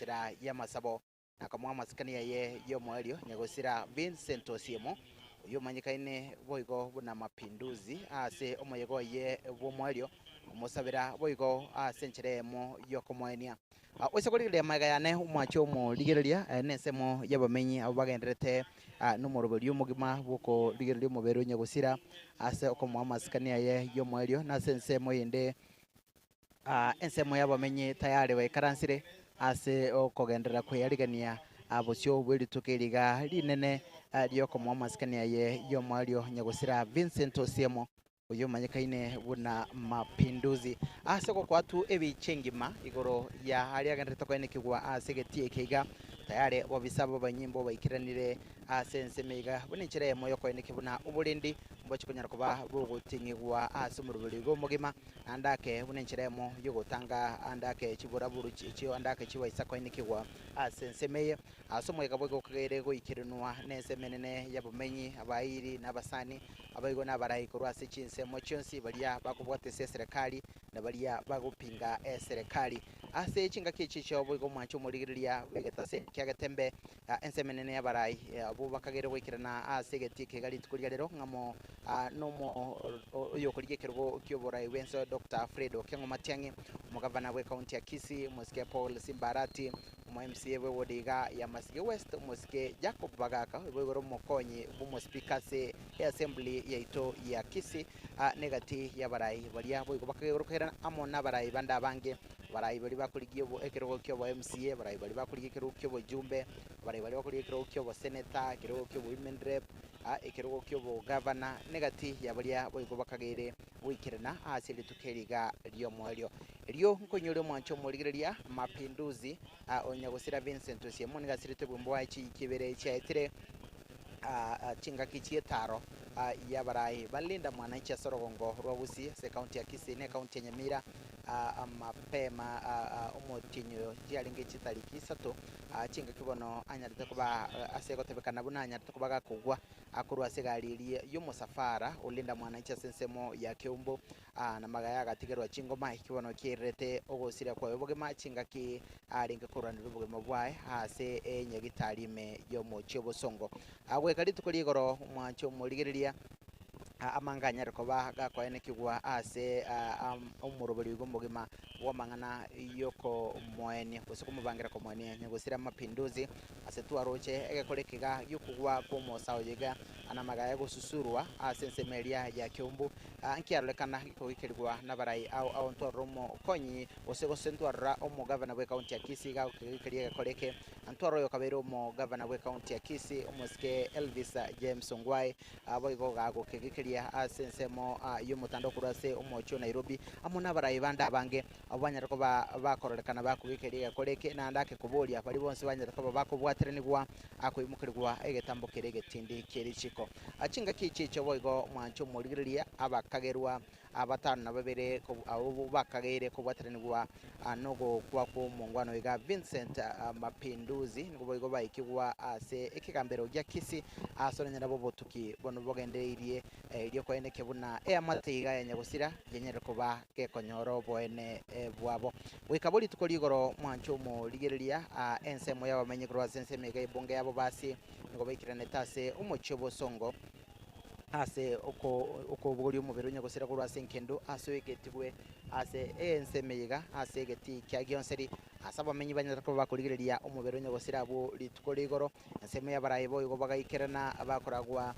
enchera ya masabo na kamwa masikania ye yo mwelio nyagosira Vincent Osiemo uyu manyikaine boigo buna mapinduzi ase omoyego ye bo mwelio umusabira boigo ase encheremo yo komwenia wese kuri maga yane umwacho mo ligereria nesemo yabamenyi abo bagenderete numoroberi umugima buko ligereria umubero nyagosira ase okomwa masikania ye yo mwelio na sensemo yende ensemo yabamenyi tayari baikaransire ase okogenderera kwiyarigania abosyo bweritukiriga rinene ryokomwa masikania ye yo mwario nyagosira Vincent Osiemo uyu manyikaine buna mapinduzi ase gokwatu ebichengima igoro ya aria agenderete kwenekigwa ase getie kiga tayari wabisaba banyimbo baikiranire ase nsemiga bune nchire moyo kwenekibuna uburindi mbochi kunyara kuba bugutingigwa ase murubiri go mugima andake bune nchiremo yogotanga andake chibura buru chicho andake chiwaisa kwenekigwa ase nsemeye ase moyega bwo kugere go ikirinwa nesemenene yabumenyi abairi nabasani abaigo nabarayi kurwa ase chinsemo chonsi baria bakubwate serikali na baria bagupinga serikali ase chinga kichicho bwo mwancho murigiria wegetase kyagatembe ensemenene yabarai abo bakagere gwikirana ase getike gali tukuria rero ngamo nomo uyo kuriye kirgo kyoborai wenso Dr. Fredo Kengo Matiangi mugavana we county ya Kisii Mosike Paul Simbarati mu MCA we wodiga ya Masige West Mosike Jacob Bagaka we mokonyi bumo speaker se assembly ya ito ya Kisii negati yabarai baria bo bakagere gwikirana amo nabarai banda bange barai bari bakurigiye bo ekero kyo bo MCA barai bari bakurigiye ekero kyo bo jumbe barai bari bakurigiye ekero kyo bo senator ekero kyo bo women rep ekero kyo bo governor negati yabaria bo bakagere wikirana asili tukeriga ryo mwelio ryo nkonyore mwancho murigireria mapinduzi onyagosira Vincent Osiemo nigasirite bumbo achi kibere chaitire chinga kichie taro yabarai balinda mwananchi asorogongo rwabusi se county ya Kisii ne county ya Nyamira mapema umutinyo yalinge chitariki sato chinga kibono anyarite kuba asegotebekana buna anyarite kuba gakugwa akuru asegaririye y'umusafara ulinda mwananchi asensemo ya Kiumbu na magaya gatigerwa chingoma ikibono kirete ogosira kwa bogema chinga ki aringe kuranira bogema bwae ase enyegitarime yo mochebo songo agwe kali tukuligoro mwancho murigireria amanganya rekoba gakoene kigwa ase umuroberi gomogima wamangana yoko moeni kusukumubangira ko moeni nyagosira mapinduzi ase tuaroche egekorekiga yukugwa ko mosao yega anamagaya gosusurwa ase nsemeria ya Kiumbu ankiarolekana ikogikirwa nabarai au ntwaromo konyi osego sentwarra omo governor we county ya Kisii ga kiriga koreke antwaro yo kabero mo governor we county ya Kisii omoske Elvis James Ongwae aboigo gago kegikiria asensemo yumutando kurase omocho Nairobi amuna barai banda bange abanyara ko bakorolekana bakugikiriga koreke nandake kuboria bari bonse banyara ko bakubwaterenigwa akoimukirwa egetambo kerege tindi kerichiko achinga kichicho boigo mwancho murigiria abakagerwa abatano na babere abo bakagere kubwaterenigwa nogo kwa ko mungwano iga Vincent mapinduzi ngo boigo baikigwa ase ekigambero gya Kisii asorenya nabo botuki bono bogendeiriye ryo kweneke buna amatiga ya nyagosira yenyere kuba kekonyoro boene bwabo wikaboli tukoligoro mwancho mo ligereria ensemo yabamenye kurwa senseme ga ibonge yabo basi ngo baikirane tase umuchobo songo ase uko bugori umubero nyagosira kurwa senkendo asoegetibwe ase ensemeiga ase geti kyagionseri asaba menyi banyara ko bakurigireria umubero nyagosira abo litukoligoro ensemo yabarayi boy go bagayikerana abakoragwa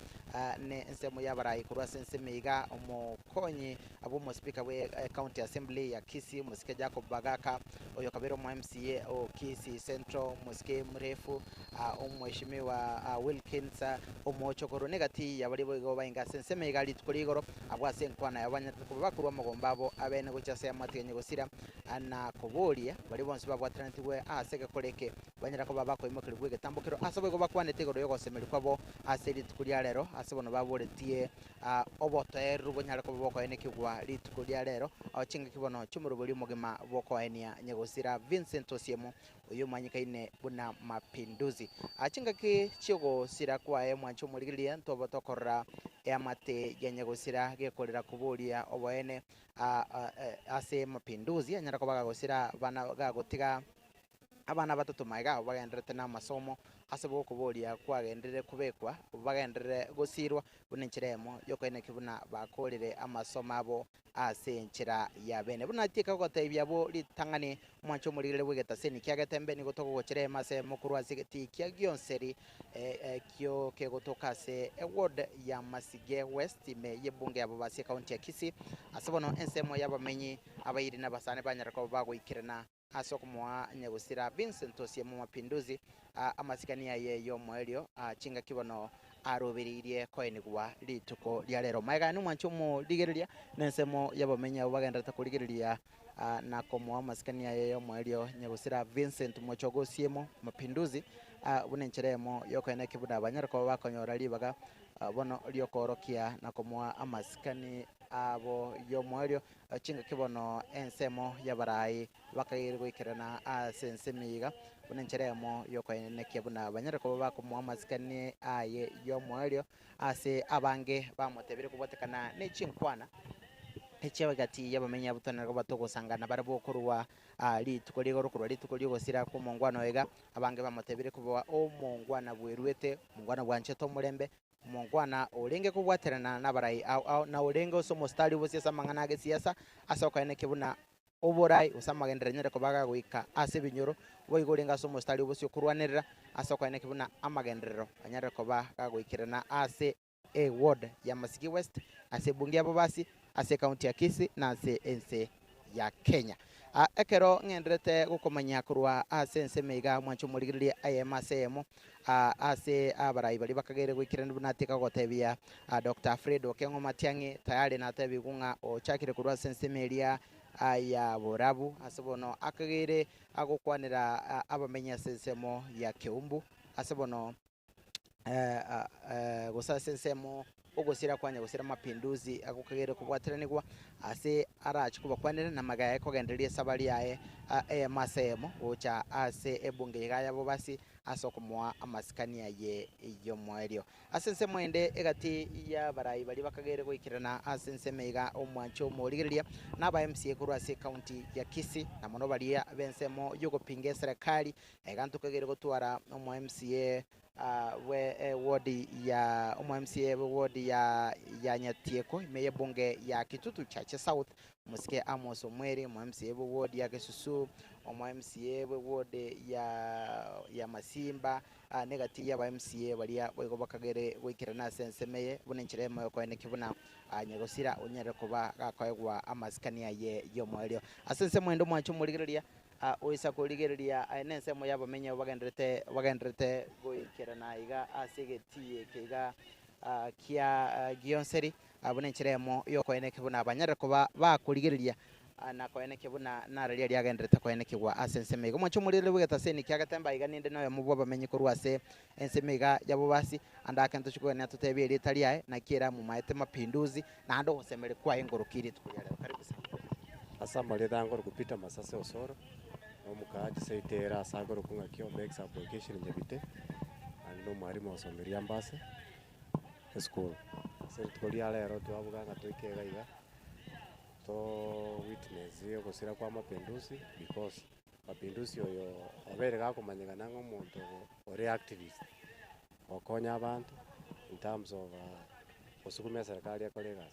ne ensemo yabarayi kurwa sensemeiga umukonyi abo mo speaker we county assembly ya Kisii Musike Jacob Bagaka oyo kabero mu MCA o Kisii Central Musike mrefu umweshimiwa Wilkins umochokoro negati yabari boy bainga sensemeiga litukoligoro abwase nkwana yabanyara ko bakurwa magombabo abene gochase amatenye gosira ana koboria bari bonse babwatrantiwe asege koleke banyara ko babako imokirwe getambukiro asobe go bakwanete go yogosemeri kwabo aseri tukuria rero asobono baboretie oboteru bonyara ko boko ene kigwa litukuria rero achinga kibono chumuruburi mugima boko enia nyegosira Vincent Osiemo uyu manyikaine buna mapinduzi achinga ki chigo sira kwa mwancho murigiria ntobo tokorra amate yanyegosira gekorera kuburia oboene ase mapinduzi anyara ko bagagosira bana gagotiga abana batatu maiga bagenderete na masomo ase bokuboria kwagenderere kubekwa bagenderere gosirwa buna enchiremo yokoine kibuna bakorire amasomo abo ase enchira ya bene buna tika gotebia bo litangani mwancho murigire bwegeta seni kiagetembe ni gotoko gochire mase mukuru asigeti kia gionseri kio kegotoka ase ward ya Masige West me yebunge abo basi county ya Kisii asabono ensemo yabamenyi abayiri n'abasane banyarako bagoikirana asokumwa nyegusira Vincent Osiemo Mapinduzi amasikania ye yo mwelio chinga kibono arobiririe koenigwa lituko lya lero maiga numwancho mu ligereria nensemo yabamenya bagendera kurigereria na komwa masikania ye yo mwelio nyegusira Vincent Mochogosiemo Mapinduzi bunencheremo yokoene kibuna banyarako bakonyora libaga bono liokorokia na komwa amasikani abo yo mwelio chinga kibono ensemo yabarai bakayirwe ikirana sensemiga bunencheremo yokoene kibuna banyarako bakomwa masikani aye yo mwelio ase abange bamotebire kubotekana nechinkwana echewe gati yabamenya butonera batogosangana barabo kurwa lituko ligorokurwa lituko ligosira ku mongwana ega abange bamotebire kuba omongwana bwerwete mongwana bwancheto mulembe mongwana olenge kubwaterana nabarai na olenge osomo stali bosiasa mangana ge siasa asokaene kibuna oborai usamagendera nyere kubaga goika ase binyoro boigorenga somo stali bosio kurwanirira asokaene kibuna amagenderero anyare kuba gagoikirana ase ward ya Masigi West ase bunge abo basi ase county ya Kisii na ase ense ya Kenya ekero ngendrete gukomanya kurwa ase ense meiga mwancho murigiririe ayemasemo ase abarai bali bakagere gwikirana bunatika gotebia Dr. Fred Okengo Matiangi tayari na tebigunga ochakire kurwa ense meria ya borabu asebono akagere agokwanira abamenya sensemo ya Keumbu asebono gosa sensemo ogosira kwanya gosira Mapinduzi agokagere kubwatiranigwa ase arachikuba kwanire na magaye kogenderie sabali yae masemo ocha ase ebunge gaya bo basi asokumwa amasikania ye iyo mwerio asense mwende egati ya barai bali bakagere goikirana asense meiga omwancho morigeria naba MCA kuru ase county ya Kisii na mono balia bensemo yugo pinge serikali egantu kagere gotwara omo MCA ward ya omo MCA ward ya Nyatieko imeye bunge ya Kitutu Chache South musike Amos Omweri omo MCA ward ya Kisusu omo MCA ward ya Masimba negati ya ba MCA balia boigo bakagere wikirana sensemeye bunenchiremo ko ene kibuna nyegosira onyere kuba gakoegwa amasikania ye yo mwelio asense mwendo mwacho murigereria oisa kurigereria nensemo yabamenya bagenderete goikirana iga asegetie kiga kia gionseri bunenchiremo yoko ene kibuna abanyare kuba bakurigereria na koene kibuna nararia ryagenderete koene kigwa asense meiga mwancho murire bugeta seni kiagatemba iga ninde nayo mubo bamenye kurwa ase ense meiga yabo basi andake ntuchukwe ne tutebye ritariae na kira mu maete Mapinduzi na ando gosemere kwa ingorukiri tukuyale karibu sana asamba letangoro kupita masase osoro omukaji seitera asagoro kunga kio max application nyabite ando mwarimu osomeria mbase school se tukolia lero twabuganga twikega iga to witness yo gosira kwa Mapinduzi because Mapinduzi oyo abere gakomanyana ng'omuntu ori activist okonya abantu in terms of osukumia serikali yakolegas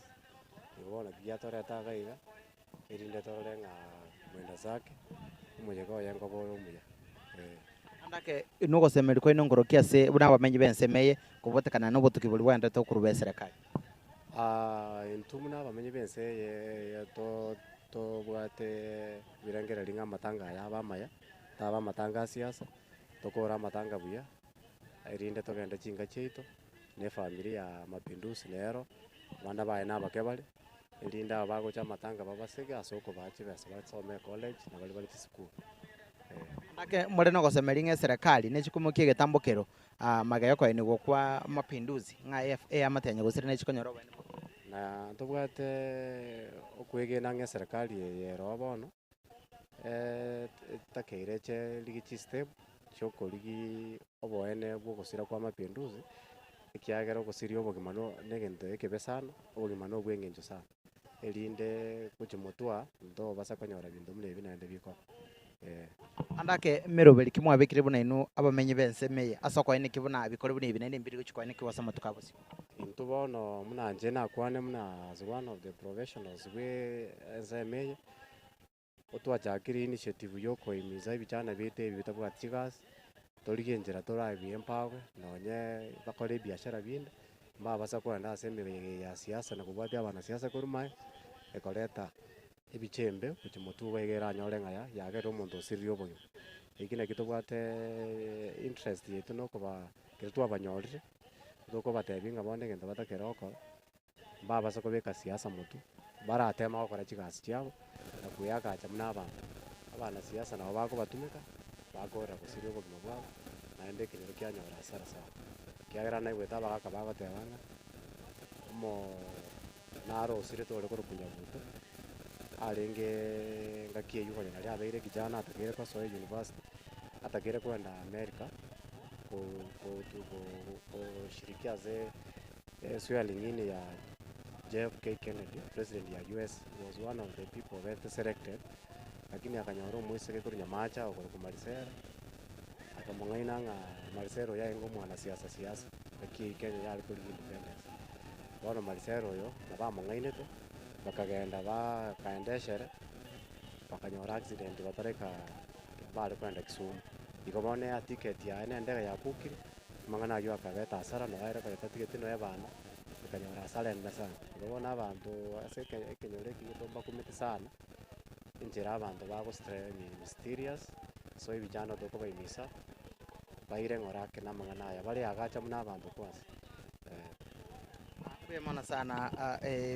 ibona giatoreta gaiga irinde torenga mwenda zake umuyego yango bolo umuya andake nugo semeri ko inongorokia se buna bamenyi bensemeye kubotekana no botukibuli bwanda to kurube serikali intumuna bamenyi bense ye to bwate birangera linga matanga ya bamaya taba matanga siasa tokora matanga buya irinde togenda chinga cheito ne familia ya Mapinduzi lero bana bae nabakebale irinde abagocha matanga babasege asoko bache bese basome college na bali school andake muri no gosemeri nge serikali ne chikumukie getambokero magayo ko ene kwa Mapinduzi nga FA amatenya gosire ne chikonyoro bene na tobwate okwegena nge serikali yero bono takeire ligi step choko ligi oboene bwo gosira kwa Mapinduzi ikiagera gosirio obogimano negento ekebesano obogimano bwengenjo sana elinde kuchimotwa ndo basa konyora bintu mule binande biko andake meroberi kimwa bekire buna ino abamenyi bensemeye asoko ine kibuna bikore buna ibinene mbiri guchikwa ine kiwasama tukabusi into bono muna njena kwane muna as one of the professionals we SMA otwachakire initiative yokoimiza ibijana bite bitabwa chigas torigie njira torabi empawe nonye bakore biashara binde mbabasa kwenda aseme ya siasa na kubwatia abana siasa kurumae ekoreta ebichembe kuchimutu wegera nyore ngaya yagera omonto osirio boyo ikine kitobwate interest yetu no kuba kirtu abanyorire doko batebinga bonde gento batakeroko mbabasa kubeka siasa mutu baratema gukora chigasi cyabo na kuyagacha muna abana siasa nabo bako batumika bagora gusirio bogima bwabo naende kinero kyanyora asara sawa kiagera na igweta bagaka bagotebanga mo naro osire tore kurukunya buto arenge ngakie yuko nyari abeire kijana atakire kwa Soe University atakire kwenda America kushirikia swelling in ya JFK Kennedy president ya US was one of the people that selected lakini akanyoro mwese kuri nyamacha okoro kumarisera akamongaina nga marisero ya ngo mwana siasa aki Kenya yali kuri independence bono marisero yo nabamongainete bakagenda bakaendeshere bakanyora accident batareka bali kwenda Kisumu ikobone ya ticket ya ndege ya bukiri mangana yo akabeta asara no aira ka ticket no yabana ikanyora asara ndasa ikobona abantu aseke ekenyore kitomba kumete sana injira abantu bago ni mysterious so ibijana doko bayimisa bayire ngorake namangana ya bali agacha muna abantu kwase kwemana sana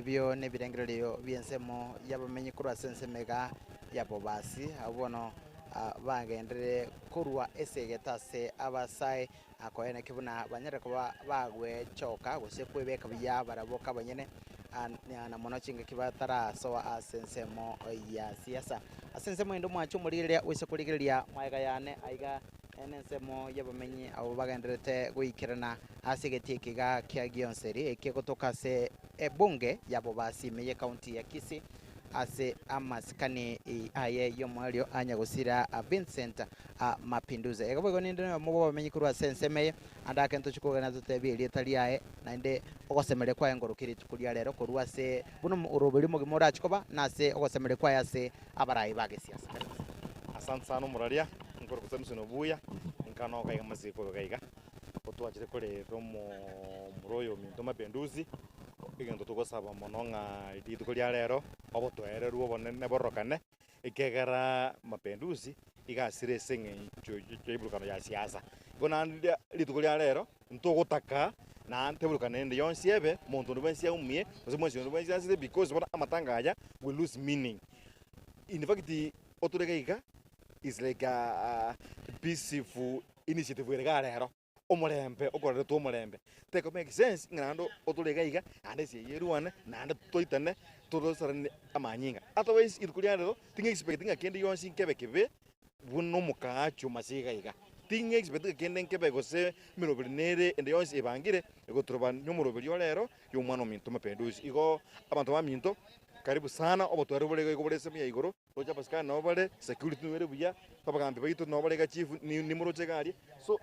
byo nebirengerero byensemo yabamenyi kurwa sensemega yabo basi abono bagendere kurwa esegetase abasai akoyene kibuna banyere kuba bagwe choka gose kwebeka bya baraboka banyene na mono chinga kibatara so asensemo ya siasa asensemo ndo mwacho muriria wese kurigiria mwaiga yane aiga enensemo yabamenyi abo bagenderete guikirana asegetie kiga kya gionseri ekigutuka se ebunge yabo basimeye county ya Kisii ase amasikani aye yomwalio anya gusira Vincent Mapinduzi egabo ninde mubo bamenyi kurwa sensemeye andake ntuchukugana tutebiri taliae nainde ogosemere kwa engorukiri tukulia rero kurwa se buno urubiri mugimura chikoba nase ogosemere kwa yase abarayi bage siasa asante sana muraria ngoro kusemsino buya nkano kaiga masiko kaiga otwachire kore romo muroyo minto Mapinduzi igendo tugosaba mononga itukulia rero obotwererwo bonene borokane ikegera Mapinduzi igasire senge ibulukano ya siasa bona litukulia rero ntugutaka na ntebulukane ndi yonsiebe muntu nbensia umie osemwesi nbensia sire because bona amatangaya will lose meaning in fact oturegaiga is like a peaceful initiative rero omurembe okorere to omurembe teko make sense ngando oturegaiga ande sie yeruane na ande toitane turosarane amanyinga otherwise itukulia rero tinga expecting akende yonsi kebe buno mukacho masigaiga tinga expecting akende kebe gose mirobinere ende yonsi ebangire egotroba nyomurobiri rero yomwana minto Mapinduzi igo abantu baminto karibu sana obotware bole ko bole semya igoro roja paska no bole security nwere buya papa kambe bayito no bole ga chief ni muroje gari so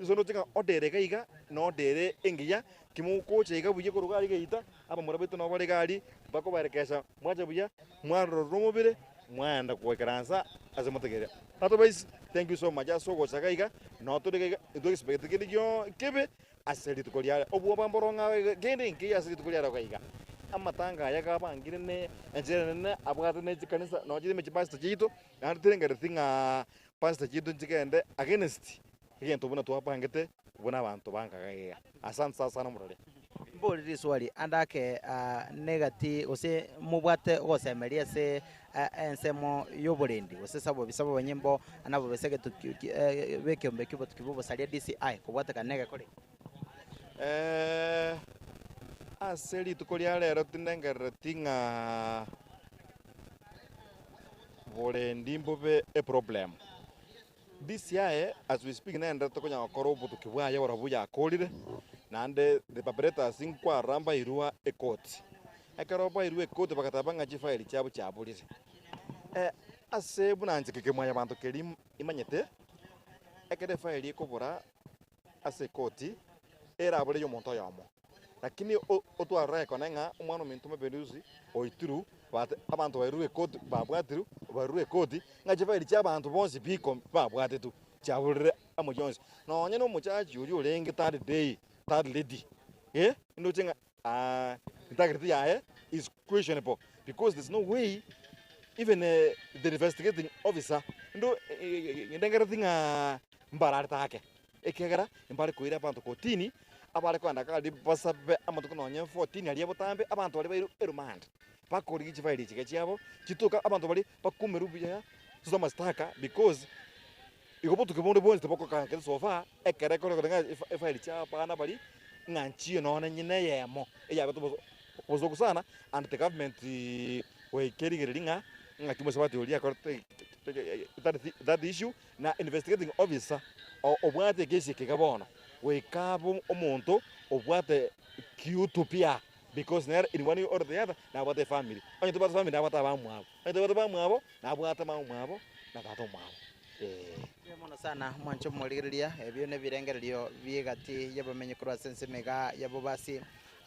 no tega odere gaiga no dere engiya kimu ko chega buye ko rugari gaita aba murabeto no bole gari bako barekesa mwaje buya mwaro romobire mwanda ko karansa azamotegere otherwise thank you so much aso go sagaiga no to de do expect ke yo kebe aseli to kolia obu bamboronga gende ngi aseli to kolia gaiga amatanga yakabangirene enjerene abwatene kanisa no jide me pastor jito na tirengere tinga pastor jito njikende against igento buna twapangete buna abantu bankagaiga asante sana murore mbori swali andake negati ose mubwate ogosemeria se ensemo yoburendi ose sabo bisabo banyimbo anabo besege bekyombe kibo tukibo salia DCI kubwate kanege kore aseli tukolia rero tinengere tinga borendi mbobe a problem DCI as we speak na ndata konya korobu tukibwaye barabuya akolire nande the papereta sinkwa ramba irua ekoti akaroba irua ekoti bakatabanga chifile cyabo cyabulire ase buna nchikike mwanya bantu keri imanyete ekere faili kubura ase koti era bure yo monto yamo lakini otwara konenga umwana mintu maberuzi oituru bate abantu bairue koti babwatiru bairue koti ngaje faili cha abantu bonsi biko babwatetu chabure amojonsi no nyeno muchaji uri urenge third lady ndo chenga integrity ya is questionable because there's no way even the investigating officer ndo ndengera tinga mbarari take ekegera mbari kuira abantu kotini abari kwanda kali basabe amatuko nonye 14 ali botambe abantu bali bairu erumand bakori gichifaili chike chiabo chituka abantu bali bakumerubuya tuzo mastaka because igobotu kebonde bonse teboko kanke so far ekere kore nga faili cha bana bali nganchi nona nyine yemo eyabe to bozo sana and the government we keringa ngakimo sabati olia korte that issue na investigating officer obwate kesi kekabono we kabo omonto obwate kiutopia because there in one or the other na what the family onye to family na bata bamwabo onye to bata bamwabo na bwata bamwabo na tato mwabo mono sana mwancho moligereria ebyo ne birengererio biegati yabamenye kurwa sensemega yabo basi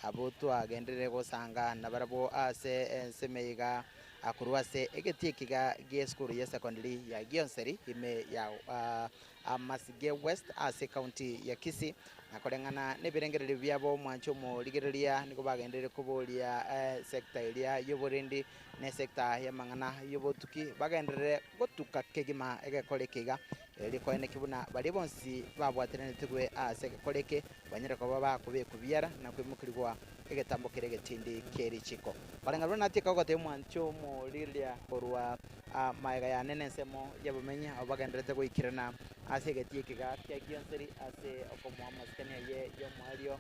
abotu agenderere gosanga nabarabo ase ensemega akurwase egetikiga ge school ya secondary ya Gionseri ime ya Masige West ase county ya Kisii nakorengana nebirengerere byabo mwancho moligereria niko bagenderere kubolia sector ilia yoborindi ne sector ya mangana yobotuki bagenderere gotuka kegima egekolekiga elikoene kibuna bali bonsi babwaterane tigwe ase koleke banyera ko baba kubiyara na kwimukirwa egetambo kirege tindi keri chiko barenga na tika gote mwancho mo lilia korwa maiga ya nene semo yabamenya abagenderete goikirana ase getikiga kya Gionseri ase okomwa maskania ye yo mwario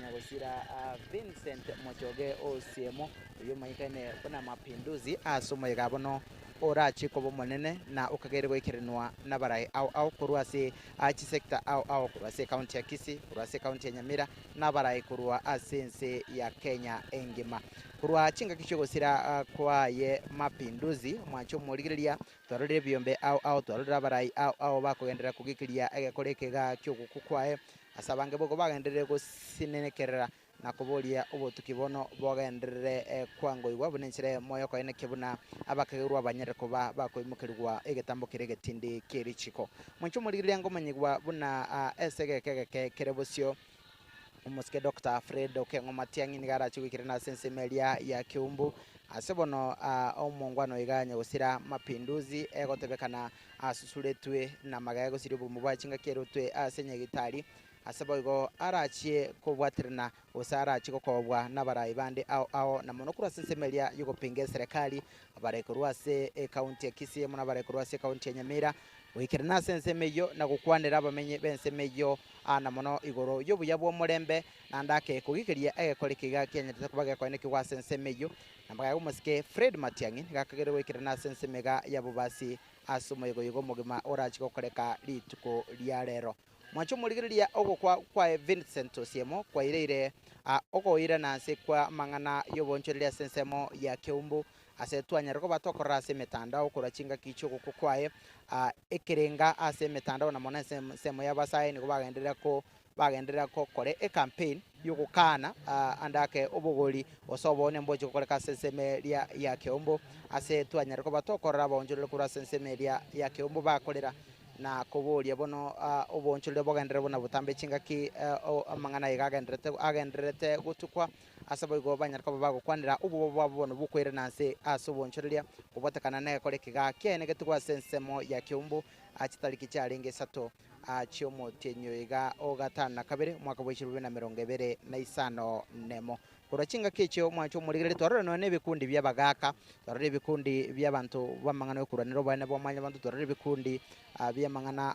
nyagosira Vincent Mochoge OCMO yo maikane kuna mapinduzi asomo yagabono ora chiko bomonene na ukagere goikirenwa na barai au kurwa se achi sector au kurwa se county ya Kisii kurwa se county ya Nyamira na barai kurwa asense ya Kenya engima kurwa chinga kichogosira kwa ye mapinduzi mwancho moligereria twarore byombe au twarore barai au bakogendera kugikiria egekorekega kyogukukwae asabange bogo bagenderere gosinenekerera na kubolia obotukibono bogenderere kwango igwa bunenchire moyo ko ene kibuna abakagirwa banyere kuba bakoimukirwa egetambo kirege tindi kirichiko mwancho moligereria ngomanyigwa buna esege kege kerebosio umuske Dr. Fred Okeng'omatiang'i nigara chigikirana sensemelia ya Kiumbu asebono omongwano iganya gusira mapinduzi egotebekana asusuretwe na magago siribu mubachinga kerotwe asenye gitari aseboigo arachie kubwatirana usara chigokobwa nabarai bande au na monokura sensemelia yugo pinge serikali abarekurwa se county ya Kisii muna barekurwa se county ya Nyamira wikirana sensemeyo na gukwanira bamenye bensemeyo na mono igoro yobuya bwo murembe na ndake kugikiria egekorekiga kenyete kubage kwa neki wa sensemeyo na mbaga umuske Fred Matiang'i gakagere wikirana sensemega yabo basi asumo yigo mugima orachiko koreka lituko lya rero mwancho murigiria ogo kwa Vincent OCMO kwa ireire ogo ire nanse kwa mangana yobonchoria sensemo ya Kiumbu asetwanya roko batokora ase metandao kurachinga kicho kukwae ekirenga ase metandao na mona semo ya basai niko bagenderera ko kore campaign yugukana andake obogori osobone mboje koreka sensemeria ya Kiumbu asetwanya roko batokora bonjorera kura sensemeria ya Kiumbu bakorera na kuboria bono obonchole bogendere bona butambe chinga ki amangana agenderete gutukwa asabo go banyar ko bago kwanira ubu bono bukwere nanse asoboncholeria kubotekana ne korekiga kene getukwa sensemo ya Kiumbu achitariki charenge sato chiomo tenyoiga ogatana kabere mwaka wa 2025 nemo kurachinga kicho mwancho murigere twarore none bikundi byabagaka twarore bikundi by'abantu bamangana yo kuraniro bane bomanya bantu twarore bikundi byamangana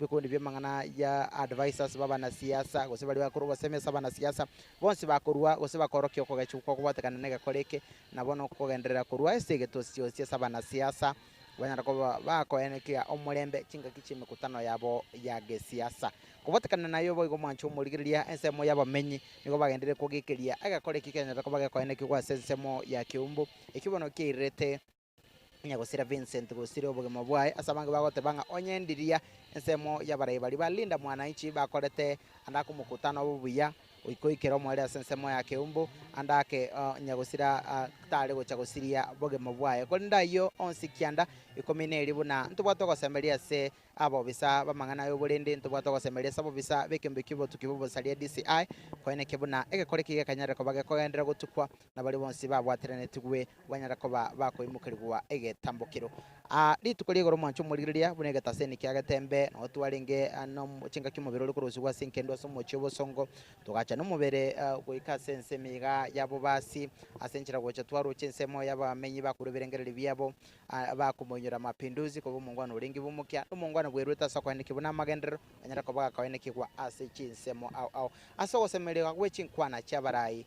bikundi byamangana ya advisors baba na siasa gose bali bakuru basemesa bana siasa bonse bakurwa gose bakorokyo ko gachuko kubatekana nega koreke nabono kugenderera kurwa esege tosio siasa bana siasa banyara ko bako enekia omulembe chinga kichime kutano yabo ya gesiasa kubotekana nayo boigo mwancho murigiria ensemo yabamenyi niko bagendere kugikiria agakoreki Kenya ko bagako eneki kwa sensemo ya Kiumbu ikibono kirete nyagosira Vincent gusire obugema bwaye asabange bagote banga onyendiria ensemo yabarai bali balinda mwananchi bakorete andako mukutano bubuya uikoikero mwale asensemo yake umbu andake nyagosira tale gocha gosiria bogema bwaye kolinda yo onsikianda ikomineri buna ntubwato gosemeria se abo bisa bamangana yo bulindi ntubwato gosemeria sabo bisa bekembe kibo tukibo salia DCI koene kibuna egekore kige kanyara ko bage kogendera gutukwa na bali bonsi babwaterane tugwe banyara ko bakoimukirwa egetambukiro litukuri igoro mwancho murigiriria bunege taseni kiagatembe no twaringe no chinga kimubiro rukuruzwa sinkendo somo chibo songo tugacha no mubere goika sense miga yabo basi asenchira gocha twaru chinsemo yabamenyi bakurubirengereri byabo bakumonyora mapinduzi ko bumungwana uringi bumukya umungwana bwerweta sakwane kibuna magendero anyara ko bakawene kigwa ase chinsemo au aso semerega gwe chinkwana chabarai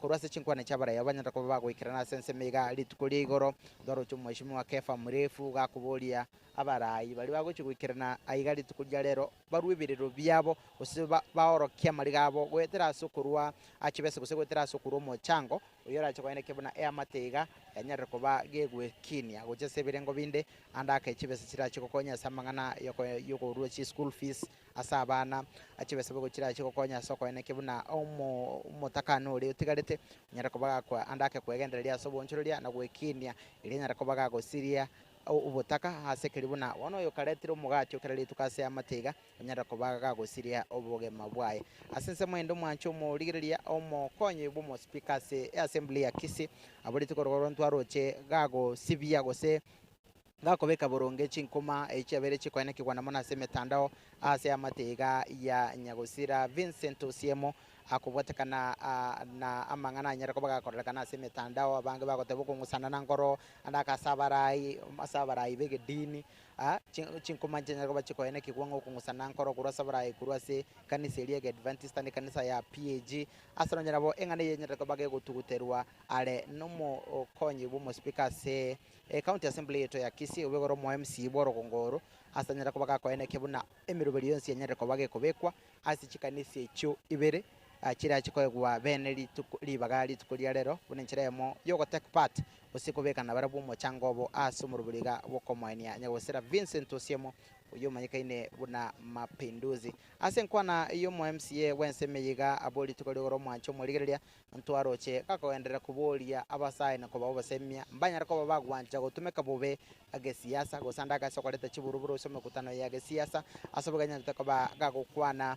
kurwase chinkwana chabarai abanyara ko bagwikirana sense miga litukuri igoro doro cyumweshimwa Kefa mrefu gakubolia abarai bali bagochigwikirana aigali tukurya rero barwibiriro byabo usiba baorokia marigabo gwetera sukurwa achibese gusegwetera sukuru mo chango uyora chakwane kebuna amatega yanyara ko bagegwe kinia gochese birengo binde andaka chibese chira chikokonya samangana yoko ruchi school fees asabana achibese bogo chira chikokonya soko ene kebuna motakano uri utigarete nyara ko bagakwa andaka kwegendereria sobonchuria na gwekinia ili nyara ko bagago siria ubutaka hase kiribuna wono yo karetiro mugati okerere tukase amatega nyara ko bagagosiria obogema bwaye asense mwendo mwancho mo rigiriria omo konye bumo speakers assembly ya Kisi aburi tukororo ntwaroche gago sibia gose ngako beka boronge chinkuma echabere chikwane kigwana mona se metandao ase amatega ya nyagosira Vincent Osiemo akubwatekana na amangana nyara ko bagakorelekana se metandao abange bagotebuko ngusana nangoro andaka sabarai bege dini chinkuma nyara ko bachikoene kigwango kungusana nangoro kurasa barai kurase kanisa eliege Adventist ni kanisa ya PAG asoro nyara bo engane nyara ko bage gutuguterwa ale nomo konyi bumo speaker se county assembly yeto ya Kisi ubegoro mo MC boro kongoro asanyara ko bagakoene kibuna emiruberi yonsi nyara ko bage kubekwa asichikanisa echo ibere chira chikoegwa bene libagali tukulia rero bunenchiremo yogo take part usikubekana barabu mo changobo asumuruburiga bokomwania nyagosera Vincent Osiemo uyo manyikaine buna mapinduzi asenkwana iyo mo MCA wensemeyiga aboli tukolero mwancho murigereria ntwaroche kakoendera kubolia abasai na koba basemia mbanyara ko bagwanja gutumeka bube agesiasa gosanda ka sokoleta chiburuburu some kutano ya agesiasa asobaganya tukoba gagukwana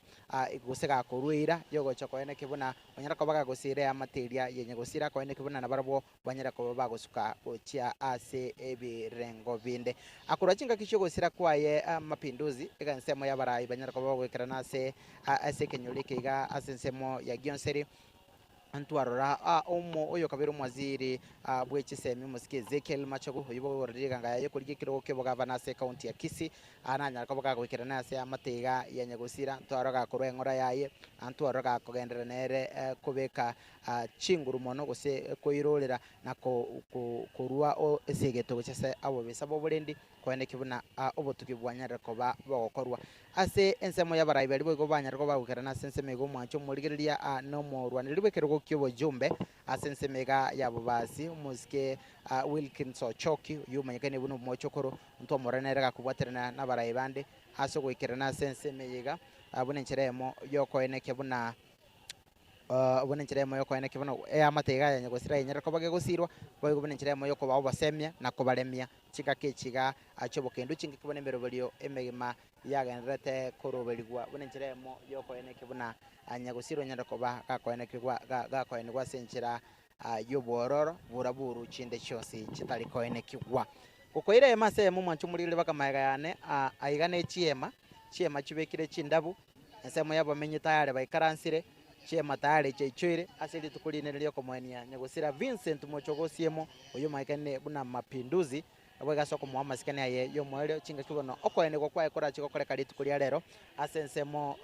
igusega kuruira yogo chokoene kibuna banyara ko bagagosire amateria yenye gosira ko ene kibuna na barabo banyara ko bagosuka ochia ase ebirengo binde akurachinga kishogo sira kwaye mapinduzi ekansemo yabarai banyara ko bagwekerana ase kenyolike ga asensemo ya Gionseri antwarora omo oyo kabiro mwaziri bwechisemi musike Ezekiel Machogo uyibo ririga ngaya kurige kiro ke bogavana se county ya Kisi ananya ko bagagwikirana ase amatega ya nyagosira ntwaraga kurwe ngora yaye antwaraga kugendera nere kubeka chinguru mono gose koirorera na kurua o esegeto gochese abo besabo burendi koene kibuna obotuki bwanyara ko bagokorwa ase ensemo yabarai bali bogo banyara ko bagukirana senseme go mwancho murigiriria no morwanirwe kero kibo jumbe asensemega yabo basi musike Wilkins Ochoki yumanyikane buno mochokoro nto moranera kubwaterana nabarai bande aso gwikirana sensemega abunencheremo yoko ene kebuna ubunencheremo yoko ene kebuna amatega ya nyagosira yenyera ko bage gusirwa boyo ubunencheremo yoko babo basemya nakobaremya chika kechiga achobokendu chingi kubone merobelio emegema yagenrete korobeligwa bunencheremo yoko ene kebuna anyagosiro nyanda ko ba gakoene kigwa gakoene gwa senchira yobororo buraburu chinde chose chitali koene kigwa kokoire emase mu mwanchu mulile bakamaga yane aigane chiema chibekire chindabu ensemo yabo menye tayare baikaransire chiema tayare chechwire asili tukulinerio komwania nyagosira Vincent Mochogosiemo uyo maikane buna mapinduzi abwega soko muama sikane aye yo mwelio chinga kibono okoene kwa ekora chiko kore kali tukulia rero asensemo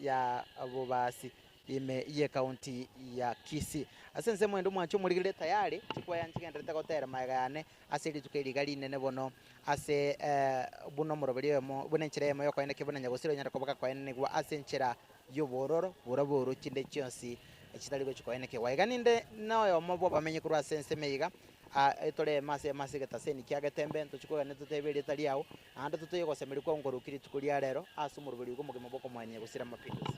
ya abobasi ime ye county ya Kisi asensemo ndo mwancho murigire tayari chikwa yanchigendera gotera magane asili tukeligali nene bono ase buno murobelio bunenchiremo yoko ene kibona nyagosiro nyara koboka kwa ene gwa asenchira yo bororo buraburu chinde chionsi ekitali go chiko ene ke waiganinde nayo mobo bamenye kurwa senseme yiga itore mase getaseni kia getembe tuchikoga ne tuteberi tari aho ande tutego semeri kwa ngorukiri tukuria rero asumurubiri ugo mugimo boko mwanya gusira mapinduzi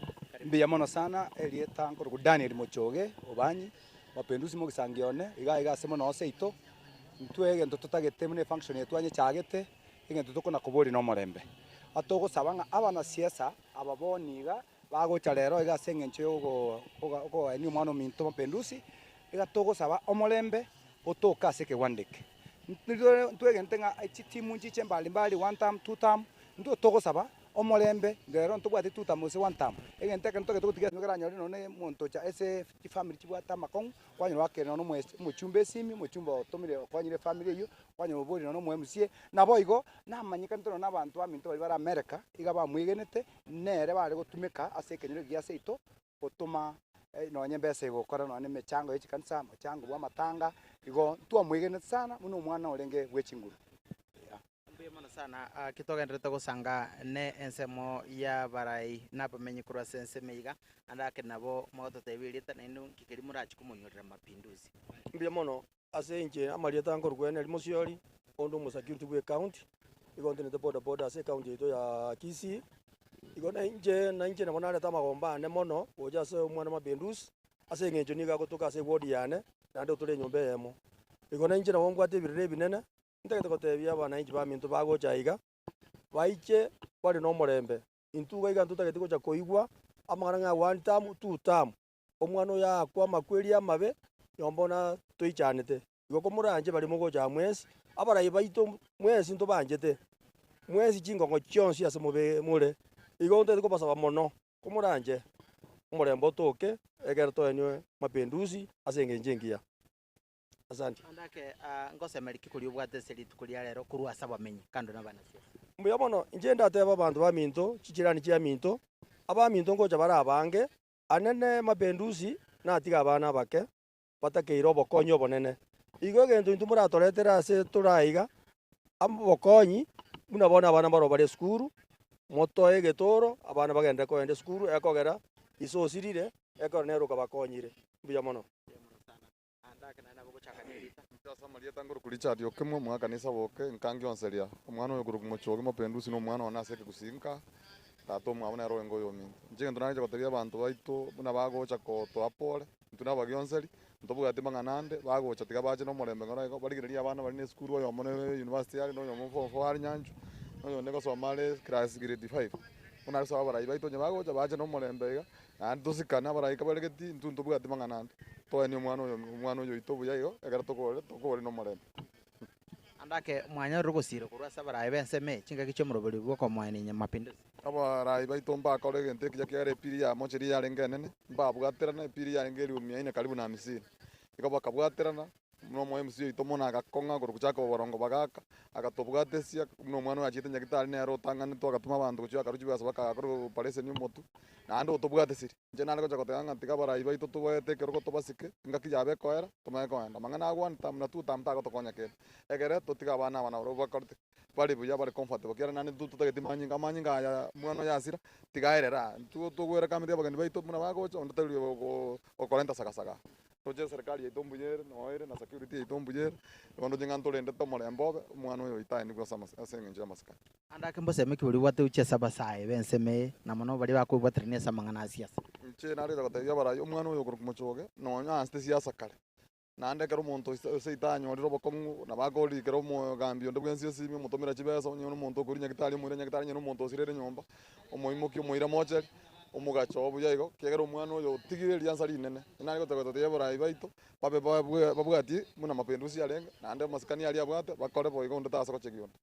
mbia mono sana elieta nkoro Daniel Mochoge obanyi mapinduzi mugisangione iga semo no seito ntwege ntutagete mune function yetwanye chagete ingento tukona kuburi no morembe atogo sabanga abana siasa ababoniga bagocha rero iga sengencho yogo eni umano minto mapinduzi iga togo saba omorembe otoka seke wandike ntwege ntenga timu nchiche mbali one time two time ndo togo saba omorembe rero ntubwate two time se one time egenteka ntoke tugutiga ngara nyori none muntu cha ese family chibwata makong kwanyu wake no muchumbe simi muchumba otomire kwanyire family iyo kwanyu obori no mwemusie nabo igo namanyika ntono nabantu baminto bari bara America iga bamwigenete nere bari gutumika ase kenyiro gya seito gutuma no nyembese gukora no mechango yichi kanisa mechango bwa matanga igo twamwigenete sana muno mwana orenge gwechinguru mana sana kitogendrete gusanga ne ensemo ya barai napamenyi kurwa sense meiga andake nabo moto tebirita ninu kikiri murachi kumunyorera mapinduzi mbia mono ase inje amarieta ngorugwene limosiori ondo musakirtu bwe county igonte ne boda ase county ito ya Kisii igona inje na bona leta magomba ne mono oja se mwana mapinduzi ase ngenjo niga gotoka ase ward yane nande tule nyombe yemo igona inje na wongwate birire binene ndagete gotebia abana inji baminto bagocha iga baiche bari no morembe intuga iga ntutagete gocha koigwa amagana nga one time two time omwana ya kwa makweri amabe yombona toichanete igo komuranje bari mugocha mwezi abarayi baito mwezi nto banjete mwezi chingongo chionsi ase mobe mure igo ntete ko basaba mono komuranje omorembo toke egerto enyo mapinduzi ase ngenjengia. Asante. Andake ngosemeri kikuri ubwate seri tukuria rero kurwa saba menyi kando na bana sia. Mbuya mono inje ndateba abantu baminto chichirani chia minto abaminto ngocha bara abange anene mapinduzi natiga abana bake batakeiro bokonyo bonene igo gento intumura toretera ase turaiga ambokonyi muna bona abana baro bare skuru moto egetoro abana bagende ko ende skuru ekogera iso sirire ekornero kabakonyire mbuya mono. Sasa marieta ngoro kulicha dio kemwe mwa kanisa boke nkangi onseria omwana oyo guruku mochoge mapinduzi no mwana ona seke kusinka tato mwa ona ro ngo yomi nje ndona je koteria abantu baito buna bagocha ko to apore ntuna bagionseri ntobuga timanga nande bagocha tiga baje no morembe ngora iko barigireria abana bari ne school oyo mone university ari no yomo fo ari nyanju no neko somale class grade 5 una so abara baito nya bagocha baje no morembe iga antusikana bara ikabaregeti ntuntubuga timanga nande to eni mwana oyo itobuya igo egara tokore no morembe andake mwanya rugusiro kurwa sabara ebenseme chinga kicho muroberi bwoko mwanya nya mapinduzi abara baito mba kore gente kija kere piri ya mocheri ya rengenene mba bwaterana piri ya ngeri umia ine karibu na 50 ikaba kabwaterana no moyo msio itomona agakonga kurukuchaka borongo bagaka agatobwatesia no mwana wachite nyagitari ne aro tangane to agatuma bantu kuchya karuchi basa baka karo parese ni motu na ando tobwatesiri je nalego chakotanga ntika bara ibaito tobwete kero tobasike ngaki jabe koera toma ko anda mangana agwan tamna tu tamta ko konya ke egere totiga bana ro bakorte bari buya bari comfortable kera nane tu tageti manyinga ya mwana yasira tigaerera tu togwera kamite bagani baito muna bago ondo tali o 40 saka Roje serikali yetu mbujere noere na security yetu mbujere kondo jinganto lende to morembo mwana oyo itaini kwa sama asengenja masaka andake mboseme kiburi wate uche saba sae benseme na mono bari bakubwatrenia samangana siasa nche nare zakotebia bara yo mwana oyo kurukumochoge no nya aste siasa kare nande kero muntu seitanyo riro bokomu na bagoli kero mo gambio ndobwensi simi mutomira chibesa onyo muntu kuri nyakitali mwire nyakitali nyo muntu osirere nyomba omoimo kyo moira moche omugacho obuya igo kegero mwana oyo tigire liansari nene nani gotogotoye bora ibaito babe babugati muna mapinduzi alenga nande maskani ali abwate bakore boigo ndata sako chekionda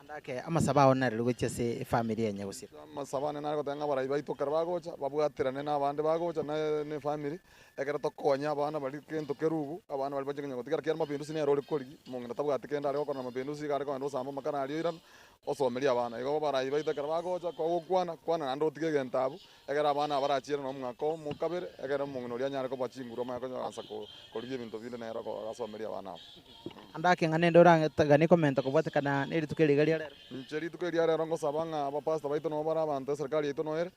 andake amasaba ona rero gochese family yenye gusira amasaba nani gotenga bora ibaito karbagocha babwatirane na bande bagocha na ne family egera tokonya abana bari kento kerugu abana bari bajengenya gotikara kyarma mapinduzi ne role kori mungena tabwate kenda ari gokona mapinduzi gare ko ndo sambo makana ali iran osomeria abana igo bara ibaito karbagocha ko kwana nando tige gentabu egera abana barachira no mwako mukabere egera mungeno ria nyare ko bachinguro ma ko ansa ko korie bintu bile ne ro ko asomeria abana andake ngane ndora gani komenta ko bate kana neri tukeligaria rero ncheri tukeria rero ngo sabanga abapasta baito no bara abantu serikali ito no ere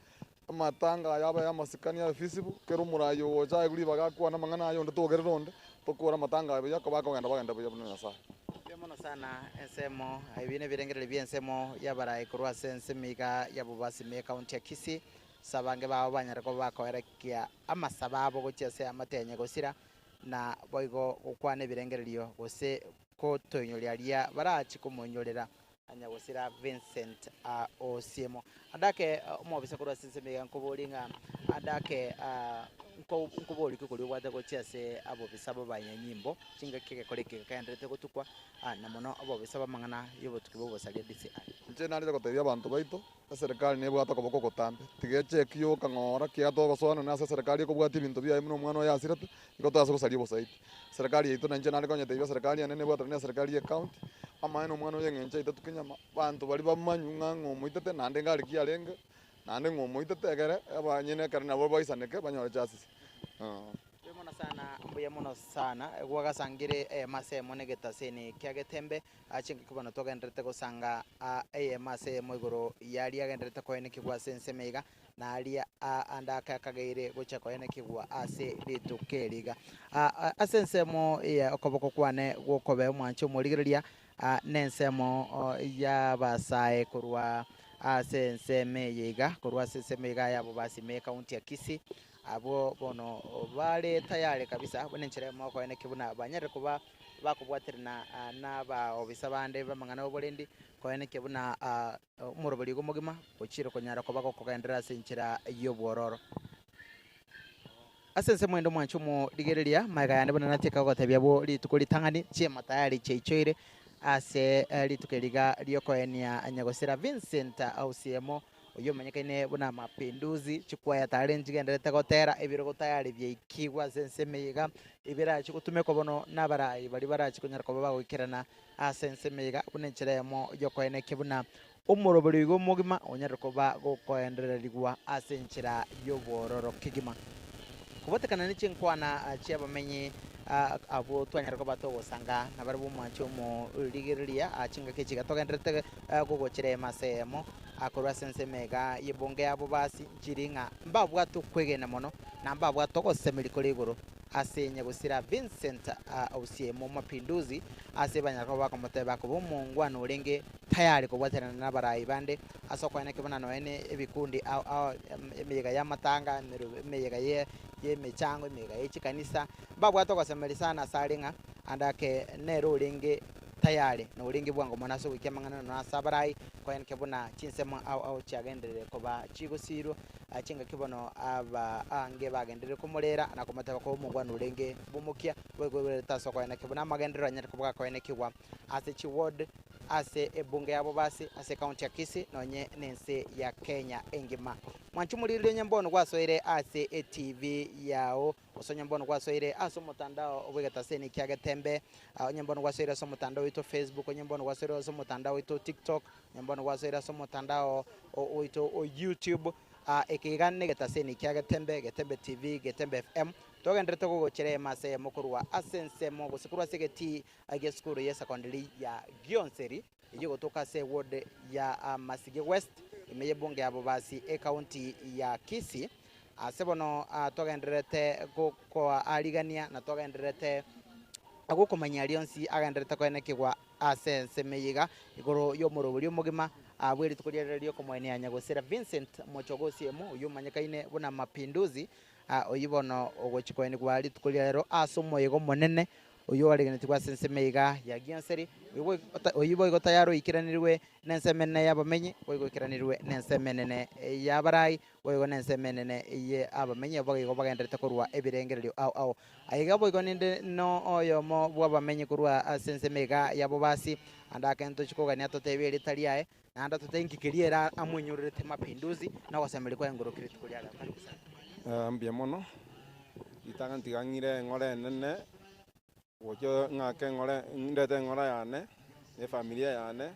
matanga yaba ya masikani ya Facebook kero murayo ocha iguri bagakwana mangana ayo ndo togereronde tukura matanga bya ko bakogenda buya buna sa Mono sana ensemo ibine birengerere byensemo yabarai kurwa sense miga yabubasi me county ya Kisii sabange bawo banyarako bakoerekia amasababo gochese amatenye gosira na boigo ukwane birengererio gose ko tonyoryaria barachi kumonyorera anyagosira Vincent Osiemo adake umobisa kurwa sense miga nkubulinga adake nkuboli kukuli wada gochese abo bisabo banyanyimbo chinga kike koleke kaendete gutukwa na mono abo bisaba mangana yobo tukibo salia DCI nje nari gotebia abantu baito serikali ne bwata koboko gotambe tigeche kiyo kangora kia to gosona na serikali ko bwati bintu bya imno mwana ya sirate igotasa gosalia bosaiti serikali yetu nje nari konyete serikali nene bwata ne serikali account ama eno mwana yengenche ito tukinyama bantu bali bamanyunga ngomo itete nande ngali kia lenga nande ngomo itete gere abanyene karina bo boisaneke banyora justice Mono sana gwaga sangire masemo negetaseni kyagetembe achinga kubana togendrete gosanga masemo igoro yali agendrete koene kigwa sense meiga na alia anda kakageire gocha koene kigwa ase litukeriga asensemo ya okoboko kwane gwokobe mwancho murigereria nensemo ya basae kurwa sense meiga kurwa sense meiga yabo basi me county ya Kisii abo bono bale tayari kabisa bone nchire moko ene kibuna banyare kuba bakubwatirina naba obisabande bamangana obolendi ko ene kibuna umurobali gumugima ochiro konyara ko bako kogendera sinchira yobororo asense mwendo mwanchu mu digereria maga yande bana nateka ko tabyabo litukuli tangani chema tayari cheichoire ase litukeliga lioko enia anyagosira Vincent Osiemo uyo manyakaine buna mapinduzi chukwa ya talent genderete gotera ibiro gotayari byikigwa sense meiga ibira chikutume ko bono nabarai bali barachi kunyara ko bagwikirana sense meiga bunencheremo yoko ene kibuna umurobori go mugima onyara ko ba go koendererigwa asenchira yobororo kigima kubotekana ni chinkwana chiabamenyi abo twanyara ko bato gosanga nabarabo mwancho mu ligiriria achinga kechiga togenderete gogochire masemo akorwa sense mega yibonge abo basi njiringa mbabwa tukwegena mono na mbabwa togosemeli koligoro asenya gusira Vincent Osiemo mapinduzi asebanya ko bakomoteba ko bomungwana urenge tayari ko bwaterana nabarai bande asokwa ene kibona no ene ebikundi emiyega yamatanga emiyega ye mechango emiyega yechikanisa mbabwa togosemeli sana salinga andake nero urenge tayari no ulingi bwango mwana so wikemangana na sabarai ko ene kibona chinsemo au chiagendere ko ba chigosiro achinga kibono aba ange bagendere kumurera na kumataba ko mungwana urenge bumukia wegwe taso ko ene kibona magendero anyari kubuka ko ene kiwa ase chi ward ase ebunge yabo basi ase county ya Kisii nonye nense ya Kenya engima mwanchumulire nyambono gwasoire ase TV yao osonyambono gwasoire aso mutandao obwegataseni kyagetembe nyambono gwasoire aso mutandao wito Facebook nyambono gwasoire aso mutandao wito TikTok nyambono gwasoire aso mutandao wito YouTube ekigane getaseni kyagetembe getembe TV getembe FM togendrete gogochire mase mukurwa asense mo gusikurwa segeti ageskuru ya secondary ya Gionseri igigo toka se ward ya Masige West imeye bunge abo basi county ya Kisii asebono togendrete ko aligania na togendrete agukomanya alionsi agendrete ko enekigwa asense meyiga igoro yo muroburi mugima abwiri tukuryererio komwene anyagosira Vincent Osiemo uyu manyakaine buna mapinduzi oyibono ogochikoene gwali tukuryero asomo yego monene uyu waregeneti kwa sense meiga ya Gionseri oyibo igo tayaro ikiranirwe nensemene yabamenyi oyigo ikiranirwe nensemenene yabarai oyigo nensemenene ye abamenyi boyigo bagenderete kurwa ebirengererio au ayiga boyigo ninde no oyomo bwabamenyi kurwa sense meiga yabo basi andake nto chikogania totebiri taliae nanda tutenkikiriera amwenyurete mapinduzi na wasemeli kwa ngoro kiriti kulyala karibu sana mbia mono itanga ntigangire ngore nene wocho ngake ngore ndete ngora yane ne familia yane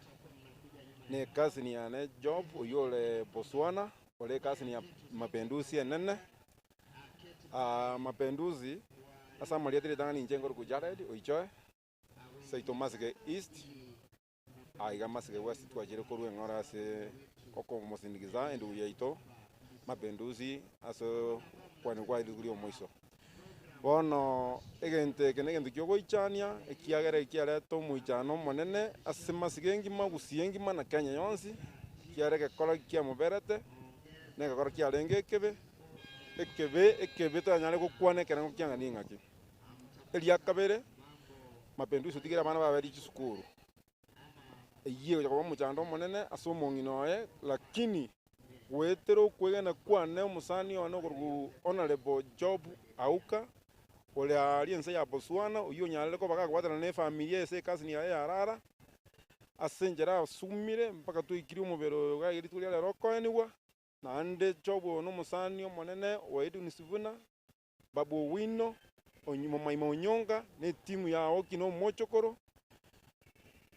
ne kasini yane job uyole Botswana ole kasini ya mapinduzi nene mapinduzi asa maliatire tanga ninjengo kujared oichoe Saito Masige East aiga Masige West twajire korwe ngora se koko mosindikiza ndu yaito mapinduzi aso kwani kwa iligurio mwiso bono egente eke na egento kiogoichania ekiagera ekiareta omoichano omonene ase masiga engima gusii engima na Kenya yonsi kiare egekora kiamoberete na egekora kiarenge ekebe tonyare gokwana ekerengo kiang'ani ng'aki. Eria kabere Mapinduzi otigere abana baberi chisukuru eyie gocha koba omochando omonene ase omong'ina oye lakini goetera okwegena kwane omosani one okorugu Honorable Job Auka ore ari ense ya Botswana oyio onyarire koba gagwaterana na efamilia ase ekasini yaye yarara ase enchera asumire mpaka twaikire omobere oyo gaegeritwe ria rero okoeniwa naende Job ono omosani omonene wa Edwin Sifuna Babu Owino Maima Onyonga na etimu yao kina omochokoro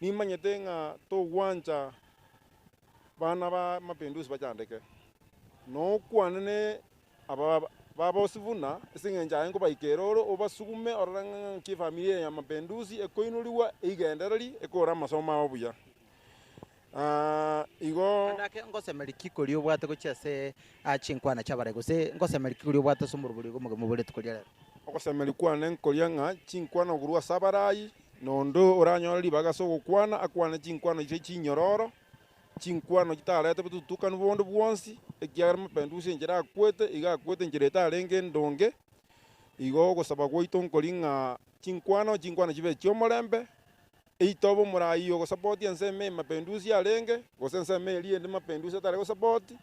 nimanyete ng'a togwancha bana ba Mapinduzi bachandeke nokwanene aba baba Sifuna ase eng'encho aye ngobaika eroro obasugume orora ng'aki efamilia ya Mapinduzi ekoinoriwa eigendereri ekora amasomo ao buya. Igo ndake ngosemeri kikori obwate gochia ase chinkwana chiabarai gose ngosemeri kikori obwate ase omorobori igo omogemo oborete koria rero ogosemeri kwane nkoria ng'a chinkwana ogurwa ase abarai nondo oranyora ribaga ase ogokwana akwane chinkwano iche chinyororo chinkwano chitarete bututukanu bondo bwonsi ekiagera Mapinduzi enchera akwete iga akwete enchera etarenge endonge igo ogosaba gwaito nkori ng'a chinkwano chibe chiomorembe eitoba omorai ogosapoti enseme Mapinduzi arenge gose enseme eria ende Mapinduzi atare gosapoti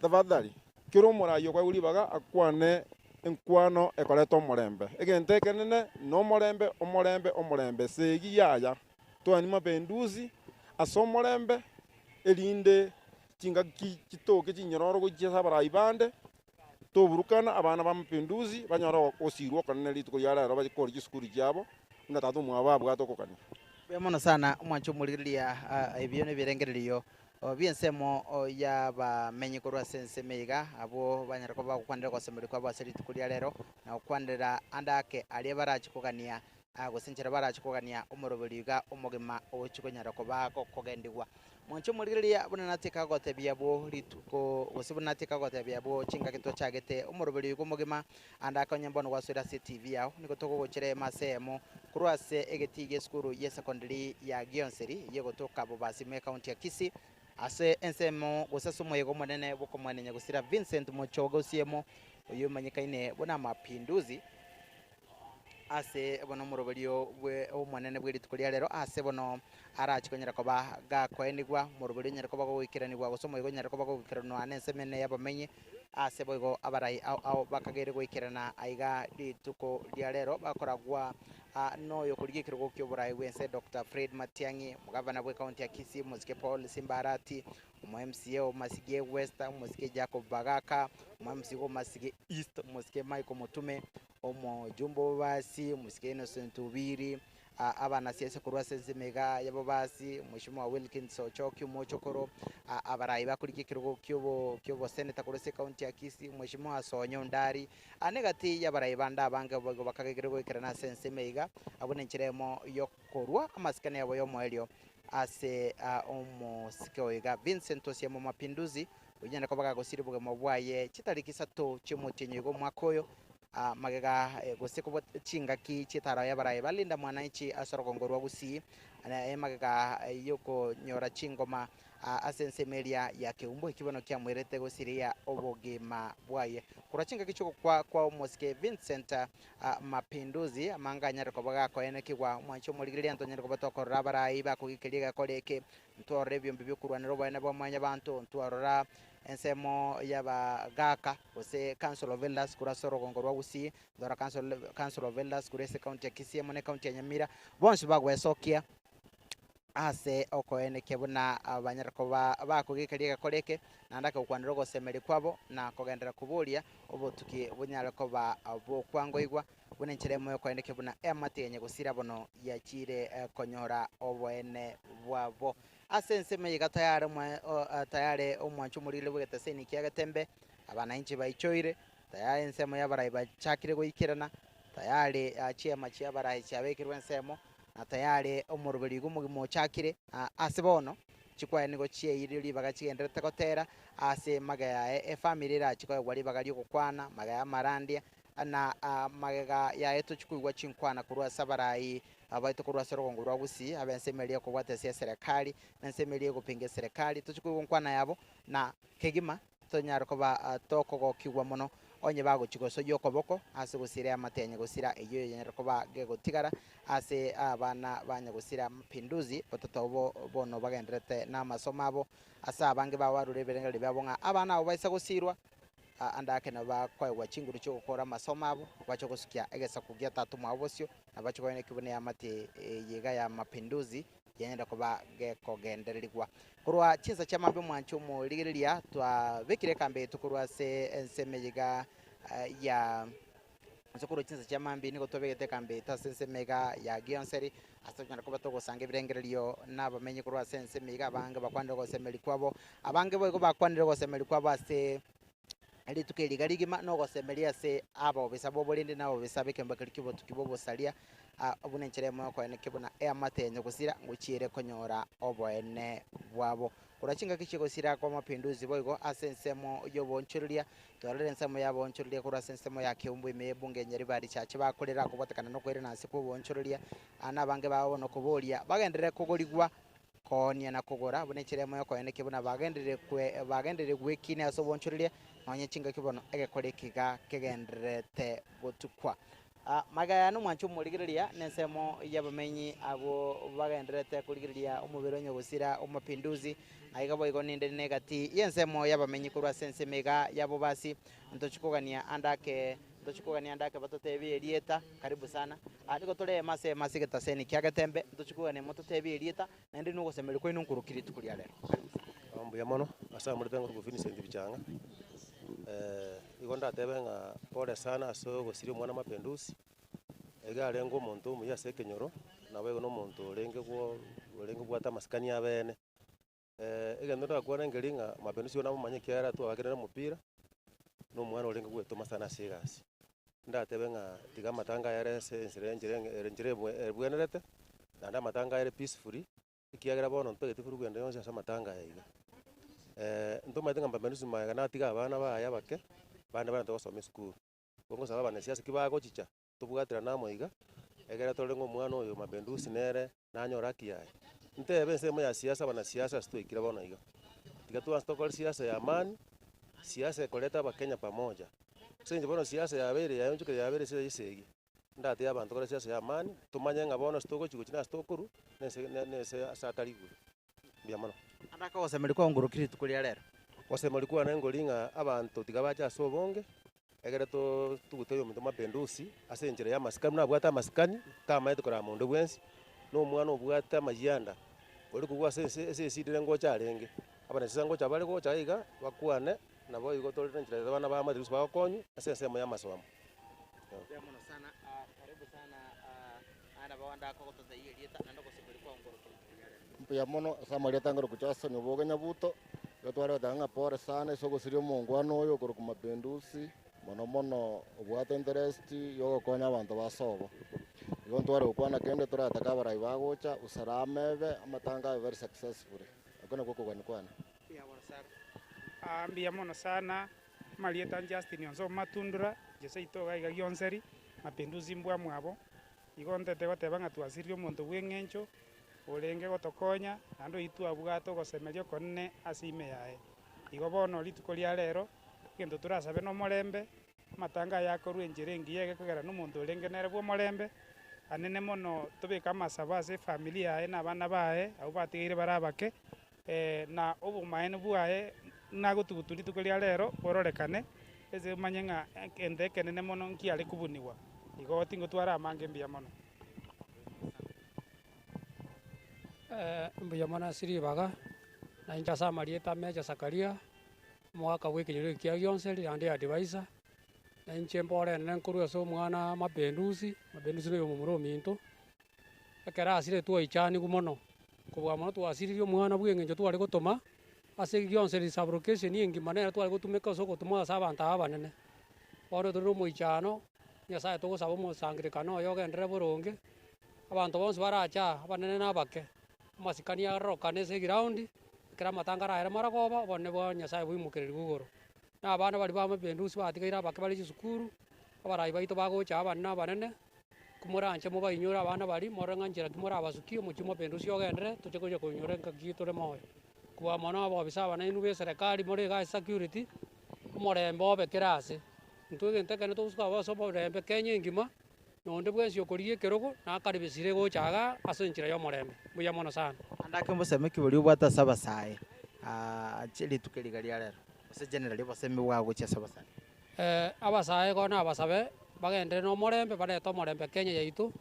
tafadhali kero omorai okwaigu ribaga akwane enkwano ekoreta omorembe egento ekenene na omorembe segi yaya twani Mapinduzi ase omorembe erinde chingaki chitoke chinyororo gochia ase abarai bande toburukana abana ba Mapinduzi banyora gosirwa okonene rituko ria rero bakore chisukuru chiabo ng'a tata omwabo abwate okokania. mono sana omwancho omorigereria ebio nebirengererio biensemo ya bamenyi korwa ase ensemo iga abo banyara koba bagokwanera gosemeri kwabo ase rituko ria rero na gokwanera ande ake aria barachikogania gose enchera barachikogania omorobori iga omogima ochikonyara koba gokogendigwa mwancho omorigereria buna natika gotebia bo rituko gose buna natika gotebia bo chingaki tochagete omorobori iga omogima ande ake onye mbono gwasoira ase TV yao nigo togogochera emasemo korwa ase egetiga esukuru ya secondary ya Gionseri yegotoka bobasime ekaunti ya Kisii ase ensemo gose ase omoyega omonene bokomwanenya gosira Vincent Mochoge osiemo oyo omanyikaine buna Mapinduzi ase bono omorobori bwe omonene bwe rituko ria rero ase bono arachikonyera koba gakoenigwa morobori onyara koba gogoikeraniwa gose omoyega onyara koba gogoikeranwa na ensemo ene yabamenyi ase boigo abarai ao bakagere goikerana aiga rituko ria rero bakoragwa noyo korigia ekerogo kia oborai bwense Dr. Fred Matiang'i omogavana bwa ekaunti ya Kisii omosike Paul Simbarati omo MCA omasige West omosike Jacob Bagaka omo MCA omasige East omosike Michael Mutume omojumbo basi omosike Innocent Ubiri abanasiasa korwa ase ensemo yabo basi mheshimiwa Wilkins Ochoki omochokoro abarai bakorigia ekerogo kiobo seneta korwa ase ekaunti ya Kisii mheshimiwa Sonyo Ndari anegati yabarai bande abange boigo bakagegere goikerana ase ensemo iga abona enchera emo yokorwa amasikani yabo yomoerio ase omosike oiga Vincent Osiemo Mapinduzi onyana koba gagosira obogemo bwaye chitariki 3 chiomotinyo iga omwaka oyo magega gose kobo chingaki chitara yabarai balinda mwananchi asorogongorwa Gusii magega yokonyora chingoma ase ensemeria ya Keumbo ekibono kiamwerete gosiria obogima bwaye korwa chingaki choko kwa omosike Vincent Mapinduzi amanga nyara koba gakoenekigwa mwancho omorigereria ntonyara koba tokorora abarai bakogikeria gakoreke ntwarora ebiombe biokurwanira obwene bwamwanya bantu ntwarora ensemo yabagaka gose Council of Elders kura sorogongo rwa Gusii ndora Council of Elders kura ase county ya Kisii mo ne county ya Nyamira bonsi bagwesokia ase okoeneke buna abanyara koba bakogikeria gakoreke nandaka okwanira gosemeri kwabo na kogendera kuburia obotuki bunyara koba bokwangoigwa buna encheremo yokoeneke buna ematenye gosira bono yachire konyora obwene bwabo ase ensemo yiga tayare omwancho omorire bwegete seni kiagatembe abananchi baichoire tayari ensemo yabarai bachakire goikerana tayari chiema chia barai chiabekirwe ensemo na tayari omoroberi igo omogimo ochakire ase bono chikwaenigo chieire ribaga chigenderete gotera ase magaya efamily rachikoegwa ribaga riogokwana magaya marandia na magega ya eto chikuigwa chinkwana kurwa sabarai abaito kurwa serogongo rwa gusi abensemeria kugwatesia serikali na nsemeria gupinga serikali tuchikuigwa nkwana yabo na kegima tonyara koba tokogokigwa muno onye bagochigoso yokoboko ase gusira amatenye gusira eyo yenyara koba gegotigara ase abana banya gusira mapinduzi bototo bono bagenderete na masomo abo ase abange bawarure berengeri byabo nga abana abo baisa gusirwa andake na bakwegwa chinguru cyo gukora masomo abo bacho gusukia egesa kugia tatu mwabosyo na bacho kwene kibone amate yega ya mapinduzi yenda kuba gekogendererigwa kurwa chinsa cha mambe mwancho mu ligiriria twa bekire kambe tukurwa se ensemeyiga ya nzokuru chinsa cha mambe niko tobegete kambe ta ensemega ya gionseri asonyana kuba togosanga birengererio nabamenye kurwa se ensemega abange bakwandira gosemeri kwabo abange boygo bakwandira gosemeri kwabo ase eli tukeligarigima no gosemeria se abo bisabo bolindi nabo bisabe kemba kalikibo tukibobo salia obunenchire mo ko ene kibona amatenye gusira nguchire konyora oboene bwabo kurachinga kichiko sira kwa mapinduzi boigo asensemo yobonchurulia twarere nsemo yabonchurulia kura sensemo ya kiumbu imebunge nyeri bari chache bakorera kubotekana no kwere nasi kubonchurulia ana bange bawo no kubolia bagendere kugorigwa konia na kugora bunenchire mo ko ene kibona bagendere gwekine asobonchurulia nonye chinga kibono egekorekiga kegenderete gotukwa magaya no mwancho muligiriria nensemo yabamenyi abo bagenderete kuligiriria umubiro onyo gusira umapinduzi aiga boigo ninde negati yensemo yabamenyi kurwa sense mega yabo basi ntochukugania andake batotebi elieta karibu sana adiko tole masigeta seni kyagatembe ntochukugania mototebi elieta nende nugo semeli ko inu nkurukiri tukulia lero ambuya mono asa muri tengo ku finish ndi bichanga igonda tebenga pole sana so gosirio mwana mapinduzi ega lengo muntu mu yase kenyoro nawe no muntu lenge bwata maskani abene ega ndo kwa ngelinga mapinduzi ona mumanye kyara tu abagerera mupira no mwana olenge gwetoma sana sigasi ndatebenga tiga matanga yare se njire bwenerete nda matanga yare peacefully ikiagira bono ntogete kuru gwenda yonse asa matanga yiga ntoma tenga mapinduzi magana tiga abana baya bake bana bana togosoma school bongo saba bana siasa kibago chicha tubugatira namo iga egera tolengo mwana oyo mapinduzi nere nanyora kiyaye ntebe semo ya siasa bana siasa stoikira bono iga tiga tu astokol siasa ya amani siasa koleta bakenya pamoja senje bono siasa ya bere ya yonjuke ya bere sije isegi ndate abantu kola siasa ya amani tumanye ngabono stoko chiko china stokuru nese asataligu biamano andaka gosemeri ko ngurukiri tukulia lero gosemeri kwa nengolinga abantu tiga bacha sobonge egere to tuguteyo muntu mapinduzi asenjere ya maskani na bwata maskani tama etukora mundu bwensi no mwana obwata mayanda oli kugwa se sidire ngocha arenge abana sisango chabale ko chaiga bakwane nabo igo tolere njira bana ba madrusi ba konyu asensemo ya masomo biamano sana karibu sana ana bawanda ko to zai elieta na ndoko semeri ko ngurukiri ya mono samaria tangaro kuchasa ni boganya buto yotware tanga pore sana isoko sirio mungwano oyo kuru kumapinduzi mono obwate interest yo konya abantu basobo igo ntware ukwana kende turataka barai bagocha usaramebe amatanga very successful akona kokogani kwana ambia mono sana Marieta Justin onso matundura jese itoga iga gionseri mapinduzi mbwa mwabo igo ntete gotebanga twasirio muntu bwengencho olenge gotokonya ando itu abugato gosemerio konne asime yae igo bono lituko lia lero kendo turasabe no morembe matanga yakorwa enjere ngiyege kugera n'umuntu olenge nere bwo morembe anene mono tobeka amasaba ase familia yae n'abana bae abo batigire barabake na obumaene bwae nagotugutu lituko lia lero bororekane ese manyenga ende kenene mono nkiare kubuniwa igo tingo twara amange mbia mono mbuya mana siri baga na inja sa Marieta meja Sakaria mwaka wiki nyuri kia gionseri ande advisor na inche mpore nenkuru so mwana mapinduzi no mumuro minto ekera asire tu ichani gumono kubwa mono tu asiririo mwana bwengenjo tu ari gotoma ase gionseri fabrication ingi manera tu ari gotumeka so gotuma asa abantu abanene oro tu mo ichano nyasaye to gosaba mo sangirikano yo gendere boronge abantu bonse baracha abanene nabake masikani arokane se ground kera matangara era maragoba bonne bo nyasaye bwimukirira gugoro na abana bali ba mapinduzi batigaira bake bali sukuru abarai baito bagocha abana banene kumoranche mobainyora abana bari moranganchera kimora abasuki omochimo pendusi ogendere toche koja kunyora nkaki tore moyo kwa mono abo bisa abana inu be serikali more ga security omorembe obekera ase ntwege ntekene togusuka abaso omorembe Kenya engima nonde bwensi okoria ekerogo nakaribisire gochaga ase enchera ya omorembe buya mono sana andake mboseme kibori obwata sabasae chiri tukeriga ria rero ase generally boseme bwagocha sabasae abasae gona abasabe bagendere no omorembe bareta omorembe Kenya yaitu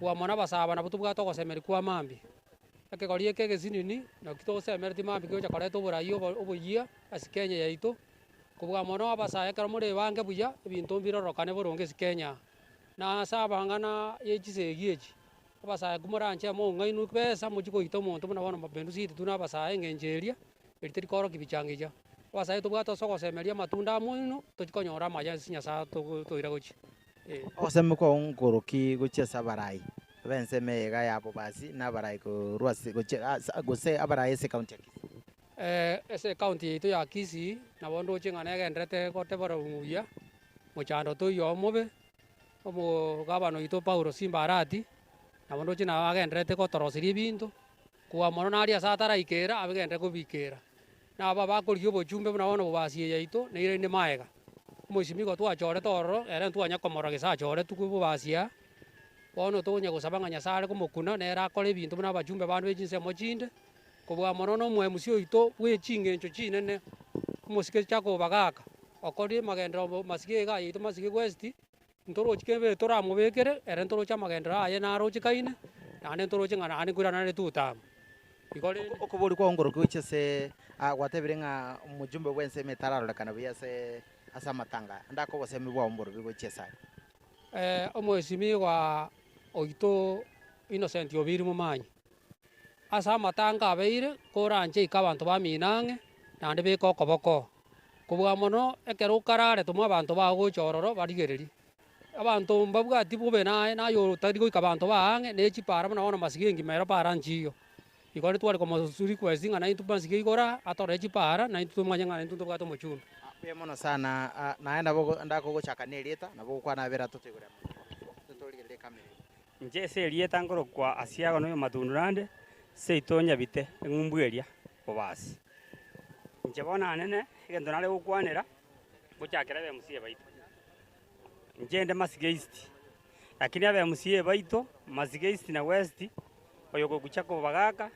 kwa mono abasaba nabo tobwate ogosemeri kwa mambi ekegori eke egesinini naki togosemereti mambi gocha koreta oborai oboyia ase Kenya yaitu kubwa mono abasae ekero more bange buya ebinto mbirorokane boronge ase Kenya na ase abang'ana ya echisegi echi abasae kumoranche mong'ainu besa mochi goita omonto buna bono mapendusi ite tuna abasae eng'encho eria eri terikoroki bichang'echa abasae tobwate ase ogosemeria amatunda amoino tochikonyora amaya ase Nyasaye toire gochi oseme kwa nkoroki gochi ase abarai benseme ega yabo basi na abarai korwa ase gochi gose abarai ase county ase county yaitu ya Kisii nabo ndoche ng'ana egenderete gotebora buya mochando toiyo omobe omogabano oito Paulo Simba Arati nabo ndoche naye agenderete gotorosiria ebinto kwa mono naria ase ataraikera abegendere kobikera naba bakorigia obochumbe buna bono bobasie yaito neiraine maega omoisimigo twachorete ororo ere ntwanya komora gese achoretwe bobasia bono togonya gosaba ng'a Nyasaye are komokuna nere akore ebinto buna abachumbe bande be chinsemo chinde kobwa mono na omwemusi oito bwa eching'encho chinene omosike chako bagaka okorie magendero masike iga yaito masike west ntorochi kebe toramobekere ere ntorochi amagendero aye narochi kaine naende ntorochi ng'a naende nkoiranare tutama okobori kwa nkoroki gochi ase gwatebire ng'a omojumbe bwa enseme etararorekana buya ase amatanga ndako obosemi bwao mborobi gochi ase omwesimigwa oito Innocent Obiri Momanyi ase amatanga abeire koranche ika abanto bamina ang'e naende beka okoboko kobwa mono ekero okarare toma abanto bagocha ororo barigereri abanto mbabwati bobe naye nayo tari goika abanto baang'e na echipara buna bono masike engima ero para nchiyo igo ntware komosuri kwesi ng'a naintu masike igora atore echipara naintu tomanya ng'a naintu tobwate omochumbe buya mono sana naye nabo ndako gochaka na erieta nabo gokwana bera totigore totorigerere kamere inche ase erieta nkorokwa asiago na matundurande seito nyabite eng'umbu eria obasi inche bono anene egento nare gokwanera gochakera abemusie baito inche nde masike east lakini abemusie baito masike east na west oyo gokucha kobagaka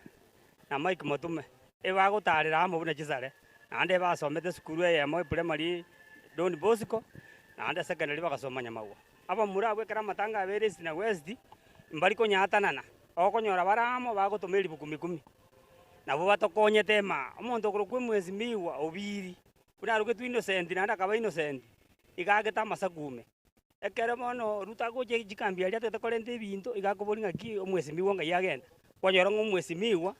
na Mike Motume ebagotarera amo buna chisare naende basomete sukuru eyemo primary Don Bosco naende secondary bagasoma Nyamagwa abamura abwekera amatanga abere east na west mbari konyatanana okonyora baramo bagotuma eribuku 10 nabo batokonyete ma omonto okorokwa mwezi miwa obiri buna arugetu Innocent naende akaba Innocent igageta amasakume ekero bono ruta goche chikambi aria tetekorente ebinto igakobori ng'aki omwezi miwa ngai agenda kwanyora ng'omwezi miwa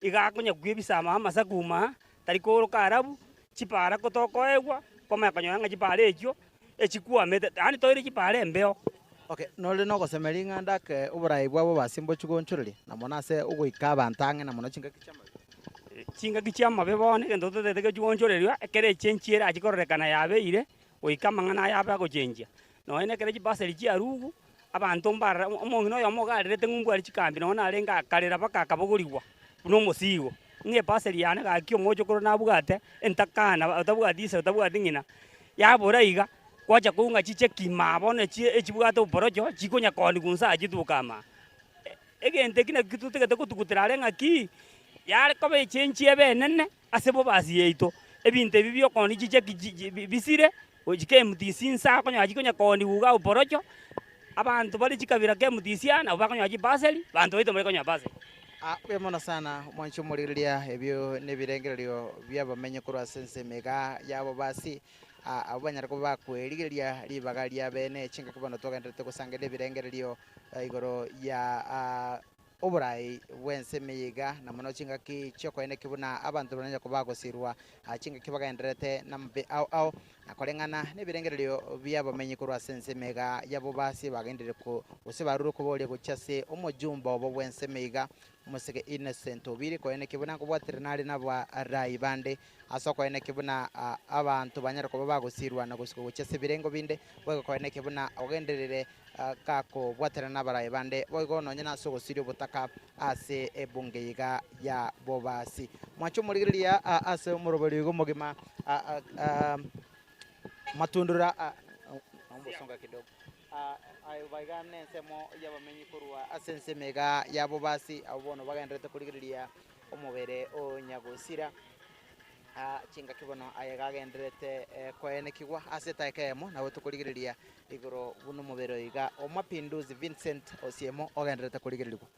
igakonya kwebisama amasakuma tari koroka arabu chipara kotokoegwa komanya konyora ng'a chipara echio echikwamete yani toire chipara embeo okay nore no gosemeri ng'andake oborai bwabo basimbo chigonchoreri namo nase ogoika abanto ang'e namo nachingaki chiamabe bono egento totetege chigonchoreriwa ekero echenchiere achikororekana yabeire goika amang'ana ayabe agochenchia noene ekero chibasari chiarugu abanto mbarara omong'ina oyo omogarerete ng'umbu ari chikambi noone arenge akarera mpaka akabogoriwa buna omosigo ng'a epasari yane gaki omochokoro nabwate entakana otabwati ise otabwati ng'ina yabora iga kwacha kounga chiche kima bono echibwate oborocho chikonya koni gunsa achituka ama egento eki naki totegete kotugutera are ng'aki yare kobe echenchie benene ase bobasi yaito ebinto ebi biokoni chiche bisire ochike MTC nsa konya chikonya koni guga oborocho abantu bari chikabira ke MTC ana bakonya chibasari bantu baito muri konya basari buya mono sana mwancho muriria ebyo nebirengererio byabamenye korwa sense mega yabo basi abanyara ko bakwerigeria ribaga ria bene chinga kibono togenderete gusangere birengererio igoro ya oburai bwense miyiga na muno chingaki chiokoene kibuna abantu bananya kubagosirwa chinga kibagaenderete na mbe au akolengana nebirengererio byabamenyi kurwa sense mega yabo basi bagendere ko usibaruru kubole guchase omujumba obo bwense miyiga umusege Innocent obiri koene kibuna kubwatrinali nabwa rai bande asoko ene kibuna abantu banyara ko bagosirwa na gusiko guchase birengo binde bwego koene kibuna ogenderere kako bwatera nabaraye bande boigo nonye nasogo sirio butaka ase ebungeyiga ya bobasi mwacho murigiriria ase umurobori gumugima matundura ombosonga kidogo ayo baigane semo yabamenyi kurwa asense mega ya bobasi abono bagendete kurigiriria omubere onyagosira chinga kibono ayagagenderete koene kigwa asetaekemo nawe tukurigiriria igoro buno mubero iga omapinduzi Vincent Osiemo ogenderete kurigiririrwa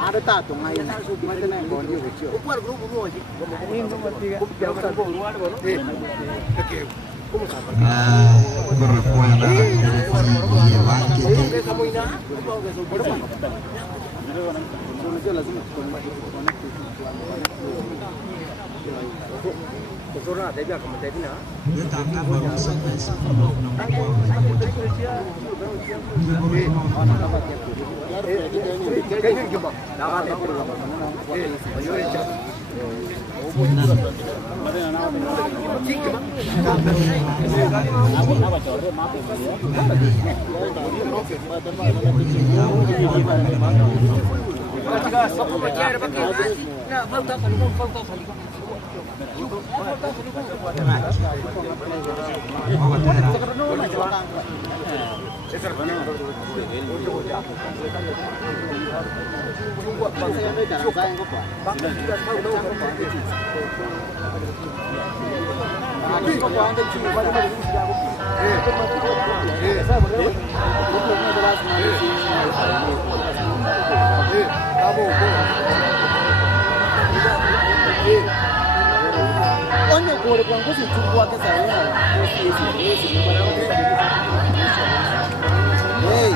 ada tato ngayon mati na bondi ucio upar grupo hoje ini matiga Onye gore kwa ngozi chukua kesa yena. Hey.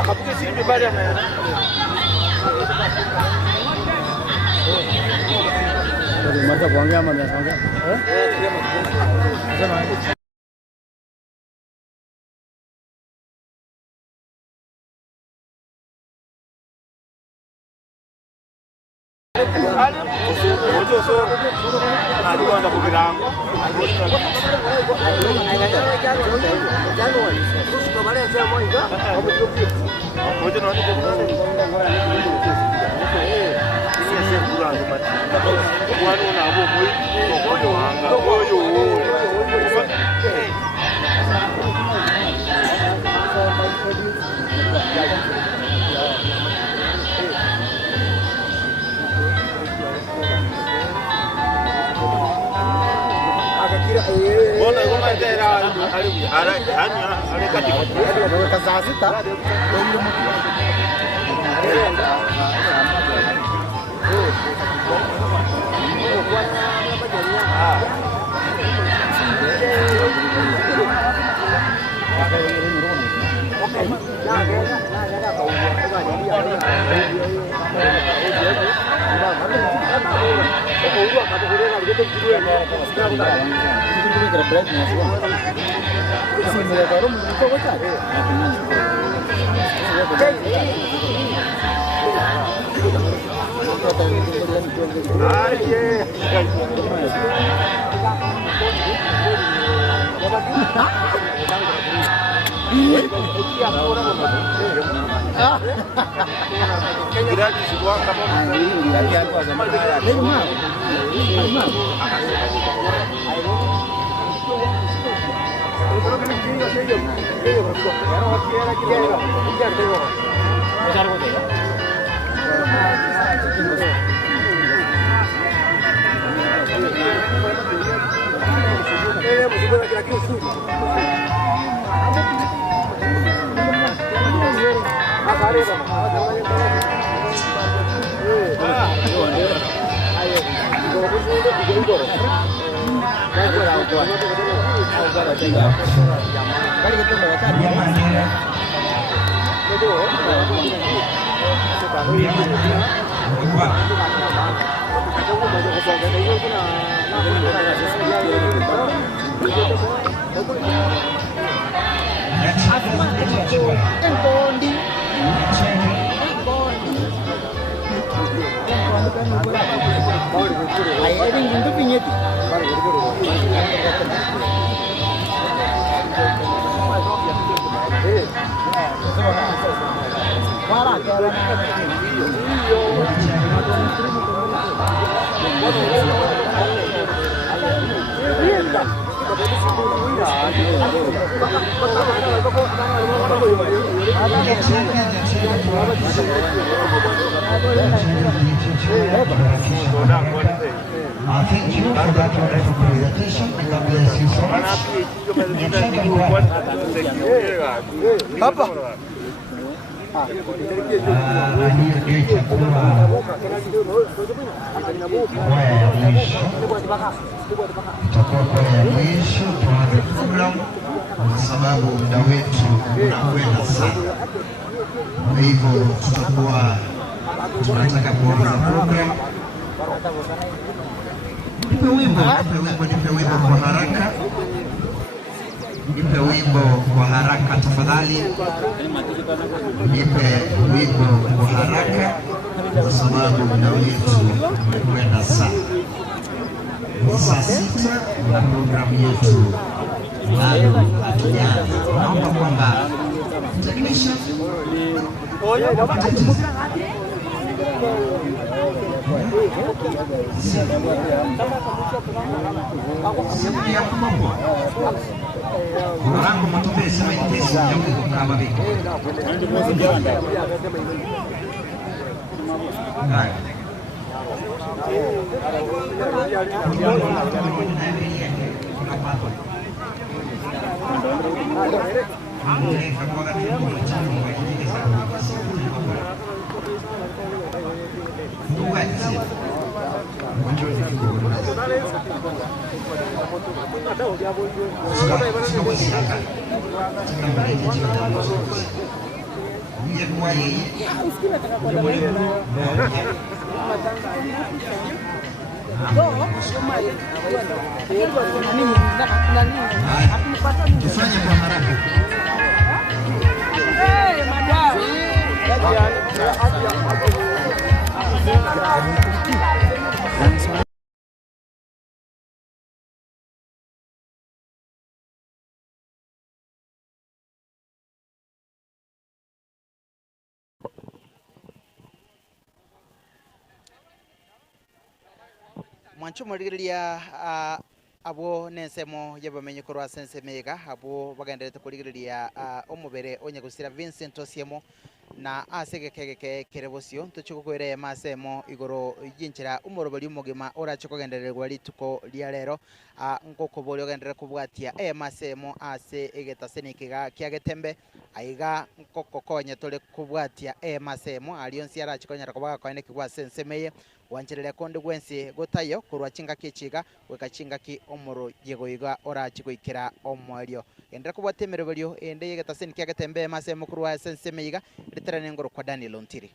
Akapiga simu vibaya na Mata kuongea mambo ya sanga. Thank you for that wonderful presentation. God bless you so much. Papa. Hiyo chakula itakuwa kwa ya mwisho, tuanze program kwa sababu muda wetu unakwenda sana. Kwa hivyo tutakuwa tunataka kuanza program. Nipe wimbo kwa haraka. Nipe wimbo kwa haraka tafadhali. Nipe wimbo kwa haraka kwa sababu muda wetu umekwenda sana. Saa 6 na programu yetu bado hatujaanza. Naomba kwamba technician Orang motobe sama intesi yang berapa biko. Tufanye kwa haraka. Mwancho murigiria abo nensemo yabamenye korwa sense mega abo bagenderete kurigiria omubere onye gusira Vincent Osiemo na asegekegeke kerebosio tuchukwere masemo igoro yinchira umurobali umugima oracho kugendererwa lituko lya rero ngoko boli ogendere kubwatia masemo ase egetasenikiga kiagetembe aiga ngoko konye tole kubwatia masemo alionsi aracho konyara kubaga kwene kigwa sense meye wancherere konde gwensi gotayo kurwa chinga kichiga weka chinga ki omoro yegoiga orachi goikera omwalio endera kubwatemere balio ende yegetaseni kiagetembe masemo kurwa sense meiga literane ngoro kwa Daniel Ontiri.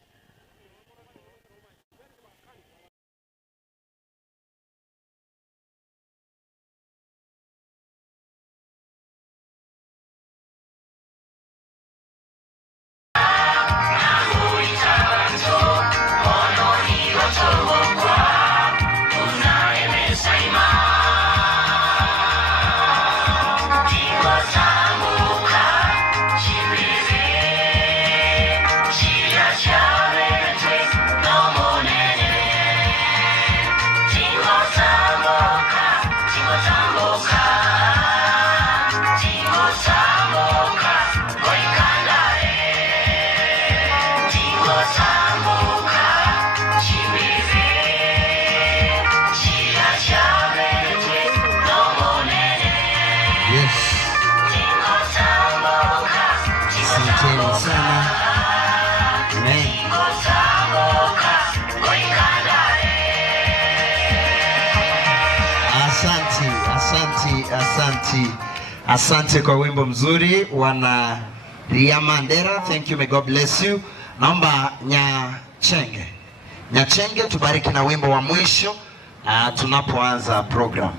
Asante kwa wimbo mzuri wana Ria Mandera. Thank you, may God bless you. Naomba Nyachenge tubariki na wimbo wa mwisho tunapoanza program.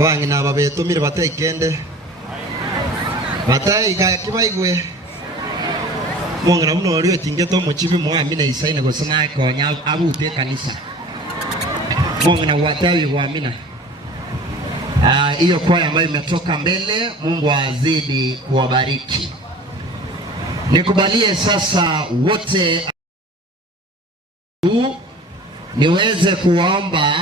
Wangi na babetumire bataikende bataika kibaigwe mongera uno ori otingeto mochibi mwami na isaine gosana konya abute kanisa mongera watawi waamina. Hiyo kwaya ambayo imetoka mbele, Mungu azidi kuwabariki. Nikubalie sasa wote niweze kuwaomba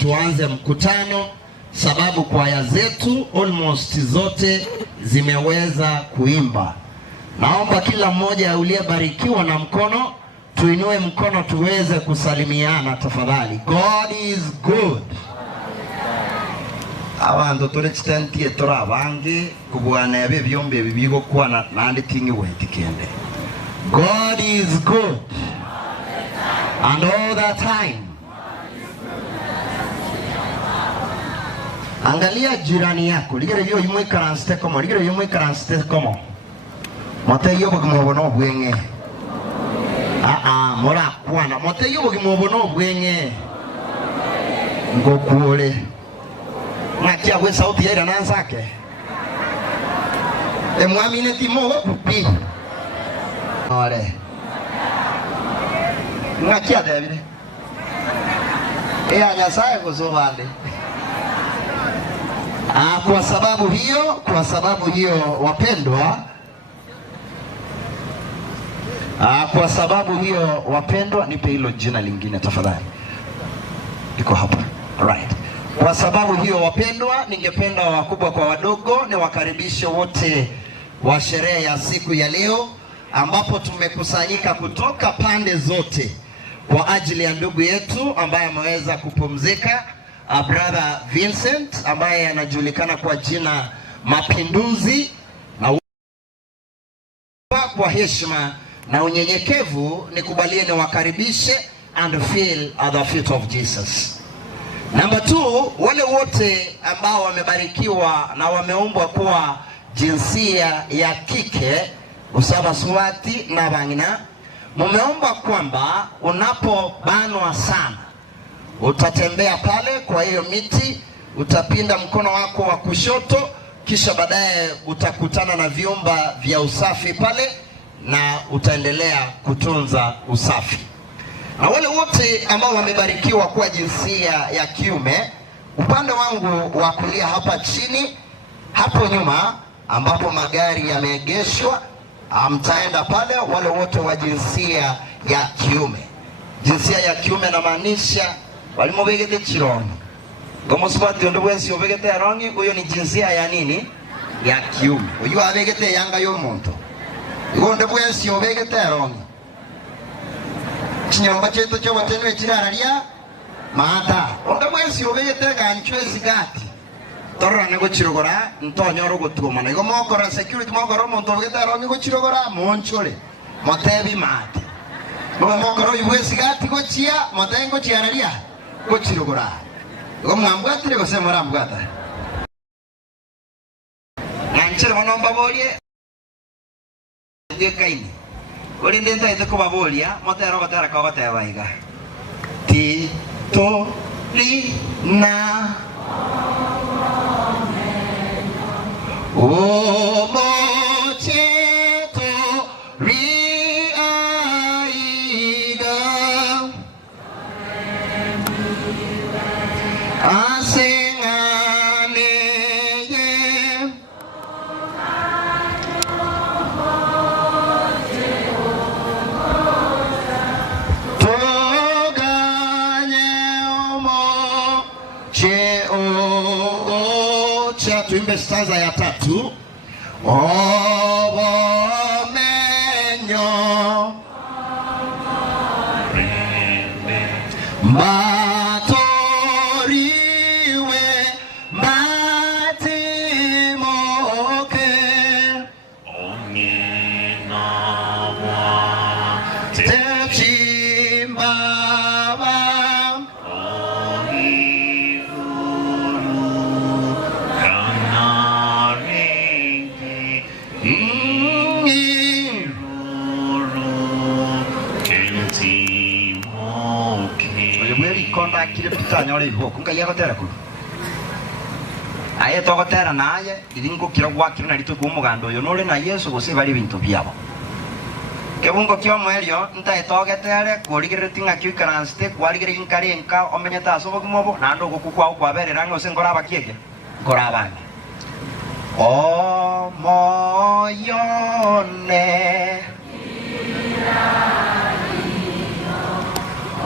tuanze mkutano, sababu kwaya zetu almost zote zimeweza kuimba. Naomba kila mmoja uliyebarikiwa na mkono tuinue mkono tuweze kusalimiana tafadhali. God is good. Abantu tore chitantie tora bange kubwana yabe byombe bibigo kwana nandi tingi wetikende. God is good. And all the time. Angalia jirani yako, ligere yo yumwe karanste komo, ligere yumwe karanste komo. Mote yo bogimobono bwenge. Mora kwana, mote yo bogimobono bwenge. Ngokule. Makia we sauti ya nanzake. Mwamine timo kupi. Ore. Makia David. Nyasaye kuzobande. Kwa sababu hiyo wapendwa, kwa sababu hiyo wapendwa, nipe hilo jina lingine tafadhali. Iko hapa. Right. Kwa sababu hiyo wapendwa, ningependa wakubwa kwa wadogo niwakaribishe wote wa sherehe ya siku ya leo, ambapo tumekusanyika kutoka pande zote kwa ajili ya ndugu yetu ambaye ameweza kupumzika, brother Vincent ambaye anajulikana kwa jina Mapinduzi, na kwa heshima na unyenyekevu nikubalie niwakaribishe and feel at the feet of Jesus. Number 2, wale wote ambao wamebarikiwa na wameumbwa kuwa jinsia ya kike, usabaswati na bangina, mumeomba kwamba unapobanwa sana utatembea pale kwa hiyo miti, utapinda mkono wako wa kushoto, kisha baadaye utakutana na vyumba vya usafi pale na utaendelea kutunza usafi. Na wale wote ambao wamebarikiwa kuwa jinsia ya kiume, upande wangu wa kulia hapa chini, hapo nyuma ambapo magari yameegeshwa, mtaenda pale. Wale wote wa jinsia ya kiume. Jinsia ya kiume na maanisha walimo begete chirongi. Gomo subati ondo wensi obegete arongi, huyo ni jinsia ya nini? Ya kiume. Uyu abegete yanga yo muntu. Igonde wensi obegete arongi. Chinyomba chetu cyo batenwe kirararia mata onda mwesi obegete ganchwe sigati torane go chirogora ntonyoro gutuma nego mokora security mokora monto obegete rongi go chirogora monchore motebi mate no mokoro ibwe sigati go chia motengo chiararia go chirogora go mwambwatire go semora mbwata nganchere monomba bolie kaini ori ndenta ite kubabolia motero gotera ka goteba iga ti to li na o mocheto ri aiga asengane ye tuimbe stanza ya 3 menyo matoriwe matimoke techimbaba konda kire pitanya ore ibo kunga yago tera ku aye to gotera naye iringo kira gwa kira naritu ku mugando yo nore na Yesu gose bari bintu byabo kebungo kyo mwerio nta etogetere kurigire tinga kyikaranste kwarigire inkari enka omenye taso bokumobo nando gukukwa kwaberera ngose ngora bakiege ngora bange o moyone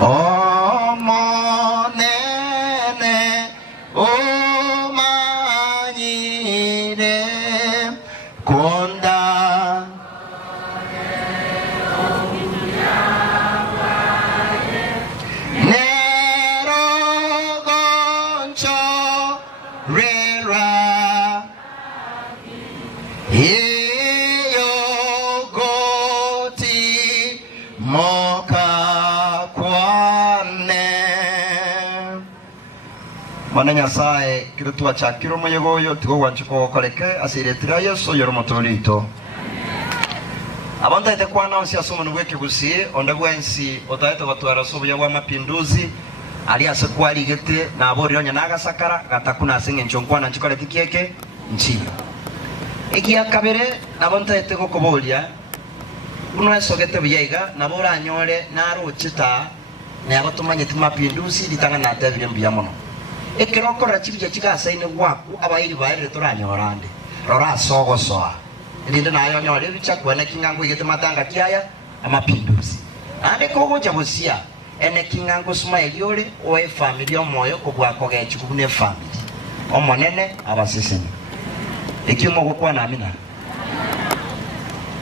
o monene o manyire konda nero goncho rera iyo goti moka mana nyasaye kirutua cha kiro moyegoyo tigo wanchuko koleke asiretira Yesu yoro motorito abanda ite kwana onsi asoma nubweke gusi onda gwensi otaito batwara sobo ya mapinduzi ali asekwali gete na abori onya naga sakara gatakuna asinge nchonkwana nchikole tikieke nchi eki akabere nabonta ite gokobolia uno esogete buyega nabora anyore naro chita ne abatumanye timapinduzi litanga na tebye mbiyamono ekiroko rachibije chigasaine gwaku abairi baire toranyorande rora sogo soa ndinde nayo nyore bicha kwene kingango igete matanga kiaya amapinduzi ande kogo jabusia ene kingango smile yore oe family omoyo kobwako gechi kubune family omonene abaseseni ekimo gukwa na amina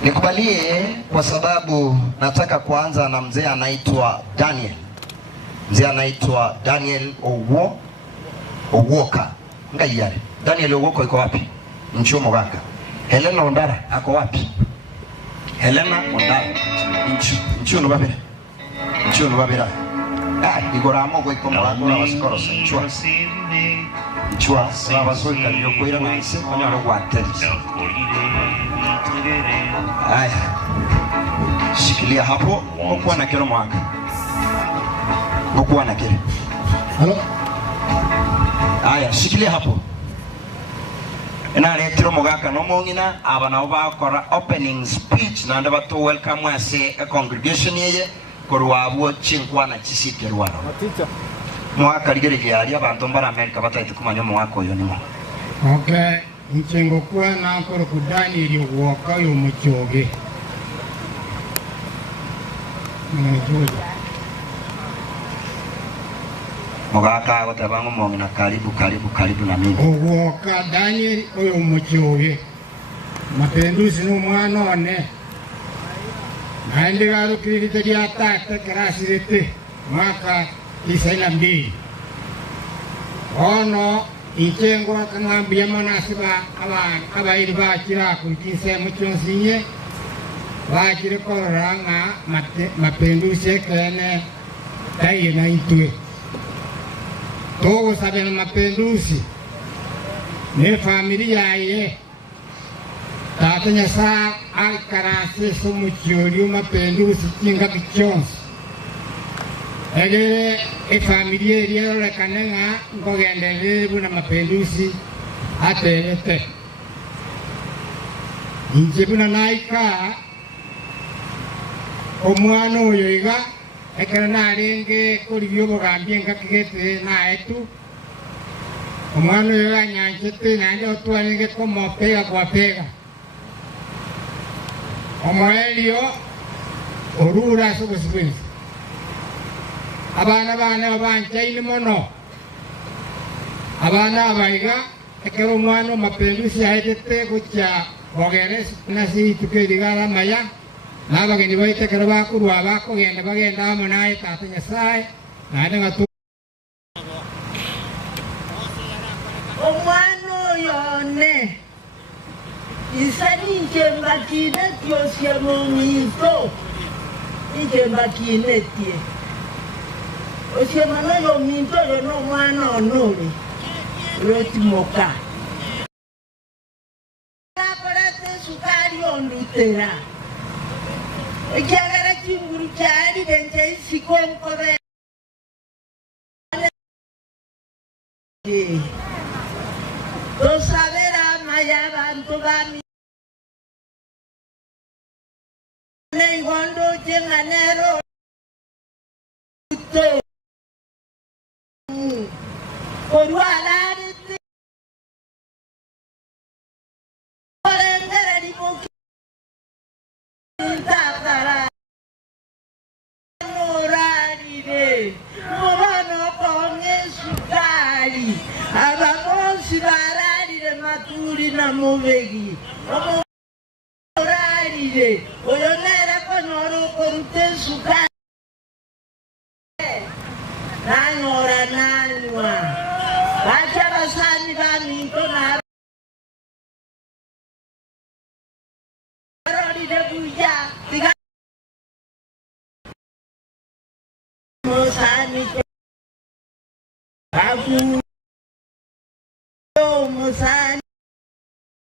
nikubalie kwa sababu nataka kuanza na mzee anaitwa Daniel. Mzee anaitwa Daniel Owoka. Ngayari. Daniel Owoka yuko wapi? Nchumo gaka. Helena Ondara ako wapi? Helena Ondara. Nchuno babira. Nchuno babira. Igora amogo ikomo agora basikorosa. Nchua. Nchua. Abasoi kaliyo kwira naise onyaro gwateri. Aya. Shikilia hapo. Ngokuwa na kero mwaka. Ngokuwa na kero. Halo? Aya, shikilia hapo. Ina letiro mogaka no mongina abana bakora opening speech na ndaba to welcome as a congregation yeye korwabo chinkwana chisiterwana. Matita. Mwaka ligere yari abantu mbara America batayite kumanya mwaka oyo nimo. Okay, nchengo kwa na koro kudani iri woka yo muchoge. Mogaka gotabango mongina karibu na mimi. Owoka Daniel oyo muchoge. Mapinduzi no mwana one. Naende garo kirite dia tata krasirete. Maka 92 ono ichengwa kangambia manasiba abairi bakira kuitise muchonsinye bakire koranga mapinduzi kene dai na itwe togo sabe na mapinduzi ne familia ye tatanya sa alkarase sumuchioli mapinduzi kinga kichonsi e familia iliyo lekanenga ngogendele buna mapinduzi atelete inje buna naika omwana oyo iga ekera narenge kolibyo bogambye ngakigete naetu omwana oyo anyanjete nande otwarenge komopega kwapega omoelio orura sobosibwezi abana bana banchaine mono abana abaiga ekero omwana mapinduzi aetete gocha bogeres nasi tukedigara maya nabageni baitekero bakurwa bakogenda bagenda amo naye tata nyasaye nade ngatu omwana oyone isani njembakine tiosie momito njembakine tie osiemano yo minto yo no mwana onole rotimoka aparate sukari ondutera ekiagara kinguru kyali benje isikonkore tosabera maya bantu bami nengondo jenganero Korualari Korendera di Moki Takara Morari de Morano Konge Sukari Abamonsi Barari de Maturi na Movegi Morari de Oyonera Konoro Korute Sukari Nanyora nanywa Bacha basani baminto na Rodi de buja Tiga Mosani Kabu Mosani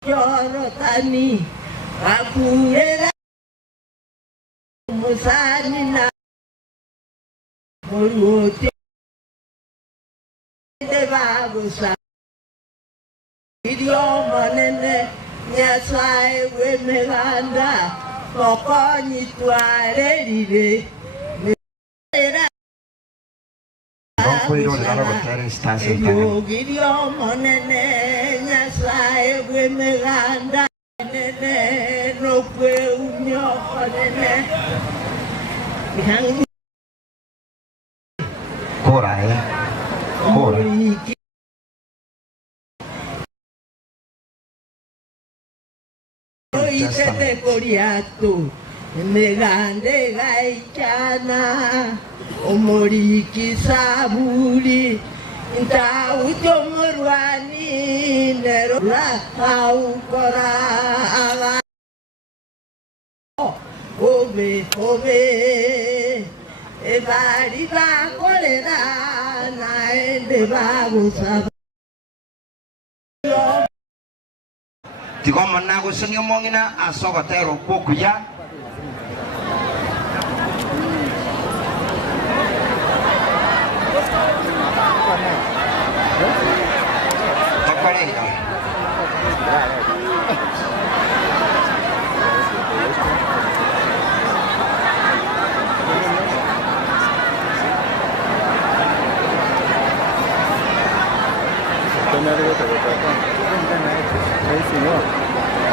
Yorotani Kabu Era Mosani na Moruote de bagusa idioma nene nyasaye wemeganda mokonyi tware libe era idioma nene nyasaye wemeganda nene nokwe unyoko nene Kora Oitete koriato megande gaichana omoriki sabuli nta utomorwani nero la aukora ava obe ebari bakolera naende bagusa Tigoma nago senyo mongina asogotero pokuya Tokolenga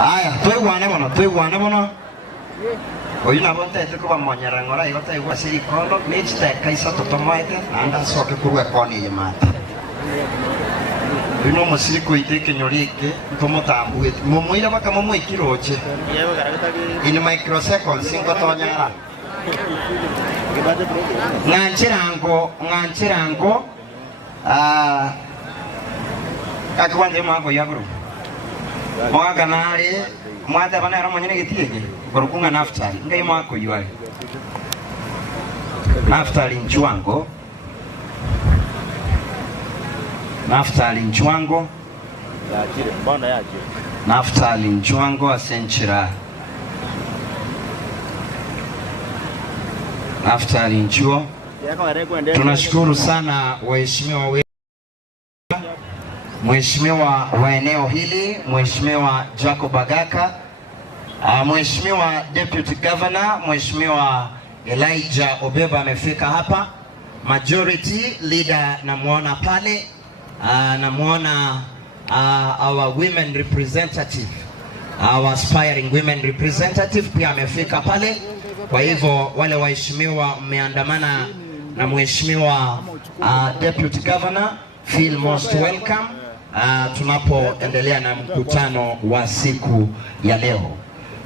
Aya, tuiguane mono. Oyu nabo ntete kuba monyerang'ora igota igwa sirikono nititeka isa totomoete naenda soke kurwa koni yemata. Uyu no musiriko iteke nyorike ntomutambuete. Mumuira baka mumuikiroche. In microseconds ingotonyara. nganchirango kakwanje mwako yaguru mwaka nali mwata bana romo nyine gitiye korukunga naftali ngai mwako yuali Naftali Nchwango Naftali Nchwango asenchira Naftali Nchuo. Tunashukuru sana waheshimiwa Mheshimiwa wa eneo hili, Mheshimiwa Jacob Agaka, Mheshimiwa Deputy Governor, Mheshimiwa Elijah Obeba amefika hapa. Majority leader namuona pale, namuona our women representative, our aspiring women representative pia amefika pale. Kwa hivyo wale waheshimiwa mmeandamana na Mheshimiwa Deputy Governor, feel most welcome tunapoendelea na mkutano wa siku ya leo.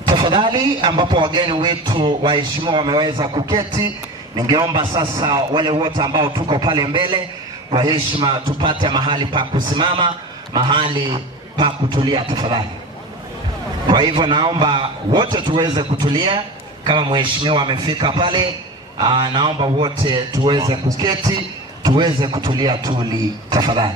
Tafadhali, ambapo wageni wetu waheshimiwa wameweza kuketi, ningeomba sasa wale wote ambao tuko pale mbele kwa heshima tupate mahali pa kusimama, mahali pa kutulia tafadhali. Kwa hivyo naomba wote tuweze kutulia. Kama mheshimiwa amefika pale, naomba wote tuweze kuketi, tuweze kutulia tuli tafadhali.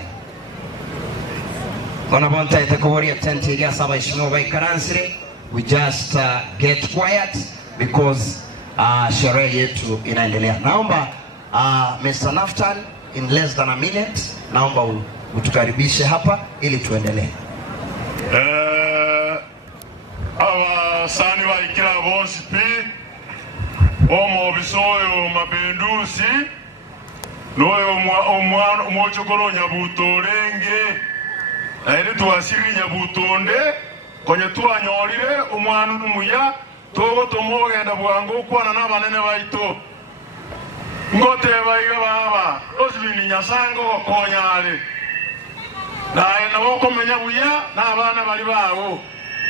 Kona bonta itakuboria tenti ya saba heshimiwa baikaransire. We just get quiet because sherehe yetu inaendelea. Naomba Mr. Naftal in less than a minute, naomba utukaribishe hapa ili tuendelee. Abasani baikira bonsi pi omo bisoyo mapenduzi noyo omwana omochokoro nyabutorenge eri tuasiri nyabutonde konye tuanyorire omwana umuya togo tomogenda bwangu kwana nabanene baito ngote baiga baba osibini nyasango okonyale naye nabo komenya buya nabana bali bawo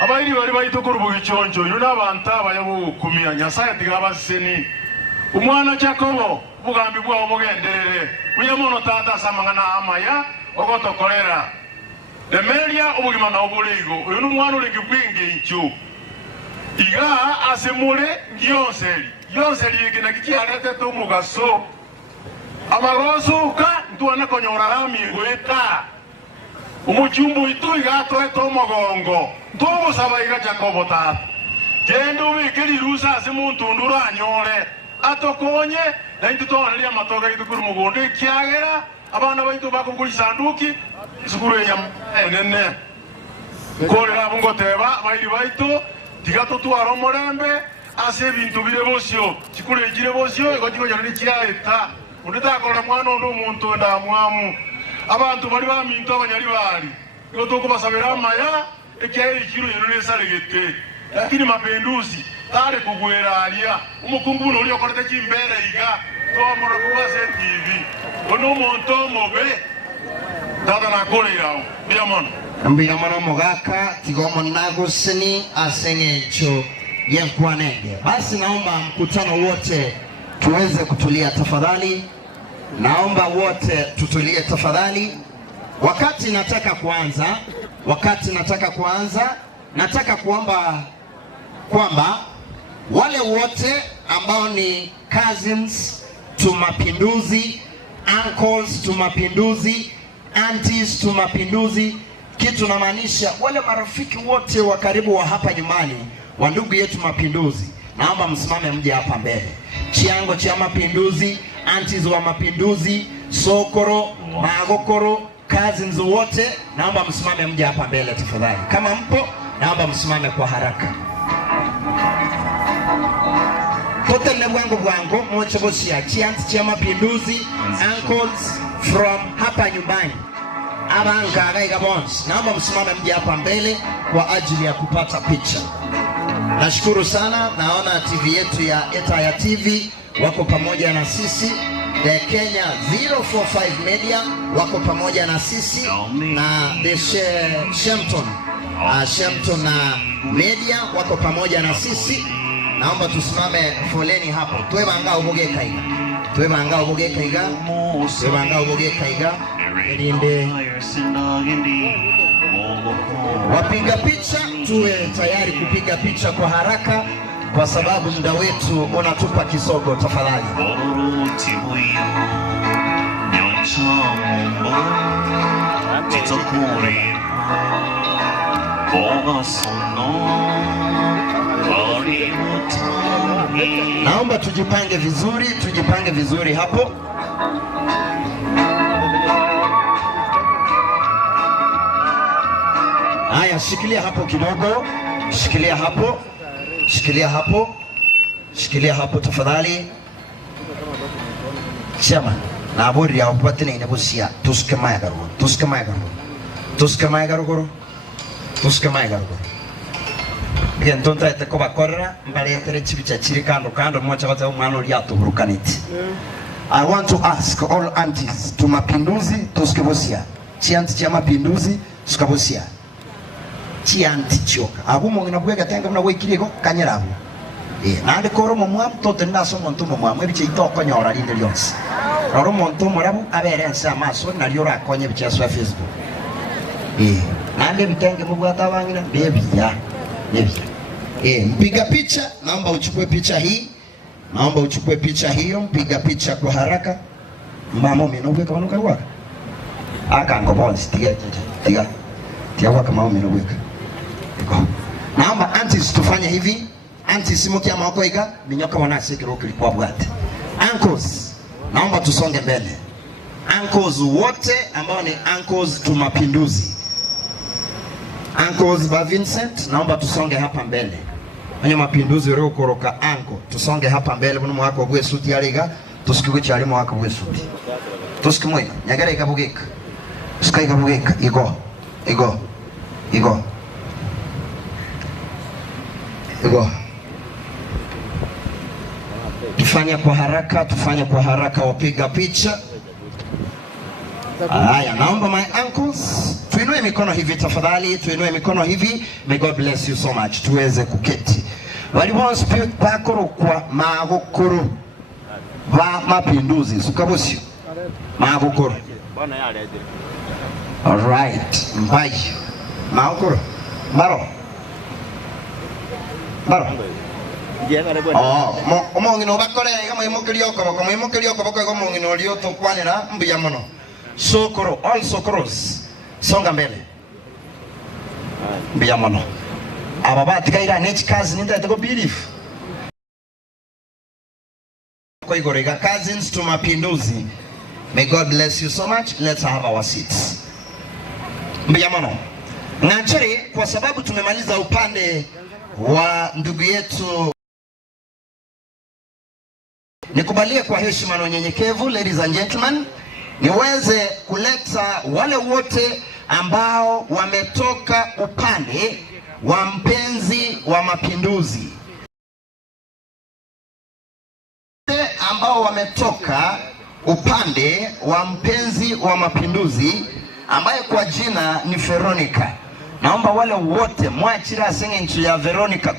abairi bali baito kurubuga ichonjo ino nabantu abayabu kumira nyasaye tigabaseni umwana Jacobo bugambi bwa omugenderere uyamono tata samangana amaya ogotokorera Emelia obugima na obuligo uyu numwana ulingi bwinge icho iga asemule yonseli yigina kikiarete to mugaso amaroso ka ntuana konyora rami gweta umuchumbu itu iga to mogongo togo sabaiga Jacobo ta gendo wikiri rusa asimuntu ndura anyore atokonye na intutona matoga itukuru mugonde kiagera abana baito bakuguri sanduki sukuru ya nene korera bungo teba bairi baito tigato tuaro morembe ase bintu bire bosio sikure gire bosio igotiko yarani kiraeta undita akora mwana ndo muntu ndamwamu abantu bari baminto abanyari bari igotoko basabera maya ekyairi kiro yerone saregete lakini mapenduzi tare kugwera alia umukungu buno uri okorete kimbere iga tomora kubase TV ono monto mobe dada na kole irao mbira mono mogaka tigomo nagusini asengecho yenkwanenge. Basi naomba mkutano wote tuweze kutulia tafadhali. Naomba wote tutulie tafadhali. Wakati nataka kuanza nataka kuomba kwamba wale wote ambao ni cousins to Mapinduzi, uncles to Mapinduzi, aunties to Mapinduzi, kitu namaanisha wale marafiki wote wa karibu wa hapa nyumbani wa ndugu yetu Mapinduzi, naomba msimame mje hapa mbele. Chiango cha Mapinduzi, aunties wa Mapinduzi, Sokoro, Magokoro, cousins wote, naomba msimame mje hapa mbele tafadhali. Kama mpo, naomba msimame kwa haraka. Kote bwango mochoboshia chianti cha Mapinduzi, uncles from hapa nyumbani, abanga gaiga bons, naomba msimame mje hapa mbele kwa ajili ya kupata picha. Nashukuru sana, naona TV yetu ya Etaya TV wako pamoja na sisi, The Kenya 045 Media wako pamoja na sisi, na The Shempton na Media wako pamoja na sisi, naomba tusimame foleni hapo. Tuwe banga uboge kaiga. Tuwe banga uboge kaiga. Tuwe banga uboge kaiga. Elinde. Wapiga picha tuwe tayari kupiga picha kwa haraka kwa sababu muda wetu unatupa kisogo, tafadhali. Naomba tujipange vizuri hapo. Haya, shikilia hapo kidogo. Shikilia hapo tafadhali. Chama na abori ya upate na inabusia tuskemaya garo. Gentonta ete koba korra mbale etere chibicha chiri kando mwacha wata umwana uliato burukaniti. I want to ask all aunties to mapinduzi tuskebosia. Chianti cha mapinduzi tuskebosia. Chianti choka. Abu mongina bwega tenga mna wekirego kanyerabu. Nande koro momwa tote ndaso monto momwa mwebiche itoko nyora linde lyonsi. Roro monto morabu aberensa maso na lyora konye bicha swa Facebook. Nande bitenge mubwata bangina bebya. Mpiga picha, naomba uchukue picha hii. Mpiga picha kwa haraka. Mama mimi kama waka. Aka ngobonzi tiga waka mama mimi naomba aunties tufanye hivi. Aunties simukia mako iga minyoka wanasi kirokili kwa bwate. Uncles, naomba tusonge mbele. Uncles wote ambao ni uncles tu mapinduzi. Uncles ba Vincent, naomba tusonge hapa mbele. Manyo mapinduzi leo koroka uncle, tusonge hapa mbele buno mwako gwe suti yaliga, tusikigwe cyari mwako gwe suti. Tusikimwe, nyagara ikabugeka. Tusikai kabugeka, igo. Tufanye kwa haraka wapiga picha. Haya, naomba my uncles tuinue mikono hivi tafadhali, May God bless you so much. Tuweze kuketi. Walimu speak bakoro kwa magokoro ba mapinduzi sukabosio magokoro. All right, mbai magokoro baro. Omongino bakore kama imokelioko bako omongino lioto kwanira mbuya mono. Sokoro, all sokoros. Songa mbele. Mbuya mono. Ababati kaira nechi kazi ninda etako belief. Kwa igorega cousins to mapinduzi. May God bless you so much. Let's have our seats. Mbuya mono. Ngachari kwa sababu tumemaliza upande wa ndugu yetu. Nikubalie kwa heshima na unyenyekevu, ladies and gentlemen, niweze kuleta wale wote ambao wametoka upande wa mpenzi wa mapinduzi. Ambao wametoka upande wa mpenzi wa mapinduzi ambaye kwa jina ni Veronica. Naomba wale wote mwachira singe nchi ya Veronica.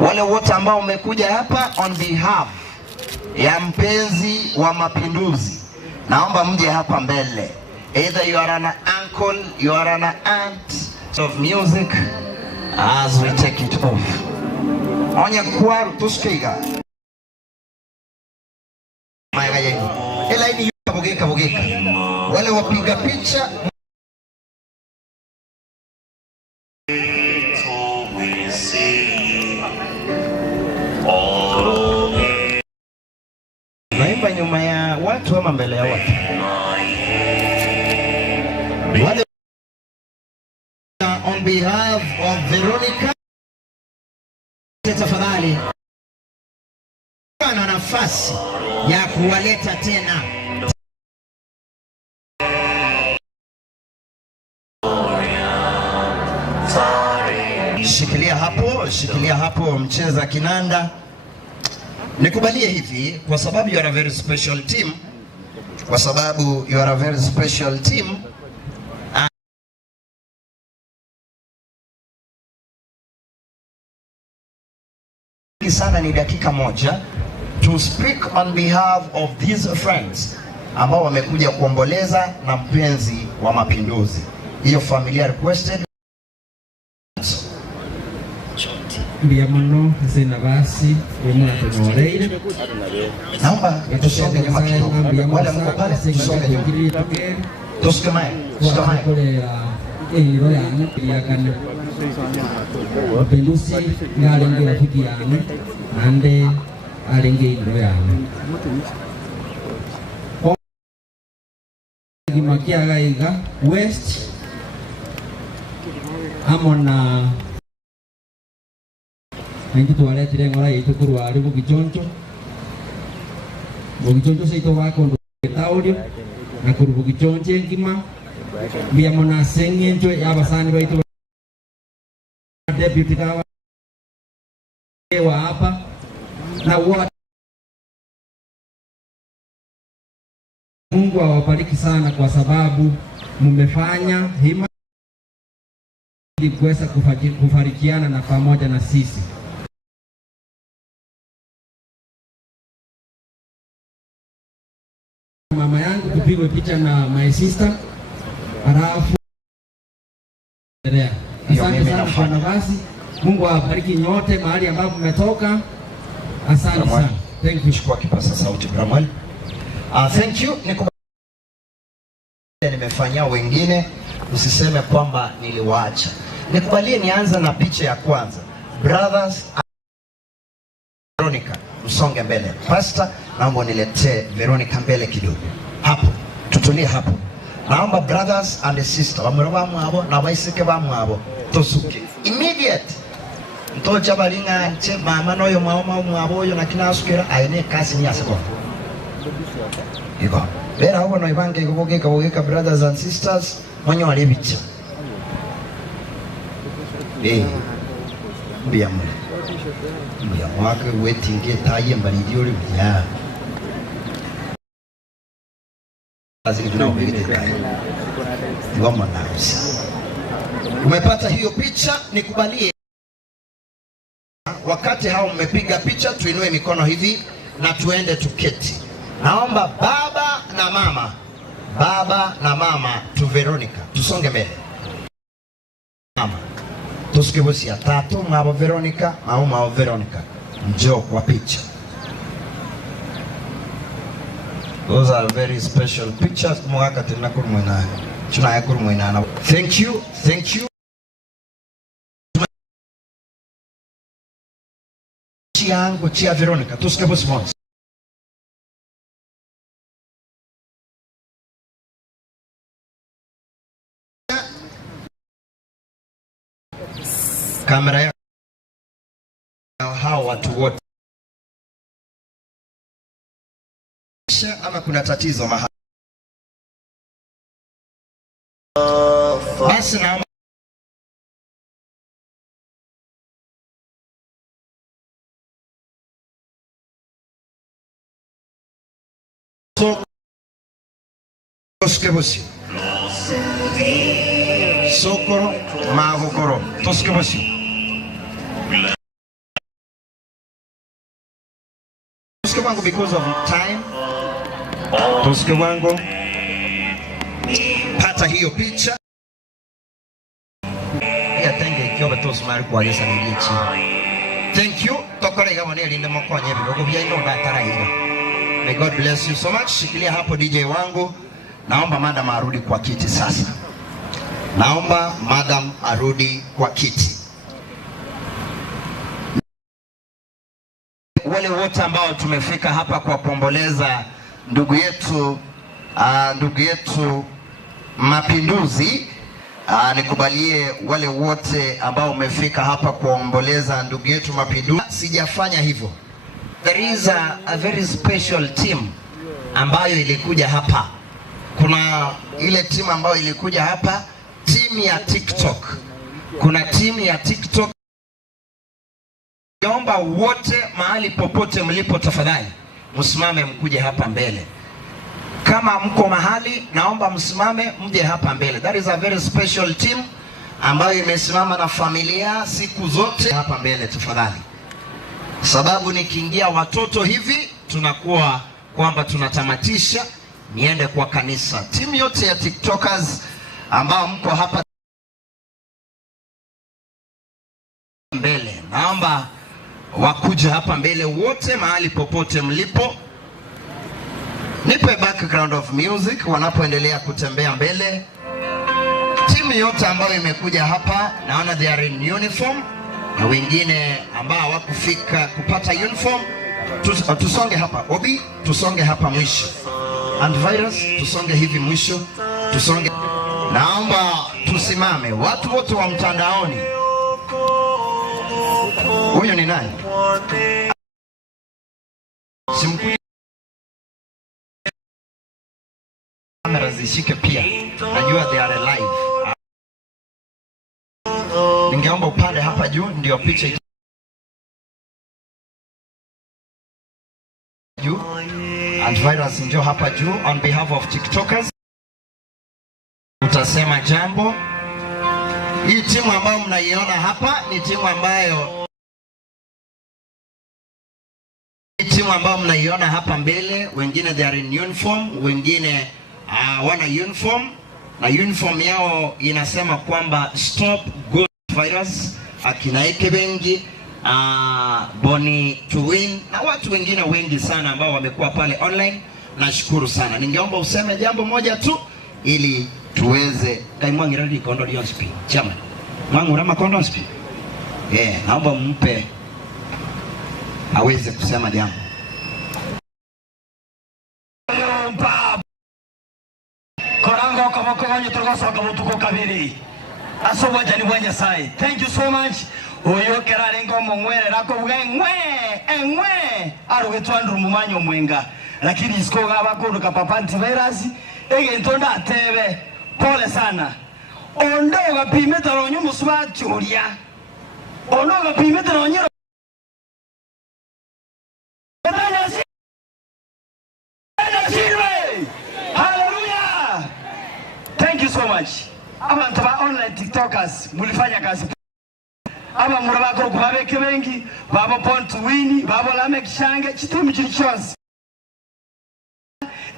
Wale wote ambao umekuja hapa on behalf ya mpenzi wa mapinduzi, naomba mje hapa mbele. Either you are an uncle, you are an aunt of music as we take it off. Onya kwaru tuskiga. Maiga yengu. Ela ini kabugeka. Wale wapiga picha naimba nyuma ya watu ama mbele ya watu. Wale on behalf of Veronica, tafadhali ana nafasi ya kuwaleta tena. Shikilia hapo mcheza kinanda. Nikubalie hivi kwa sababu you are a very special team. sana ni dakika moja to speak on behalf of these friends ambao wamekuja kuomboleza na mpenzi wa mapinduzi. Hiyo familia requested. Biamono zina basi wengine tunaoreire. Naomba tusonge nyuma kidogo. Wale mko pale tusonge nyuma. Tusikamae. Ilo yangu yakane. Mapinduzi ngalenge rafiki yangu ande alenge ilo yangu. Gimakia gaiga West amona Nanti tuare tidak ngorai itu keluar buki conco saya itu wakon tahu dia nak buki conco yang kima biar menasengin cuy abasan itu ada beauty kawan dewa apa na what Mungu awabariki sana kwa sababu mmefanya hima ili kuweza kufarikiana na pamoja na sisi. Mama yangu kupigwa picha na my sister halafu asante sana kwa nafasi. Mungu awabariki nyote mahali ambapo mmetoka. Asante sana. Thank you. Chukua kipaza sauti Bramwell. Thank you. Nimefanyia wengine, usiseme kwamba niliwaacha. Nikubalie nianze na picha ya kwanza. Brothers Veronica, msonge mbele. Pastor, naomba niletee Veronica mbele kidogo. Hapo, tutulie hapo. Naomba brothers and sister, wamurwa mwabo na waisike ba mwabo. Tosuke. Immediate. Ntoja balinga nche mama noyo mwabo yo nakina asukira aine kasi ni asako. Iko. Bera huko no ibange kubogeka brothers and sisters mwanyo wale bicha. Mbia mwaka waiting taye mbalidio ya. Lazima tunaombele kai. Ngoma nausi. Umepata hiyo picha, nikubalie. Wakati hao mmepiga picha, tuinue mikono hivi na tuende tuketi. Naomba baba na mama tu Veronica, tusonge mbele. Mama, tusikibusi ya tatu, mwabo Veronica, mama Veronica, njoo kwa picha. Those are very special pictures. Mwaka tena kurumwena, tunaya kurumwena. Thank you. Chiango, chia Veronica, tusikibusi mwanzo. Kamera ya hao watu wote ama kuna tatizo mahali basi na toskebosi sokoro magokoro toskebosi wangu because of time. Toske wangu pata hiyo picha ya tenge kioba tosmari kwa yesa nijichi. Thank you. Tokore kama ni linde mkonye bidogo bia ino na taraira. May God bless you so much. Shikilia hapo DJ wangu. Naomba madam arudi kwa kiti sasa. Naomba madam arudi kwa kiti. Wale wote ambao tumefika hapa kwa kuomboleza ndugu yetu Mapinduzi, nikubalie wale wote ambao umefika hapa kuomboleza ndugu yetu Mapinduzi. Sijafanya hivyo. There is a very special team ambayo ilikuja hapa. Kuna ile team ambayo ilikuja hapa, team ya TikTok. Kuna team ya TikTok. Naomba wote mahali popote mlipo tafadhali msimame mkuje hapa mbele. Kama mko mahali naomba msimame mje hapa mbele. That is a very special team ambayo imesimama na familia siku zote. Hapa mbele tafadhali. sababu nikiingia watoto hivi tunakuwa kwamba tunatamatisha niende kwa kanisa. Timu yote ya TikTokers ambao mko hapa mbele, naomba wakuja hapa mbele wote mahali popote mlipo. Nipe background of music wanapoendelea kutembea mbele. Timu yote ambayo imekuja hapa naona they are in uniform, na wengine ambao hawakufika kupata uniform tusonge hapa. Obi, tusonge hapa mwisho. Antivirus, tusonge hivi mwisho. Tusonge. Naomba tusimame watu wote wa mtandaoni. Huyo ni nani? Simkuja. Kamera zishike pia. Najua they are live. Ningeomba upande hapa juu ndio picha juu. Antivirus njoo hapa juu on behalf of TikTokers. Utasema jambo. Hii timu ambayo mnaiona hapa ni timu mnaiona hapa mbele. Wengine they are in uniform, wengine wana uniform, na uniform yao inasema kwamba stop good virus. Akina Ekebengi, Boni to win na watu wengine wengi sana ambao wamekuwa pale online. Nashukuru sana. Ningeomba useme jambo moja tu ili tuweze kaimwangiradi kondo lionspi chama mwangurama kondo spi. Naomba mpe aweze kusema jambo. Korango kama konyo tukosa kama tuko kabiri. Asobo jani bwanya sai. Thank you so much. Oyo kerarengo mongwere rako bwengwe engwe arugitwandu mumanyo mwenga. Lakini isko gabakuru kapapa antivirus egento ndatebe. Pole sana. Ondoga pimeta ronyo muswa choria. Ondoga pimeta ronyo. Hallelujah. Thank you so much. Abantu ba online TikTokers mulifanya kazi. Aba murabako kubabeke bengi babo point win babo lame kishange chitimu chilichonse.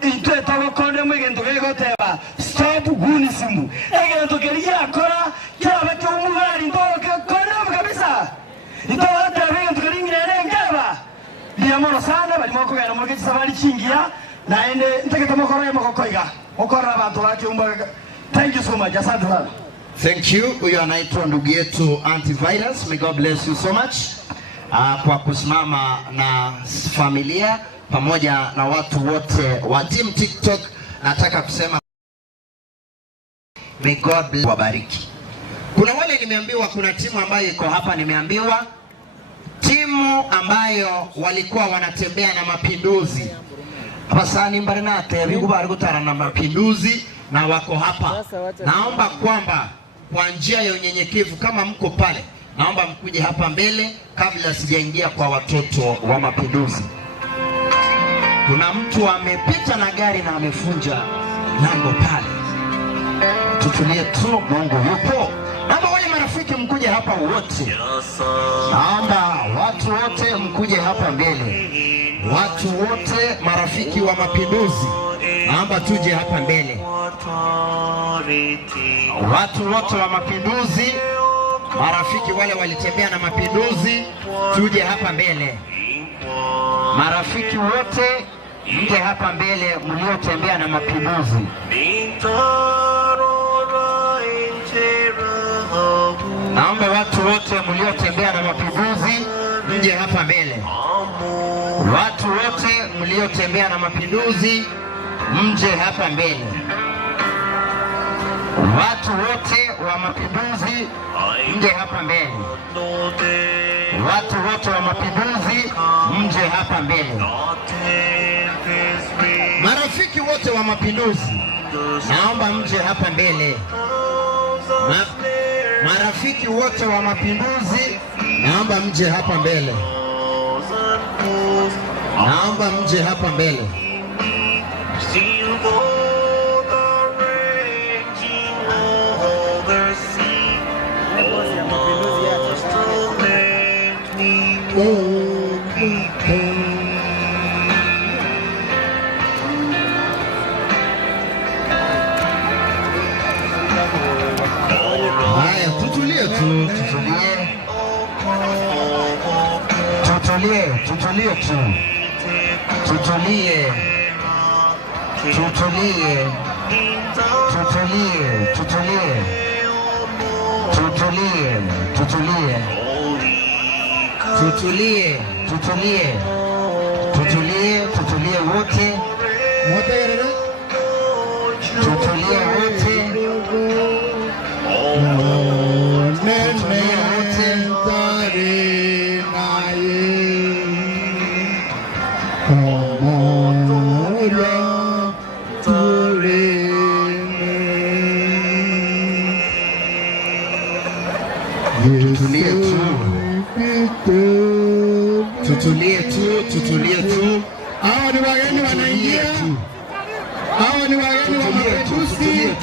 Into tawo konde mwegento gegoteba stop guni simu. Egento keriya akora kya bate umugari ndoke konde kabisa. Into wate begento keringire ngeba. Liamono sana bali moko gana moko kisabali chingia na ende nteketa moko roye moko koiga. Okora abantu bake umbaga. Thank you so much. Asante sana. Thank you. Huyo anaitwa ndugu yetu Antivirus. May God bless you so much. Kwa kusimama na familia pamoja na watu wote wa team TikTok, nataka kusema may God bless wabariki. Kuna wale nimeambiwa kuna timu ambayo iko hapa, nimeambiwa timu ambayo walikuwa wanatembea na mapinduzi. Hapa sani mbarenate bigu bari gutara na mapinduzi na wako hapa. Naomba kwamba kwa njia ya unyenyekevu kama mko pale, naomba mkuje hapa mbele kabla sijaingia kwa watoto wa mapinduzi. Kuna mtu amepita na gari na amefunja lango pale. Tutulie tu, Mungu yupo. Naomba wale marafiki mkuje hapa wote. Naomba watu wote mkuje hapa mbele. Watu wote marafiki wa mapinduzi, naomba tuje hapa mbele. Watu wote wa mapinduzi, marafiki wale walitembea na mapinduzi, tuje hapa mbele. Marafiki wote mje hapa mbele mliotembea na mapinduzi. Naomba watu wote mliotembea na mapinduzi mje hapa mbele. Watu wote mliotembea na mapinduzi mje hapa mbele. Watu wote wa mapinduzi mje hapa mbele. Watu wote wa mapinduzi mje hapa mbele. Marafiki wote wa mapinduzi, naomba mje hapa mbele. Marafiki wote wa mapinduzi, naomba mje hapa mbele. Naomba mje hapa mbele. Oh. tutulie tu, tutulie tu, tutulie, tutulie wote. Tutulie wote. Tutulie tu. Hawa ni wageni wanaingia. Hawa ni wageni wa Mapinduzi.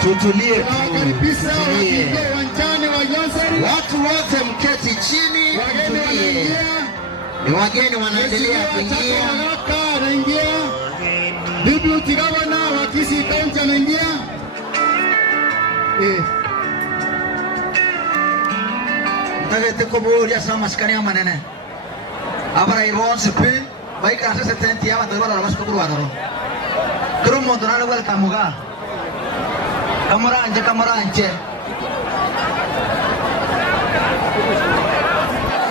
Tutulie. Tunawakaribisha wakiingia uwanjani wa Yonseri. Watu wote mketi chini. Wageni wanaingia. Ni wageni wanaendelea kuingia. Anaingia. Deputy Governor wa Kisii County anaingia. Ndagete kuburia sama maskani ya manene. Abara ibon sepe baik rasa setenti ya madoro la mas kukuru adoro. Kero mondonale welcome ga. Kamera anje.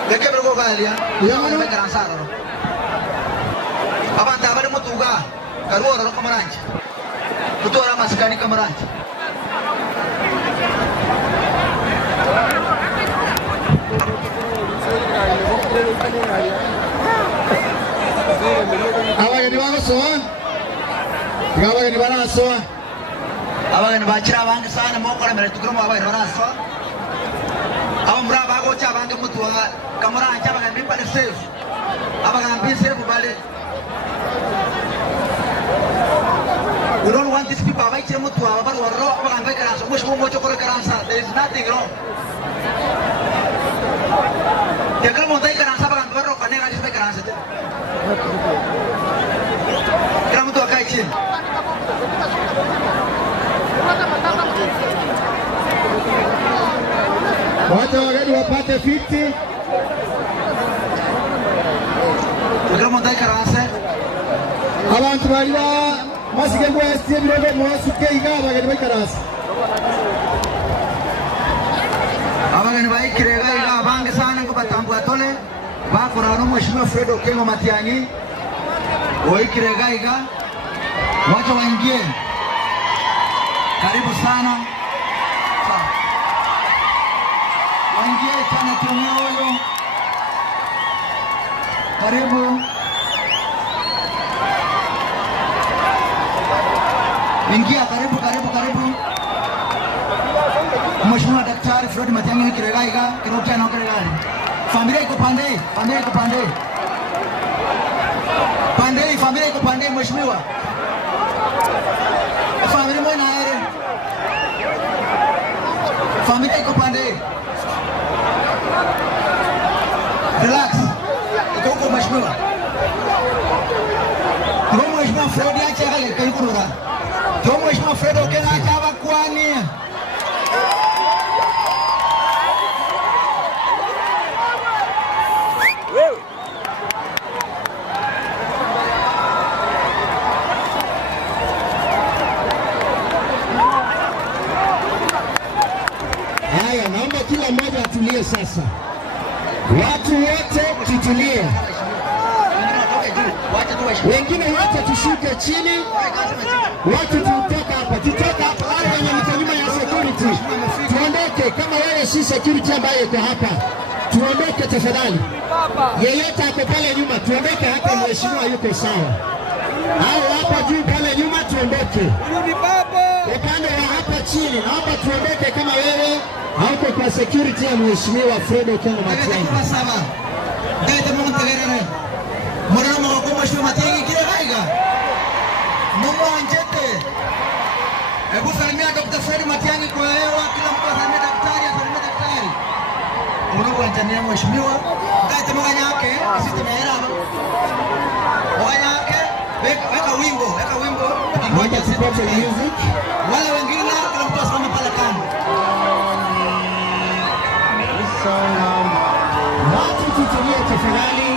Beke bergo galia. Ya mana beke rasa adoro. Abang tak ada mutuga. Karu adoro kamera anje. Betul orang maskani kamera anje. Abageni bagosoa. Abageni barasoa. Abageni bachira bange sana mokora mere tukuru abageni barasoa. Abamra bago cha bange mutuwa kamera anje abageni bale safe. Abageni be safe bale. We don't want these people abaichire mutuwa abaru warro abageni be karaso mushmo mocho kore karansa. There is nothing wrong. Jangan montai karansa abageni barro kanega disbe karansa. Kamu tu akai chin. Watu wageni wapate fiti. Kamu montai karansa. Abantu bariwa masike mwese birebe mwasuke iga abageni bakaransa. Abageni baikirega iga abange sana kubatambu atole. Bakurano mheshimiwa Fred Okengo Matiang'i. Waikirega iga. Wacha waingie. Karibu sana. Waingie sana tumia huyo. Karibu. Ingia karibu. Mheshimiwa Daktari Fred Matiang'i kirega iga. Kirokia na kirega. Familia iko pande. Familia iko pande mheshimiwa. Familia moja naere. Familia iko pande. Relax. Iko huko mheshimiwa. Kwa mheshimiwa Fred acha kale kaikurura. Kwa mheshimiwa Fred Okengo acha kwani. Kila mmoja atulie sasa. Watu wote tutulie. Wengine wote tushuke chini. Watu tutoka hapa. Wale wenye nyuma ya security. Tuondoke kama wewe si security ambaye uko hapa. Tuondoke tafadhali. Yeyote ako pale nyuma tuondoke hapa mheshimiwa yuko sawa. Hao hapa juu pale nyuma tuondoke. Upande wa hapa chini naomba tuondoke kama wewe hauko kwa security ya mheshimiwa Fred Okengo Matiang'i. Dai mungu tagerere. Mwana mwa kwa mheshimiwa Matiang'i kile gaiga. Mungu anjete. Hebu salimia Dr. Fred Matiang'i kwa hewa, kila mtu asalimie daktari. Mungu anjania mheshimiwa. Dai mwana yake system ya hela. Mwana yake weka wimbo. Ngoja tupate music. Wale wengine kila mtu asimame pale kando. Watu tutulie tafadhali.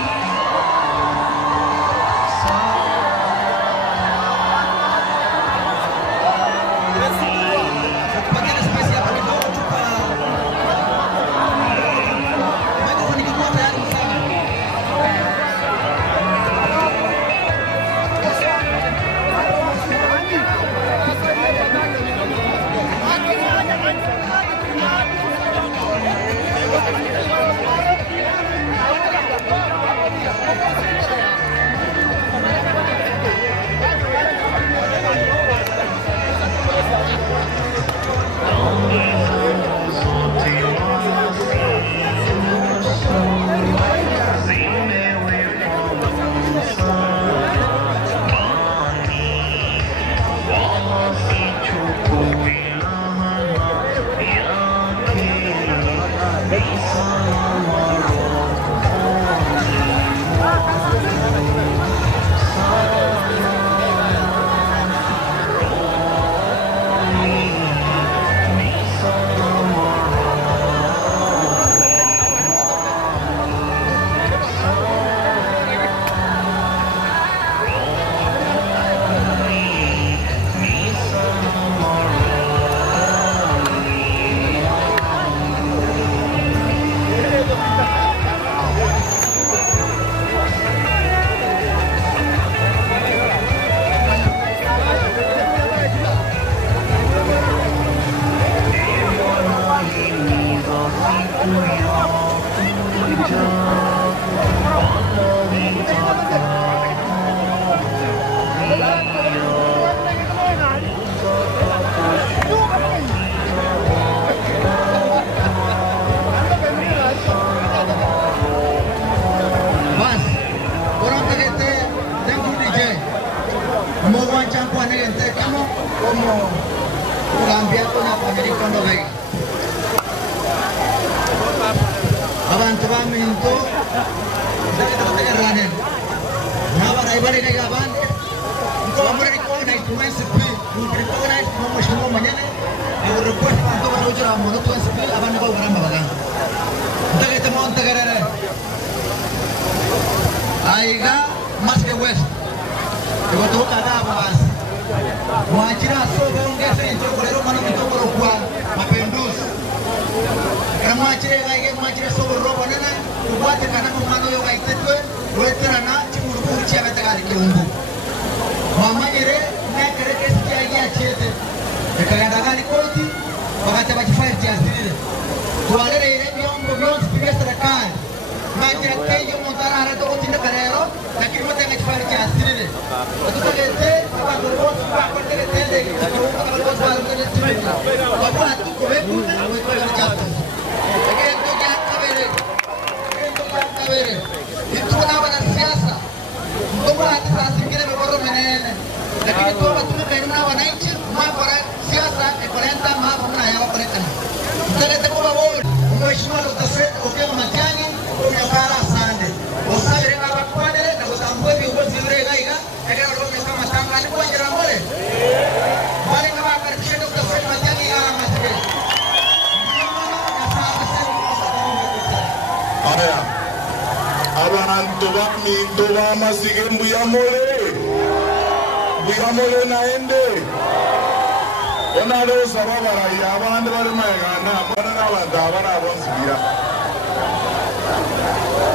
Abantu baminto ndakatagerane nabara ibale ngabande ngomre rikona ituensipi rikona itumoshimo manyane report to rojura mono tuensipi abane ko grama bagan ndagete mon tagerare aiga maske west iboto kada abas wajira so bonge sento kolero mano mitokoro kwa mapinduzi Ramachire gaige machire sobo robo nena kuwate kana mumano yo gaitetwe wetrana chimuru chia betagari kiumbu mamanyire nekere kesia ya chete ekaganda gani koti wakati bachifairi chia zile tualere ile byombo byonse bigesera kan machire keyo montara hara to kotinda karero lakini mate bachifairi chia zile tutagete abantu bose bakorere tende abantu bose bakorere tende wabatu kobeku wetrana chata itu kenapa ada siasa? Tunggu hati rasa kira baru menene. Lakini tu waktu itu kena mana wanaichi, maaf orang siasa, ekorenta maaf mana ya wakorenta. Jadi tu bawa, mheshimiwa utasema ukiwa majani, unyakara sande. Usafiri na wakwade, na kutambua viongozi wale gaiga, agar orang kama tangga ni kwa jalan boleh. Balik kama kerja tu utasema majani ya masjid. Aya, abantu baminto bamasige mbuyamole naende onale osaba barayi abandi bali maegana bona n'abantu abana abonsigira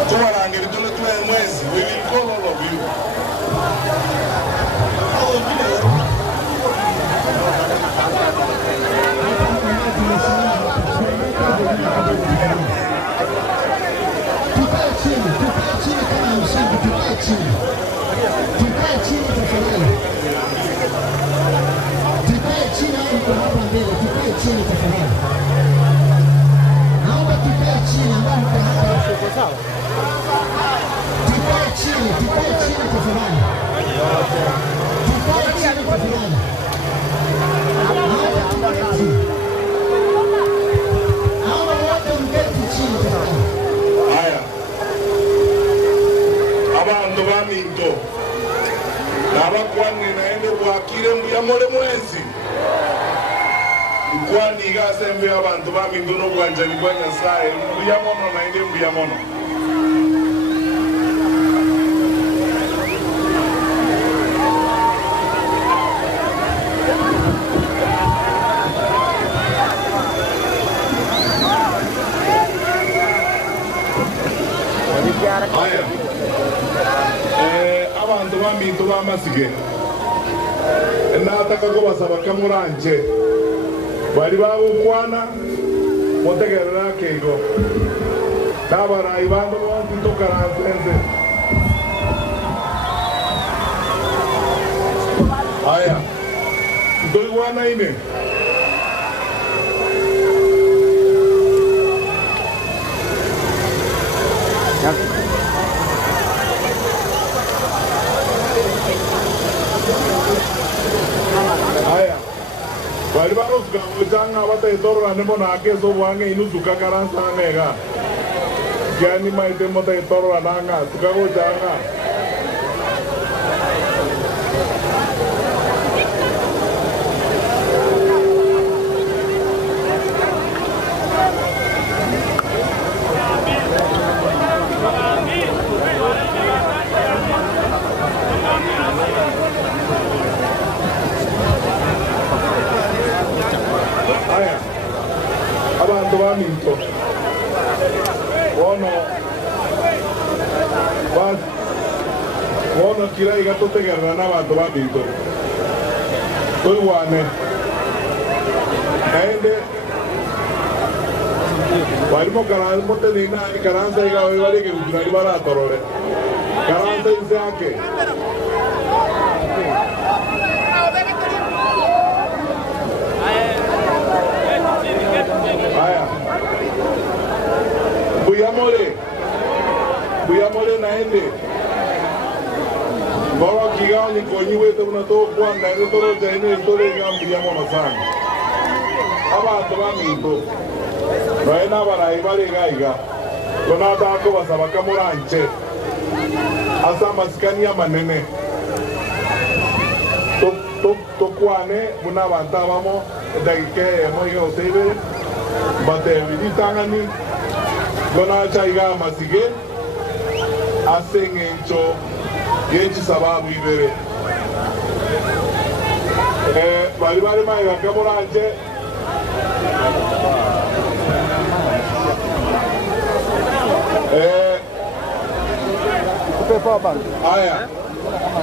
tubalangire tule tule mwezi wibikololo bibu Tukae chini tafadhali. Tukae chini hapo hapa mbele. Tukae chini tafadhali. Naomba tukae chini ambao mko hapa sawa. Tukae chini tafadhali. Tukae chini tafadhali. Naomba tukae chini. Naomba wote mketi chini tafadhali. Haya. Abantu baminto nabakwanne naende bwakire mbuyamole mwezi Kwani igasembe abantu bamindu n'obwanjani bwa Nyasaye mbuya mono naende mbuya mono. Aya. Abantu bamindu bamasige. Nataka kubasaba kamuranje. Bari babukwana mutegerera kego. Nabarayi bandu bonti tokaranzenze. Aya. Ndoiwana ine. Aya. Bari baros ganga bata itorra nemo na ke so wange inu suka karansa nega. Kiani maite mota itorra nanga suka go janga. Abantu baminto wono kira igato tegerana n'abantu baminto toiwane naende barimo motenina karanza igawe barige kugira baratorore karanza izake Aya. Buyamole naende. Bora kigao ni konyiwe te una to kwanda ni toro jaine tole gambi ya mama sana. Aba to baminto. Baina bara ibale gaiga. Kona ta ko basaba kamuranche. Asa maskani ya manene. To kwane buna banta vamo dakike moiga osebe. Bate viditangani gona chaiga masige asengencho yechi sababu ibere bari mai bakamuranje aya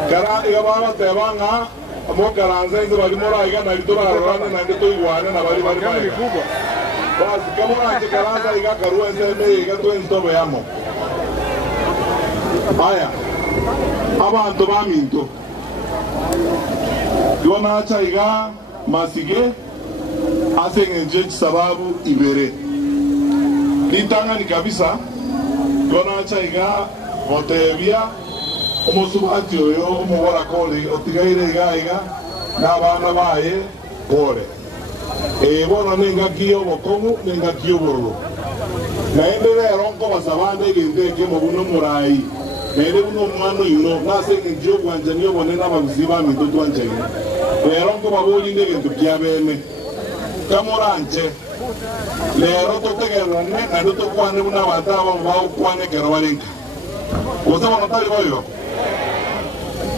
kara igabara tebanga mo karanza inzo bari mora iga na litora rana na ndito iwane na bari mai basi kama karanza iga karua nzeme iga to ntobo yamo aya abantu baminto yona acha iga masige asengenje sababu ibere nitanga ni kabisa yona acha iga motebia umusubati oyo umubora kole otigaire iga n'abana baye kore bono nenga kiyo bokomu nenga kiyo bororo naendele ronko basabande gendeke mu buno murayi nende buno mwana ino nasenge njo kwanjaniyo bonena babuziba mitoto anjanye ronko baboli ndege ntukyabene kamuranje lero totegerane nando tokwane buna bataba bawo kwane kero balenga osaba notali boyo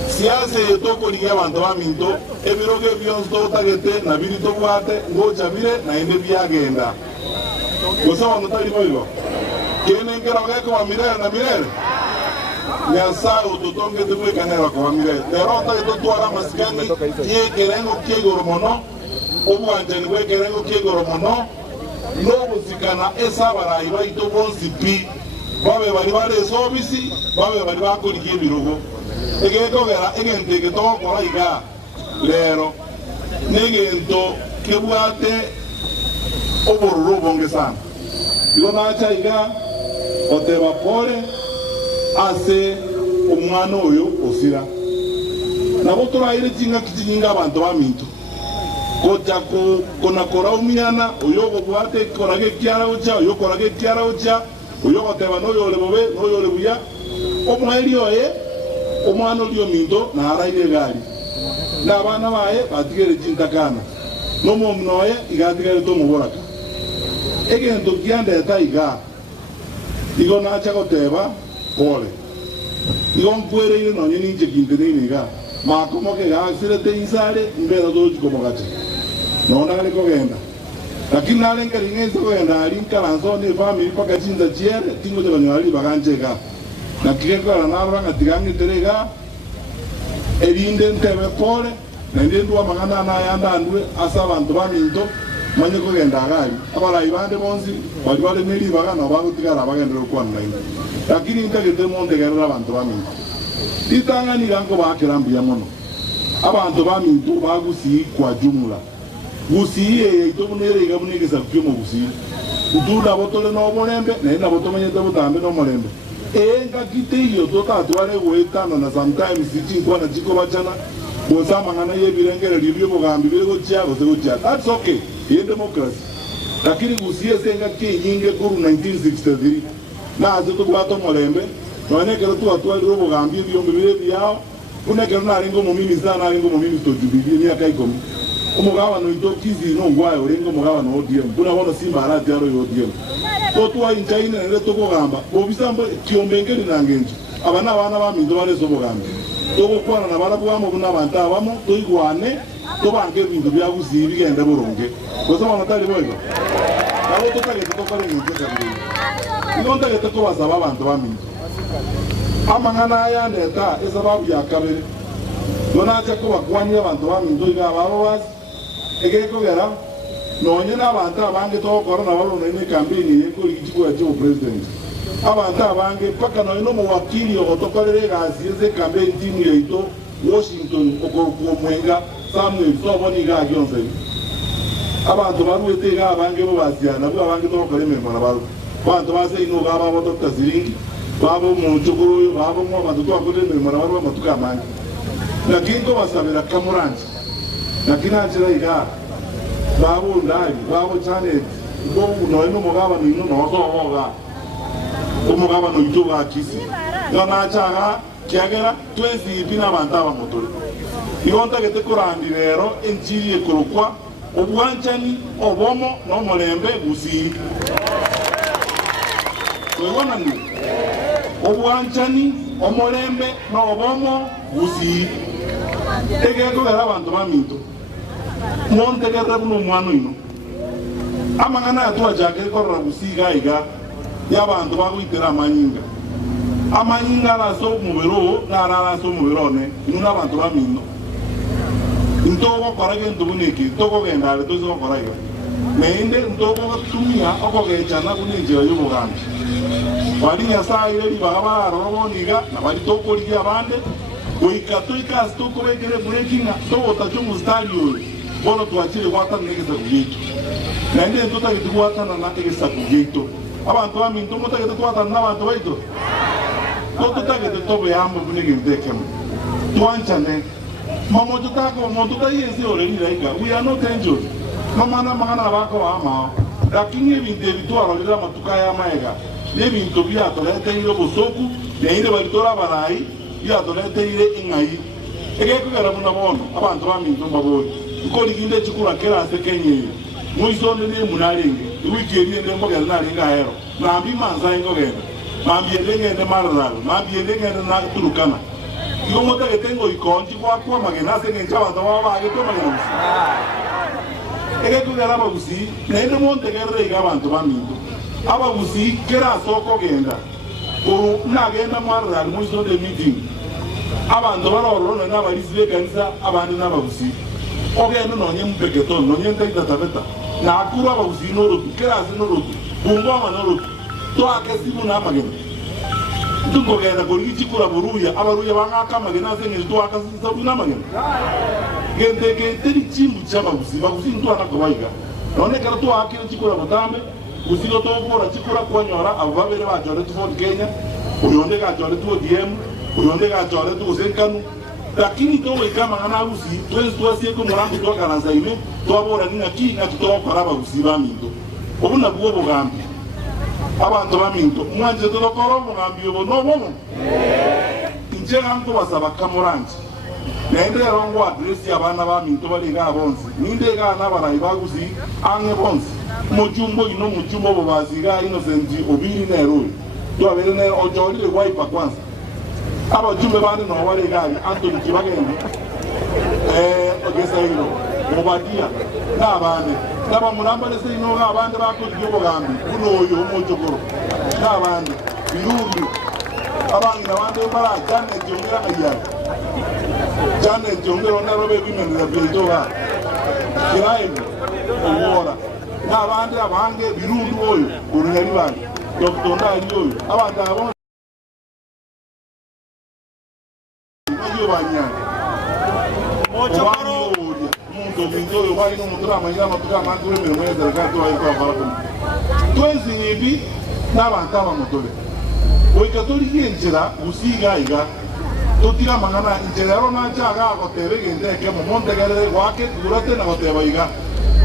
siasa yetoko liga abantu baminto ebiroge byonso tagete na birito bwate ngocha bire na ende byagenda gusaba notali boyo kene ngero gako bamirere na mirere nyasa utotonge tubwe kanera ko bamirere lero tageto twara maskani ye kerengo kiegoro mono obwanje ni kerengo kiegoro mono no buzikana esa barayi baito bonsipi babe bari bare sobisi babe bari bakurikiye birugo egeko vera egente ke to kora iga lero negento kebwate obororo bonge sana yo na cha iga oteba pore ase umwana oyo osira nabo turaire jinga kijinga abantu baminto koja ko kona kora umiana oyo bwate korage kyara ucha oyo korage kyara ucha oyo oteba no yo lebobe no yo lebuya omweli oye omwana olio mindo na araire gari n'abana baye batigere jintakana no monoye igatigare to muboraka egento kiandeta iga igo nacha goteba pole igo nkwereire nonye ninje kindenine iga makomoke gasirete insare mbera doji komogate nona gale kogenda lakini nalenga lingenza kogenda alinkalanzo ne family paka chinza chiere tingo de banyali baganjega na kireko na nabanga tigangi terega erinde ntebe pole na ndendwa magana na yanda ndwe asa abantu baminto manye kogenda agali abala ibande bonzi wali neli bagana bagutigara bagendera kwa nnayi lakini ntagete monde gerera abantu baminto itanga ni rango bakirambi ya mono abantu baminto bagusi kwa jumla gusiye itomunere igamunigeza kyomo gusiye udula botole no bolembe na botomanyete butambe no molembe enga kitiyo totatwale wetana na sometimes sichingwa na chiko bachana bosama ngana yebirengere libyo bogambi birego chiago sego chia that's okay in democracy lakini gusiye senga kinyinge kuru 1963 na azeto kwato molembe nonekero tu atwale robo gambi byombe bire byao unekero na ringo mu minista na ringo mu minister jubilee ni akaikomi umugawa no itokizi no ngwayo rengo mugawa no ODM buna wono simba arati aro ODM to tuwa inchaine nere to kugamba bobisambo kiombengeli nangenje abana bana bamindo bale zo bugambe to gukwana na bana bwamo buna banta bamo to igwane to bange bintu bya guzibi genda buronge koza wana tali boygo abo to tale to kale ngize kambi inonda gete to basaba abantu bamindo amangana aya ndeta esababu ya kabere dona cha ko bakwanya abantu bamindo igaba bazi egeko gara nonye n'abantu abange to korona balo ne campaign yeko ikigo ya president abantu abange paka no mu wakili otokorere gazize campaign team yeito Washington okoko mwenga Samuel soboni ga gyonse abantu baruete ga abange bo baziana bo abange to kore membo na balo abantu base ino ga babo Dr. Ziringi babo mu chukuru babo mu abantu to akore membo na balo matuka amange lakini ko basabira kamuranji lakini ajira iga babo ndai babo chane go no ino mugaba no no so hoga umugaba no ituba kisi ngana chaga kiagera twezi bina bantaba motori igonta gete kurandi rero enjiri ekurukwa obwanchani obomo no molembe gusi wegona ni obwanchani omolembe no obomo gusi egeko gara abantu baminto monte gerra buno mwano ino amangana atwa jage korra gusiga iga yabantu bagwitera amanyinga amanyinga raso mubero naraso muberone inuna abantu bamino ntogo korage ndubuniki ntogo gendale tozo korage mende ntogo tumia okogechana kunije y'ubugambi wali yasaire libagaba roboniga na bali tokoliga abande goikatoika stoko begere burekinga togo tachumu stadio bono tuachire wata negeza kugeto nende ntuta kituwata na negeza kugeto abantu baminto mutagete twata n'abantu baito tutagete tobe yambo bunege ndekemo twanchane mama tutako mo tutayezi oreni laika we are not angels mama na magana bako ama lakini ebinte bitwaro lira matuka ya maega nebinto bya tolete iro bosoku neinde balitora barai bya tolete ire ingai egeko gara buna bono abantu baminto mbaboyi ukoli kinde chikura kera sekenye muisone ne munalenge wikeri ende mbogera nalinga hero nambi manza ingogenda mambi endenge ende marral mambi endenge ende na turukana iyo mota getengo ikonji kwa magena sengenja abantu baba geto magena egetu gara bagusi nende monte gerre ga abantu baminto abagusi kera soko genda uru nagenda marral muisone meeting abantu barorona n'abarizwe kanisa abandi n'abagusi ogenda nonye mbegeto nonye ndaita tabeta na akuru abagusi n'orotu kerasi n'orotu bungoma n'orotu to akesimu n'amagena tungogenda gorigi chikura buruya abaruya bangaka magena zenye to akasisa n'amagena gende chimbu cy'abagusi bagusi ntwana kubaiga none kara to akira chikura butambe gusiro to gora chikura kwanyora ababere bajore tu Ford Kenya uyonde gajore tu ODM uyonde gajore tu Zenkanu lakini towe kama ngana usi twezi twasiye ko murambi to karanza ime to abora ninga ki na to paraba usi baminto obuna buwo bugambi abantu baminto mwanje to koro mugambi obo no bomo inje nganto basaba kamuranje nende rongo address abana ba minto bali ga bonzi ninde ga na bana ibaguzi ange bonzi mujumbo ino mujumbo bobaziga innocent obiri na ero to abere ne ojoli le wipe kwanza aba jumbe bana no wale ga Anthony Kibagenge ogesa ino mobadia na bane naba mulamba lese ino ga bande ba ko diyo gambi kuno yo mujogoro na bande birumbi abangi na bande bara jane jongera kaya jane jongera na robe bimene na bejoga kiraim owora na bande abange birumbi oyo urunyari bande Dr. Ndali oyo abanda abona ayo banyana Mochokoro mundo minzo wali no mutura manyira matuka mangu me mweza gato ayi kwa barato twezi nyibi nabanta ba mutole oyi katoliki enjira usiga iga totira mangana injira ro na chaga ko tebe gende ke mo monte gare wake durate na goteba iga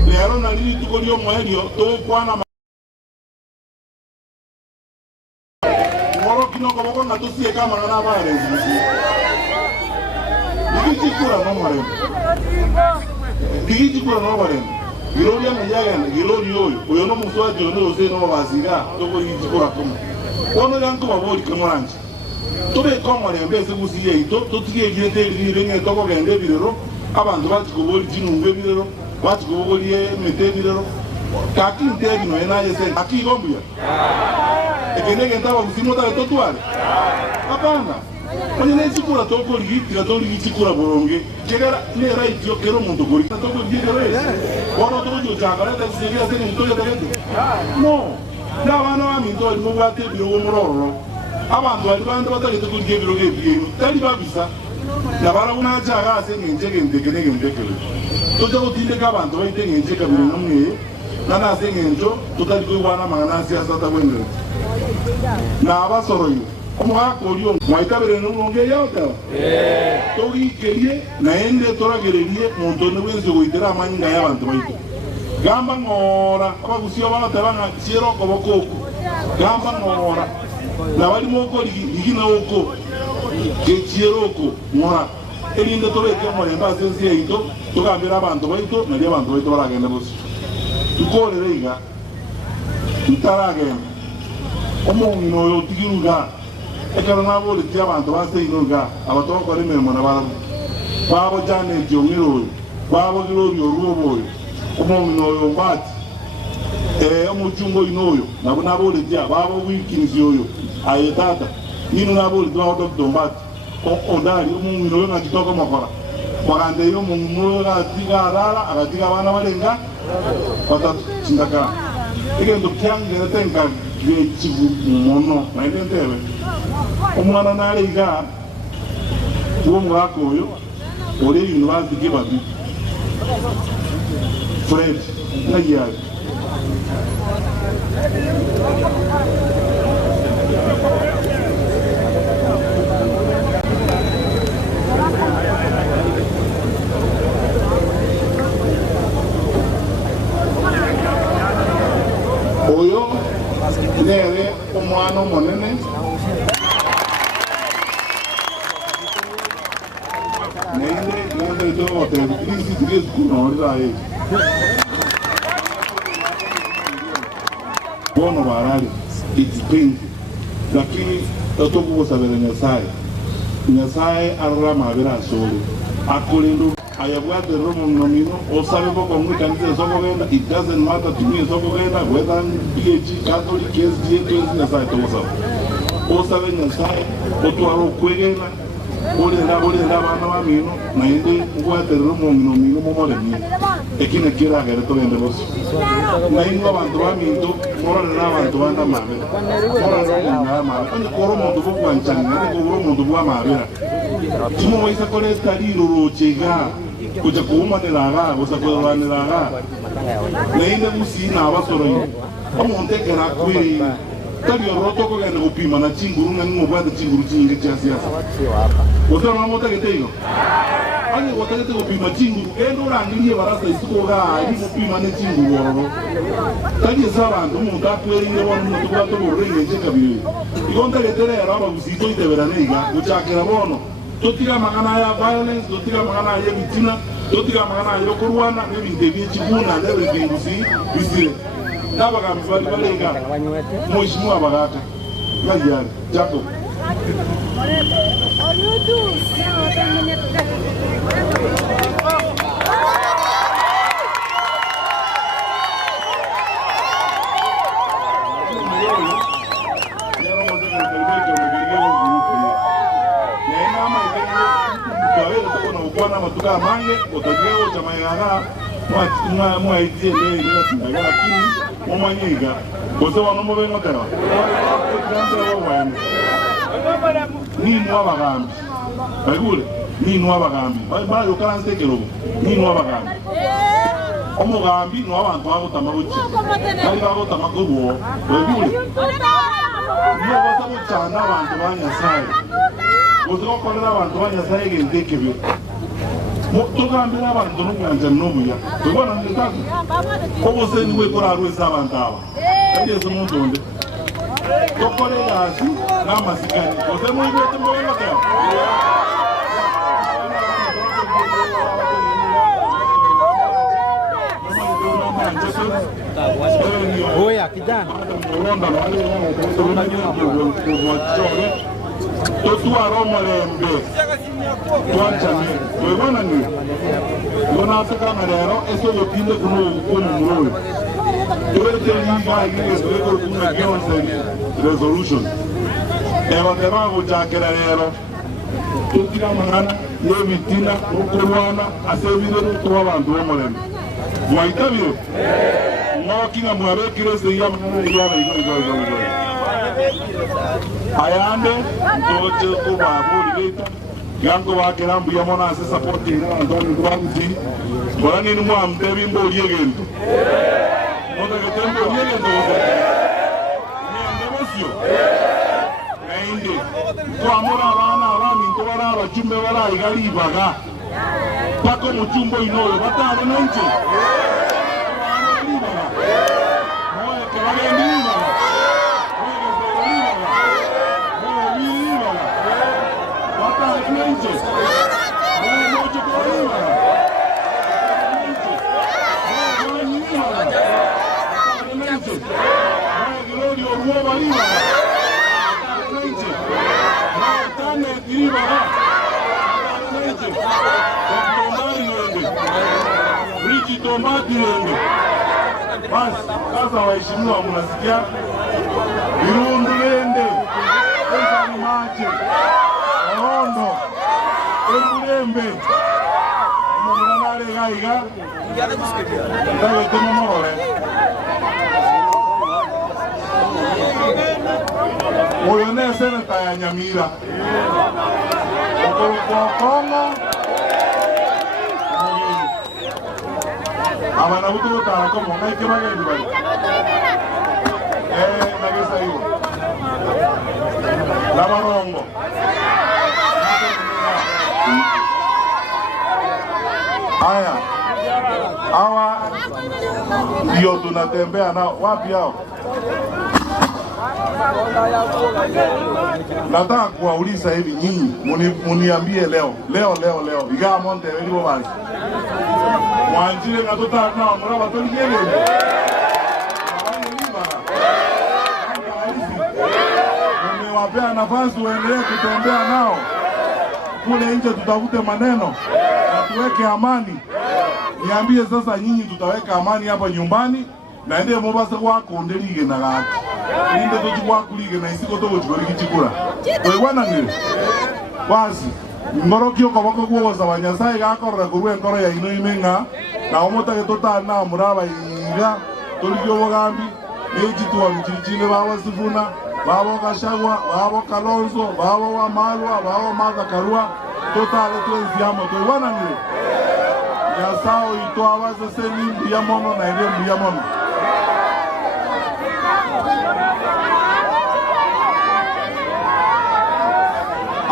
lero na lili tukolio moelio to kwana moro kino ko ko na to sie kama na ba re Digi kura no more. Digi kura no more. Giroria mjaga, giroria oyo. Oyo no muswa jono ose no baziga. Toko digi kura komo. Ono yanko mabodi kamwanji. Tobe komo ne mbese musiye ito. Totige girete ringe toko gende birero. Abantu bati kuboli jinu ngwe birero. Bati kuboli mete birero. Kaki ntebi no ena yese. Aki gombuya. Ekenege ntaba musimo ta totuale. Apana. Onye na-etikura toko ligi tikura boronge kegara ne right yo kero mundo gori toko digere bono to jo jagara da sigira se ni to ya dagete no na bana wa minto no bate bi wo muroro abantu bali bantu batali to kugiye biroge biyenu tali babisa na bara una jaga se ngenje ngende to jo tinde ka bantu ba ite ngenje ka biro namwe na se ngenjo to tali ko wana mangana siasa ta bwende na abasoro yo Omuha kolio mwaikabere n'ulonge yota togi kelie naende toragererie muntu ne wenze goitera amanyinga y'abantu baito gamba ngora abagusio bana tabana siero kobokoko gamba ngora na bali moko ligina oko ke chieroko ngora elinde toreke mwalemba sensi yito togambira abantu baito na abantu baito baragenda bosi tukorere iga tutaragenda omongino yo tigiruga ekara nabo leti abantu base inoga abatoko kore memo na barabu babo jane jongiro babo girori orubo omongino yo mbati omujumbo inoyo nabo nabo leti babo wikinizi yoyo ayetata nino nabo leti babo dokto mbati ondali omongino yo ngitoko makora bagande yo mungino ga tiga rara agatiga bana balenga patatu chindaka igendo kyange tenka gechigu mono maendewe omwana naliga uwo mwaka oyo ori university kibabi Fred nagyari oyo nere omwana monene nende yo hotel crisis crisis kuno ora bono barali it's painful lakini totokuwa sabere nyasaye arama bera solo akolendo ayabwate romo nomino osabe boko mwikanise soko genda it doesn't matter to me soko genda whether PhD Catholic KSD nyasaye tosa osabe nyasaye otwaro kwegena ole nda bana ba mino na inde ngwate romo nomino momole ni ekine kira gere to genda bosi na ingo abantu ba minto mora na abantu banda mabe mora na mabe ni koro mondo bo kwanchanga ni koro mondo bo mabe timo waisa kole stadiro rochega kuja kuuma ni laga usa kwa ni laga na inde musi na abasoro yo omonte kera kwi tabi roto ko gana upima na chinguru na ngobada chinguru chinge cha siasa otara mamota keteino ani wotagete upima chinguru endo rangilie barasa isuko ga ari upima ne chinguru oro tabi zabantu muntu akweri ne wonu muntu kwato borenge nje kabiri igonda letere araba usito iteberane iga uchakera bono totiga magana ya violence, totiga magana ya vitina, totiga magana ya kurwana n'ebintu eby'ekibuna n'ebintu bisire n'abagambi bali balenga mheshimiwa bagata yajyana Jacob Bwana matuka mange otageo cha mayanga mwa itie le ni lakini mwanyiga koze wanomo bengo tera ni mwa bagambi bagule ni mwa bagambi ba yo karanse kero ni mwa bagambi omugambi no abantu abo tamabuchi bali abo tamakubo bagule ni abo tamuchana abantu banyasaye koze kokolera abantu banyasaye gendekebyo tugambira abantu n'umwanja n'obuya tubona ndikazi obose niwe korarweza abantu aba ageze umuntu onde tokorera hasi n'amasikani koze mwibete mboneka Oya kijana totua romo lembe tuanchane webona ni bona saka marero eso yo pinde kuno muroyo tuwete nyumba ile zeko kuna gionse resolution ewa tema bujakera rero tutira mangana yebitina ukurwana asebire tuwa abantu bomolembe mwaikabire mwakinga mwabekire se yamana yaba igo ayande ndoche kubabuli leta yango wakirambu ya mona ase support ina ndoni rwanti bora ni mwa mtebi mboli yegento moto getembo yegento ni ndemosio ainde kwa mora bana abami ntobara abachumbe bara igali baga pako muchumbo inolo batale nonche moye kebale ndiba sasa waheshimiwa mnasikia Irundulende Ensani Mache Rondo Embulembe Mwanare Gaiga Ndawe Tumomore Moyone Seneta ya Nyamira Kongo abana buto batako mo ngake bagende bali nagesa hiyo la marongo haya hawa ndio tunatembea nao wapi hao nataka kuwauliza hivi nyinyi muniambie leo iga monte welibo bali mwanjire ngatuta na muraba toliyele mmewapea nafasi uendelee kutembea nao kule nje, tutafute maneno na tuweke amani. Niambie sasa, nyinyi tutaweka amani hapa nyumbani na ende mobasa wako ndelige na laki ninde tochukua kulige na isiko to chikori kichikura wewana ngire basi ngorokio koboko kuoza banyasaye gakorera kurwe nkoro ya ino imenga na omota getota na muraba iga toligyo bogambi nejitu wa mchichile baba Sifuna baba Kashagwa baba Kalonzo baba wa Malwa baba Martha Karua totale twenziamo toiwana ngire ya sao itoa wazo seni ya mono na ile ya mono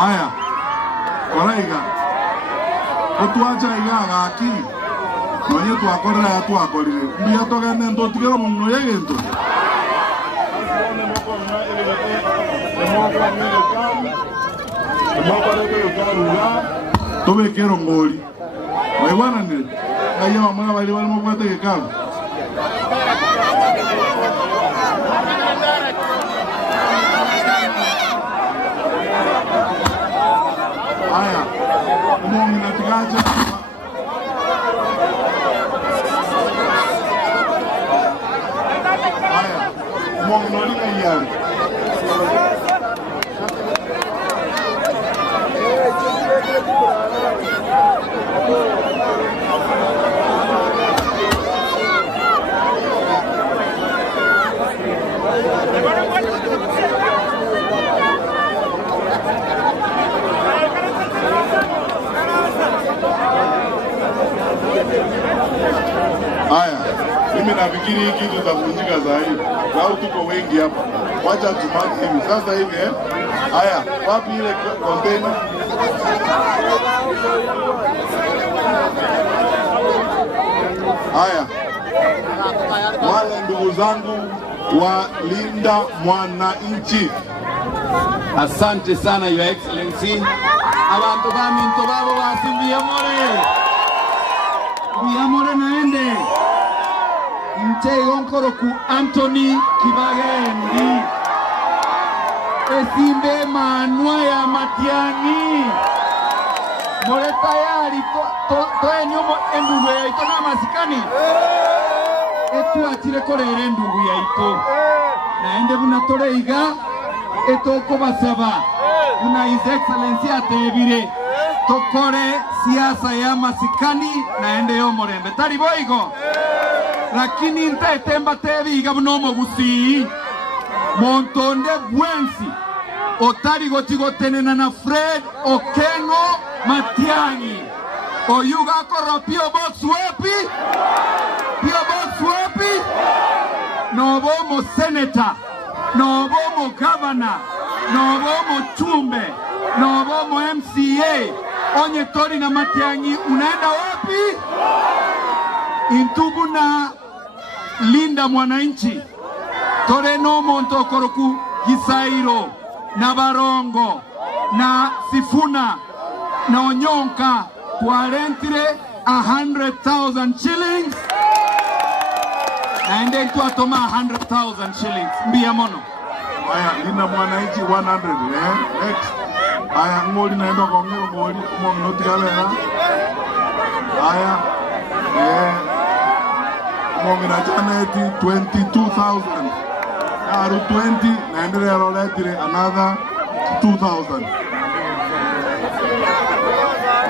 aya koraiga otuacha iga aki nonye twakorera twakorire mbia togene ndo tigero muno yegento Mwaparete yokaruga tobekero ngoli. Waiwana nile. Kaya mamona wali mwete kekaru. Aya. Umongi natikaja. Aya. Umongi nolika iyari. Haya, mimi nafikiri hii kitu itavunjika zaidi. Lau tuko wengi hapa. Wacha tumaki hivi. Sasa hivi haya, wapi ile container? Haya. Wale ndugu zangu wa Linda Mwananchi. Asante sana Your Excellency. Abantu baminto babo basimbia more naende Mchegonkoro ku Anthony Kibagendi Esimbe Manua ya Matiani more tayari toenyomo endugu ya ito na masikani etu atire korere endugu ya ito naende buna toreiga etoko basaba una His Excellency atebire tokore siasa ya masikani naende yo morembe tari boigo lakini ntetemba tebiga bunomo gusi montonde bwensi otari gotigotenena na Fred Okengo Matiang'i oyuga korra Pio Box wepi nobomo senator nobomo governor nobomo chumbe nobomo MCA onye tori na Matiang'i unaenda wapi? Intubu na Linda Mwananchi tore no monto koroku Gisairo na Barongo na Sifuna na Onyonka tuarentire 100,000 shillings and then tuatoma 100,000 shillings mbia mono. Aya, Linda Mwananchi 100 next. Aya, ngoli naenda kwa ngoli umongi galera. Aya, umongi na Janeti 22,000. Aru 20 naendelea roletire another 2,000.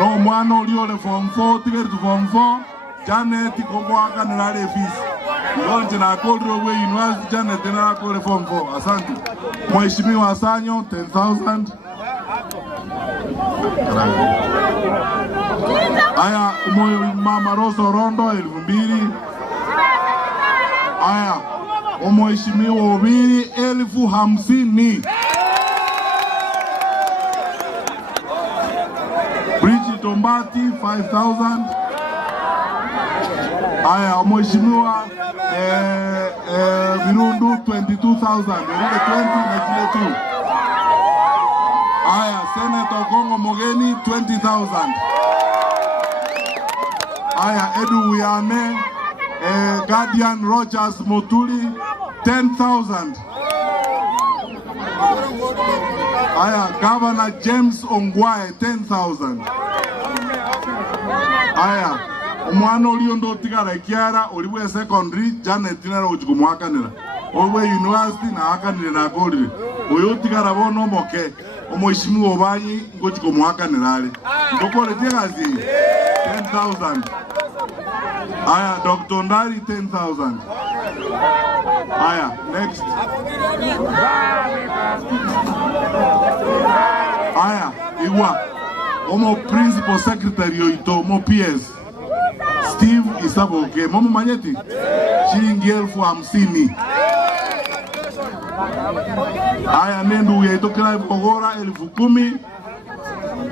No mwana uliole form 4 tigeri tu form 4 Janeti komwaka nilale fees. Lonje na kodro we university Janeti nilale kole form 4. Asante. Mheshimiwa Sanyo 10,000. Aya, Mama Rosa Rondo 2,000. Aya, Mheshimiwa Obiri 50,000. Bridget Ombati 5,000. Aya, Mheshimiwa Virundu 22,000. Virundu 20 na 2. Aya, Senator Kongo Mogeni 20,000. Aya, Edu Uyane, Guardian Rogers Motuli 10,000. Aya, Governor James Ongwae 10,000. Aya, umwana uliondo tigara kiara uliwe secondary Janet nera ujukumwakanira. Owe university na akanire na golire. Oyo tigara bono moke. Mheshimiwa Obanyi ngojikumwakanira ale. Ndokole tigazi 10,000. Aya, Dr. Ndari 10,000. Aya, next. Aya, Iwa. Omo principal secretary yoito, mo PS. Steve Isaboke. Momo Manyeti. Shilingi 50,000. Aya, nendu yaito kila Bogora 10,000.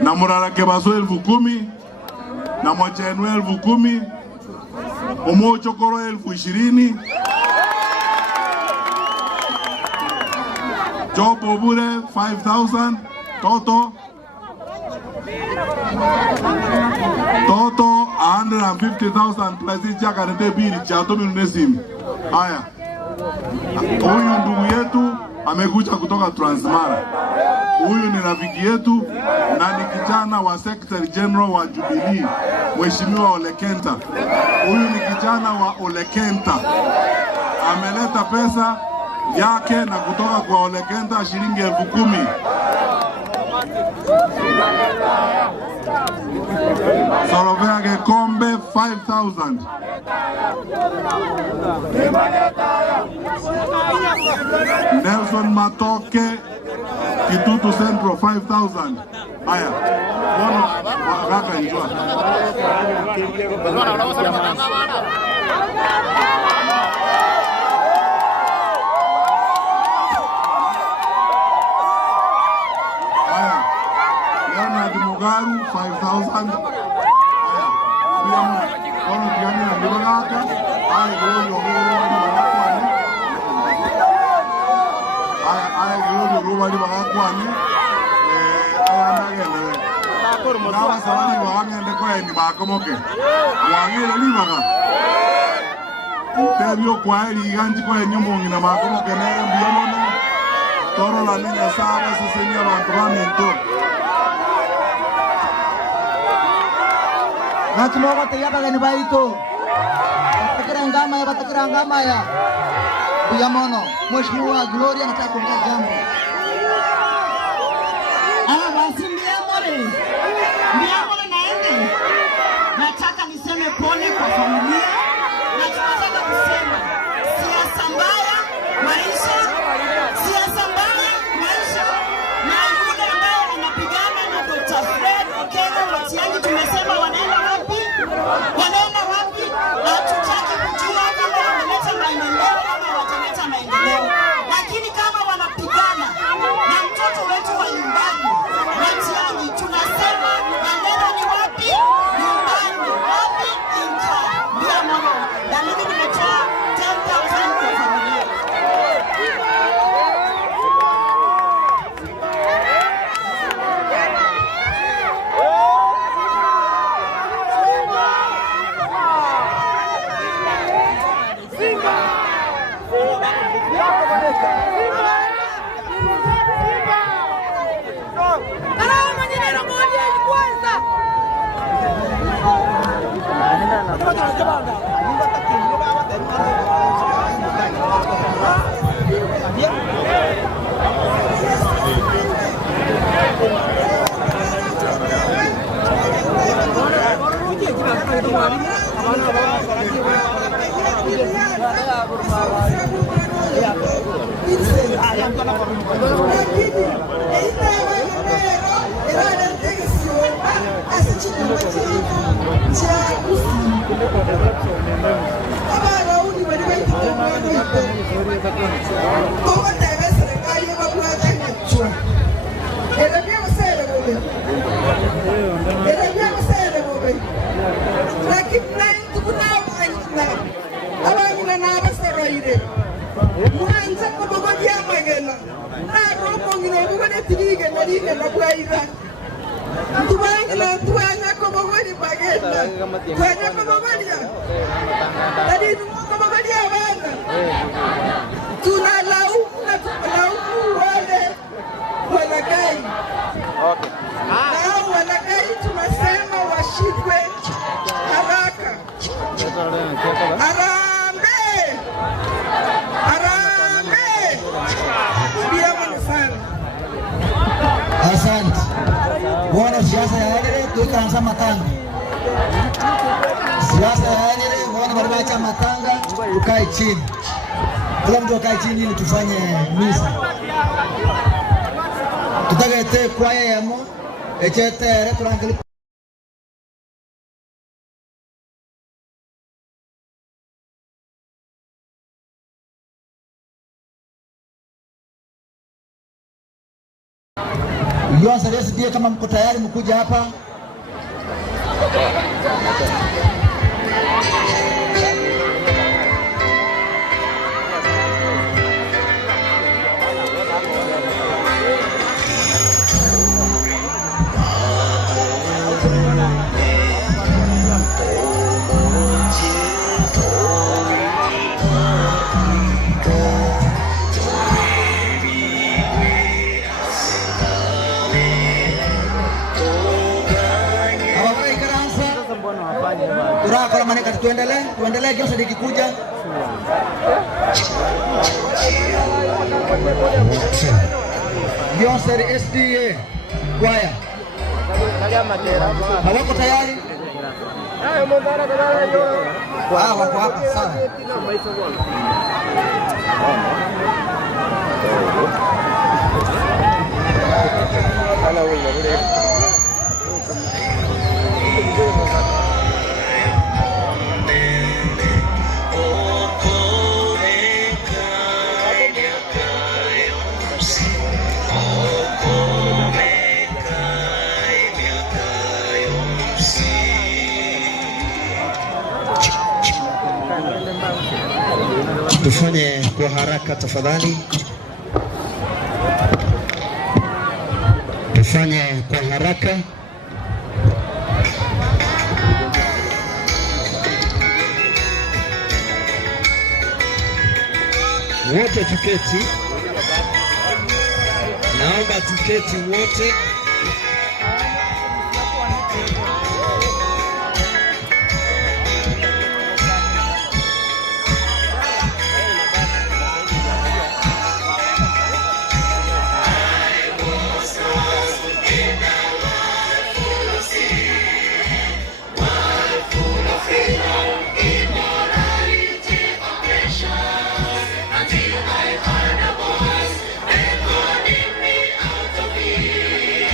Na Murara Kebaso 10,000. Na Mwachenwe 10,000. Omo Chokoro 20,000. Job Obure 5,000. Toto. Toto 150,000 plus chaka nende bili cha tomi nunesimu. Haya. Huyu ndugu yetu amekuja kutoka Transmara. Huyu ni rafiki yetu na ni kijana wa Secretary General wa Jubilee, Mheshimiwa Ole Kenta. Huyu ni kijana wa Ole Kenta. Ameleta pesa yake na kutoka kwa Ole Kenta shilingi 10,000. Sorovea Gekombe 5,000. Nelson Matoke Kitutu Central 5,000. Haya. Bono wakaka njua. Haya. Leonard Mugaru 5,000. Haya. Bono tiani na ndibagaka. Haya glory ogoro ndibagakwane. Haya glory ogoro ndibagakwane. Nawa sabani wangende kwa ni bakomoke. Wangele libaga. Tebyo kwa eli ganji kwa nyumba ngina bakomoke na mbiyamona. Toro la niña sabe sisenya abantu bamento. Natumoko teyaba gani baito. Batakira ngama ya. Biyamono, Mheshimiwa Gloria anataka kuongea jambo. Basi ndiamore naende. Nataka niseme pole kwa familia. Na tunataka kusema siasa mbaya maisha. Siasa mbaya maisha. Na yule ambaye anapigana na Dr. Fred Okengo Matiang'i tumesema wanaenda wapi? Wanaenda wapi? Hatutaki kujua kama wameleta maendeleo ama wataleta maendeleo. Lakini kama wanapigana na mtoto wetu wa nyumbani Matiang'i tunasema maneno ni wapi? Nyumbani. Wapi? Incha. Bila mono. Na mimi nimetoa 10,000 kwa familia. Asante. Wana siasa ya Nyerere tuikaanza matanga. Siasa ya Nyerere wana baracha matanga tukae chini. Kila mtu akae chini ili tufanye misa. Tutagete kwaya yamo echete turangeli Yonsa lesi dia kama mko tayari mkuja hapa. Turakora maneka, tuendelee kiosa likikuja. Gionseri SDA kwaya hawako tayari? Wako hapa sawa. Tufanye kwa haraka tafadhali. Tufanye kwa haraka. Wote tuketi. Naomba tuketi wote. Until I heard a voice, and calling me out of it.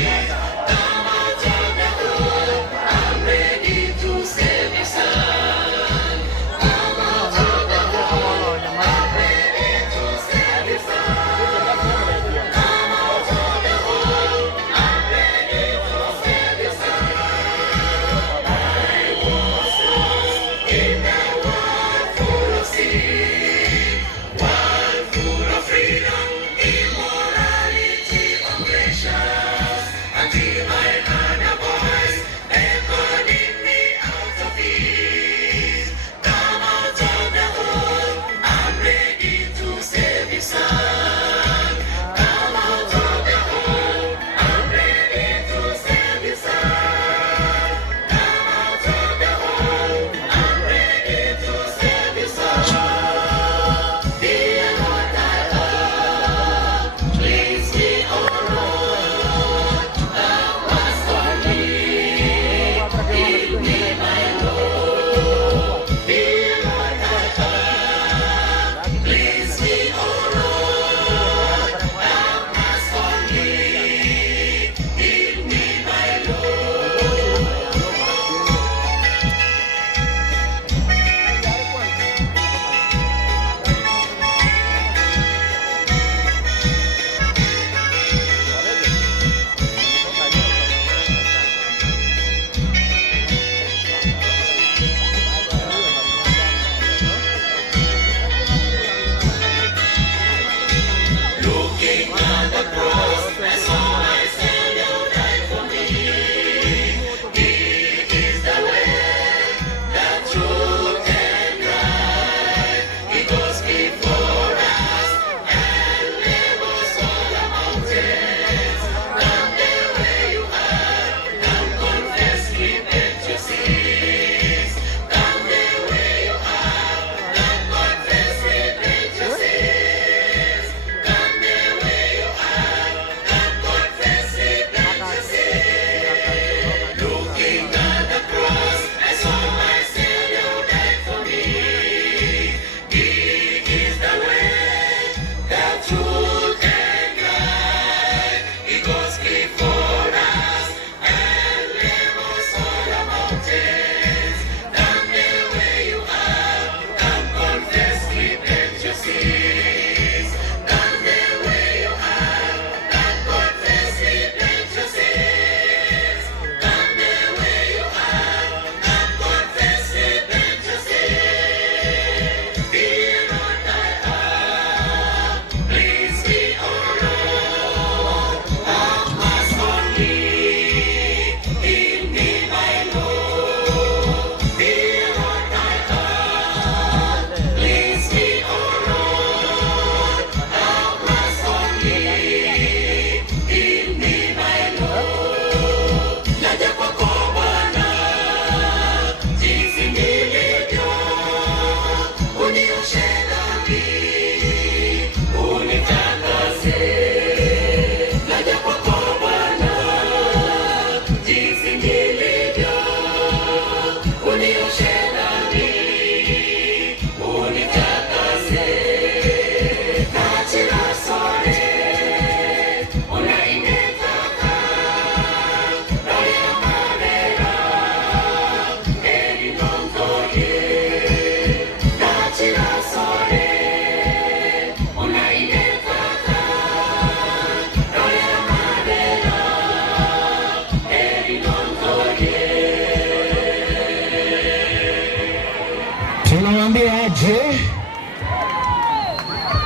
aje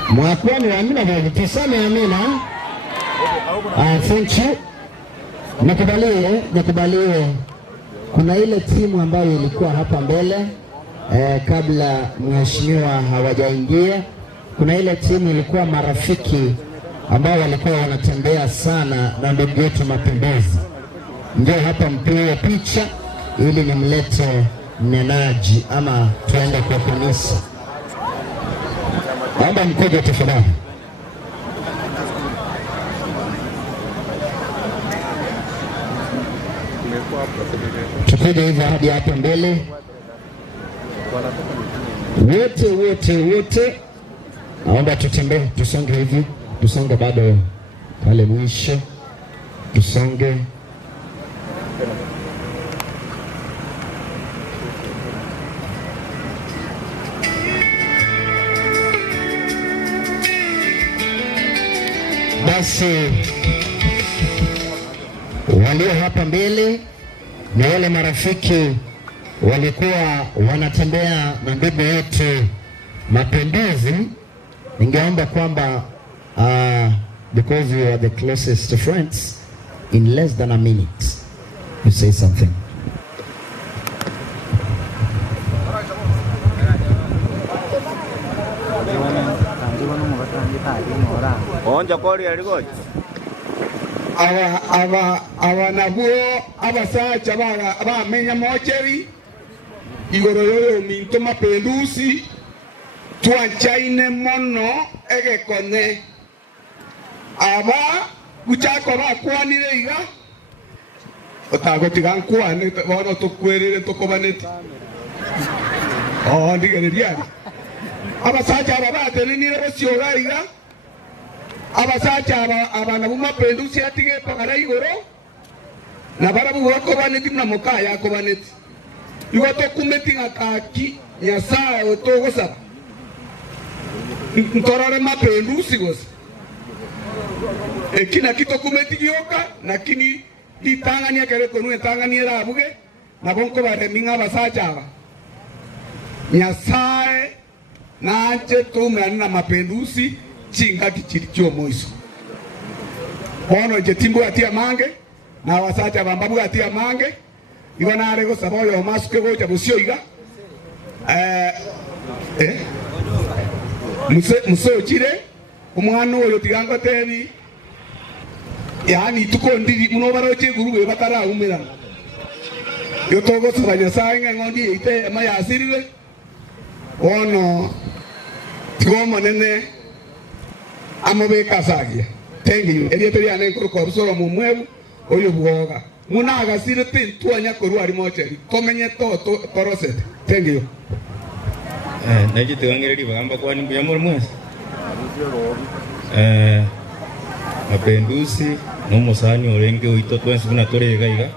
mwakwani amina bado tuseme amina. Thank you. Nakubaliwe. Kuna ile timu ambayo ilikuwa hapa mbele kabla mheshimiwa hawajaingia. Kuna ile timu ilikuwa marafiki ambao walikuwa wanatembea sana na ndugu yetu Mapinduzi. Ndio hapa mpige picha ili nimlete mnenaji ama tuende kwa kanisa. Naomba mkoje tafadhali. Tukuje hivi hadi hapa mbele. Wote. Naomba tutembee, tusonge hivi. Tusonge bado pale mwisho. Tusonge. Basi walio hapa mbele ni wale marafiki walikuwa wanatembea na ndugu yetu Mapinduzi. Ningeomba kwamba because you are the closest friends, in less than a minute you say something. Onja kori aligoj. Aba nabuo abasacha bamenya mocheri igoro yoyo minto Mapinduzi twanchaine mono egekone aba guchako bakwanire iga otagotiga nkwane bono tukwerere tukobanete ndigereria abasacha ababatenenire bosyoga iga abasacha abana b'Mapinduzi atige pagara igoro na barabu bakobaneti na mukaya akobaneti igo tokumeti ngakaki Nyasaye otogosaba ntorore Mapinduzi gosa ekina kitokumeti gioka nakini ditangania kere konu etangania rabuge na bonko bareminga abasacha aba Nyasaye nache tumana Mapinduzi chinga kichiricho moiso bono jetimbo atia mange na wasacha bambabu atia mange igo nare go saboyo masuke go jabusio iga muso chire umwana oyo tigango tebi yani tukondiri muno baroche guru batara umira yo togo sabanya sanga ngondi ite mayasiriwe ono tigomo nene amobeka sagia tengi eliete yana ko busoro mu mwebu oyo bwoga munaga sire pintuanya ko ruari mocheri komenye to torosete tengi yo naji tuangereri bagamba kwa ni mbya mwese Mapinduzi no musani orenge oito twensi kuna torega iga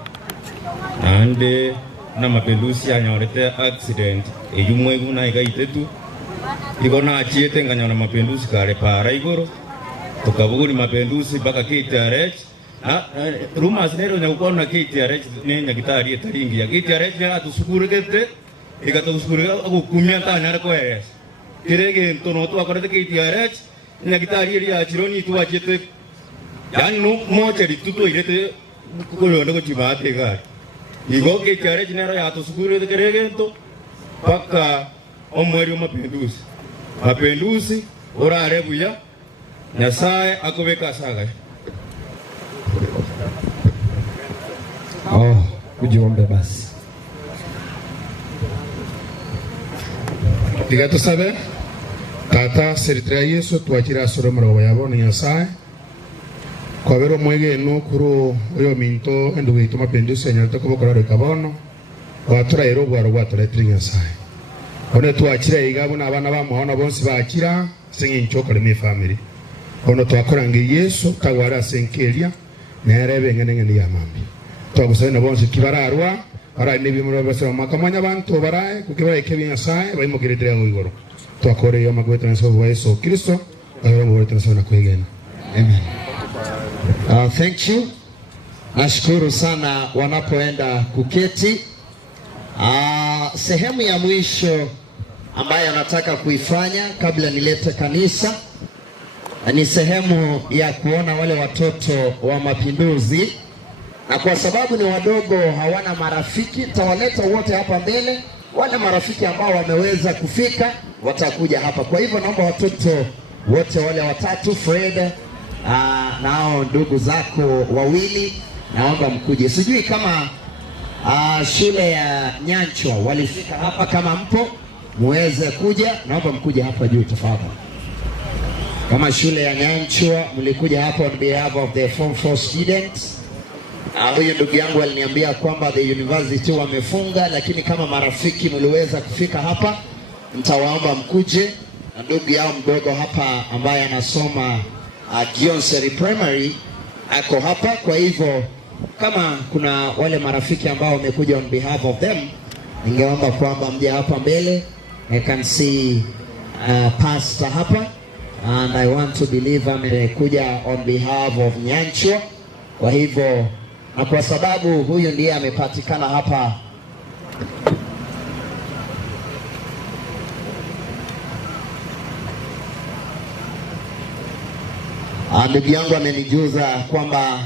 ande na Mapinduzi anyorete accident eyumwegu na iga itetu igona achiete nganyona Mapinduzi kare para igoro tukabuguri Mapinduzi baka KTRH rumors nero nyakona KTRH ne nyagitari etaringi ya KTRH ya tusukurigete igatusukurega gukumya tanyara kwes kirege ntono tu akorete KTRH nyagitari eri ya chironi tu achete yani no mocha rituto irete kukolonda ko chibate ga igo KTRH nero ya tusukurege kirege nto paka omweri Mapinduzi orare buya Nyasaye akobeka saga. Kujiombe basi. Digato sabe tata seritria Yesu tuachira soro maro yabo ni Nyasaye. Kwa vero mwege no kuro oyo minto endugo ito Mapinduzi nyalto ko bokora rekabono. Watura ero bwaro watura Nyasaye. One tuachira igabo na abana bamuhona bonsi bakira singi nchokole mi family. Ono twakorange Yesu tagwara senkeria nerebe ngene ya mambi twagusana bonse kibararwa ara nibi muri basema makamanya bantu baraye kukibara kebi Nyasaye bayimogeretera ngo igoro twakore yo magwete na sababu Yesu Kristo ayo ngore sana kwegena amen. Thank you. Nashukuru sana wanapoenda kuketi. Sehemu ya mwisho ambayo nataka kuifanya kabla nilete kanisa. Ni sehemu ya kuona wale watoto wa Mapinduzi, na kwa sababu ni wadogo hawana marafiki, tawaleta wote hapa mbele. Wale marafiki ambao wameweza kufika watakuja hapa. Kwa hivyo naomba watoto wote wale watatu, Fred na hao ndugu zako wawili, naomba mkuje. Sijui kama shule ya Nyanchwa walifika hapa, kama mpo muweze kuja, naomba mkuje hapa juu tafadhali. Kama shule ya Nyanchwa mlikuja hapa on behalf of the Form 4 students. Huyu ndugu yangu aliniambia kwamba the university wamefunga, lakini kama marafiki mliweza kufika hapa, nitawaomba mkuje. Na ndugu yao mdogo hapa ambaye anasoma Gionseri Primary ako hapa. Kwa hivyo kama kuna wale marafiki ambao wamekuja on behalf of them, ningeomba kwamba mje hapa mbele. I can see pastor hapa, and I want to believe amekuja on behalf of Nyanchwa. Kwa hivyo, na kwa sababu huyu ndiye amepatikana hapa, ndugu yangu amenijuza kwamba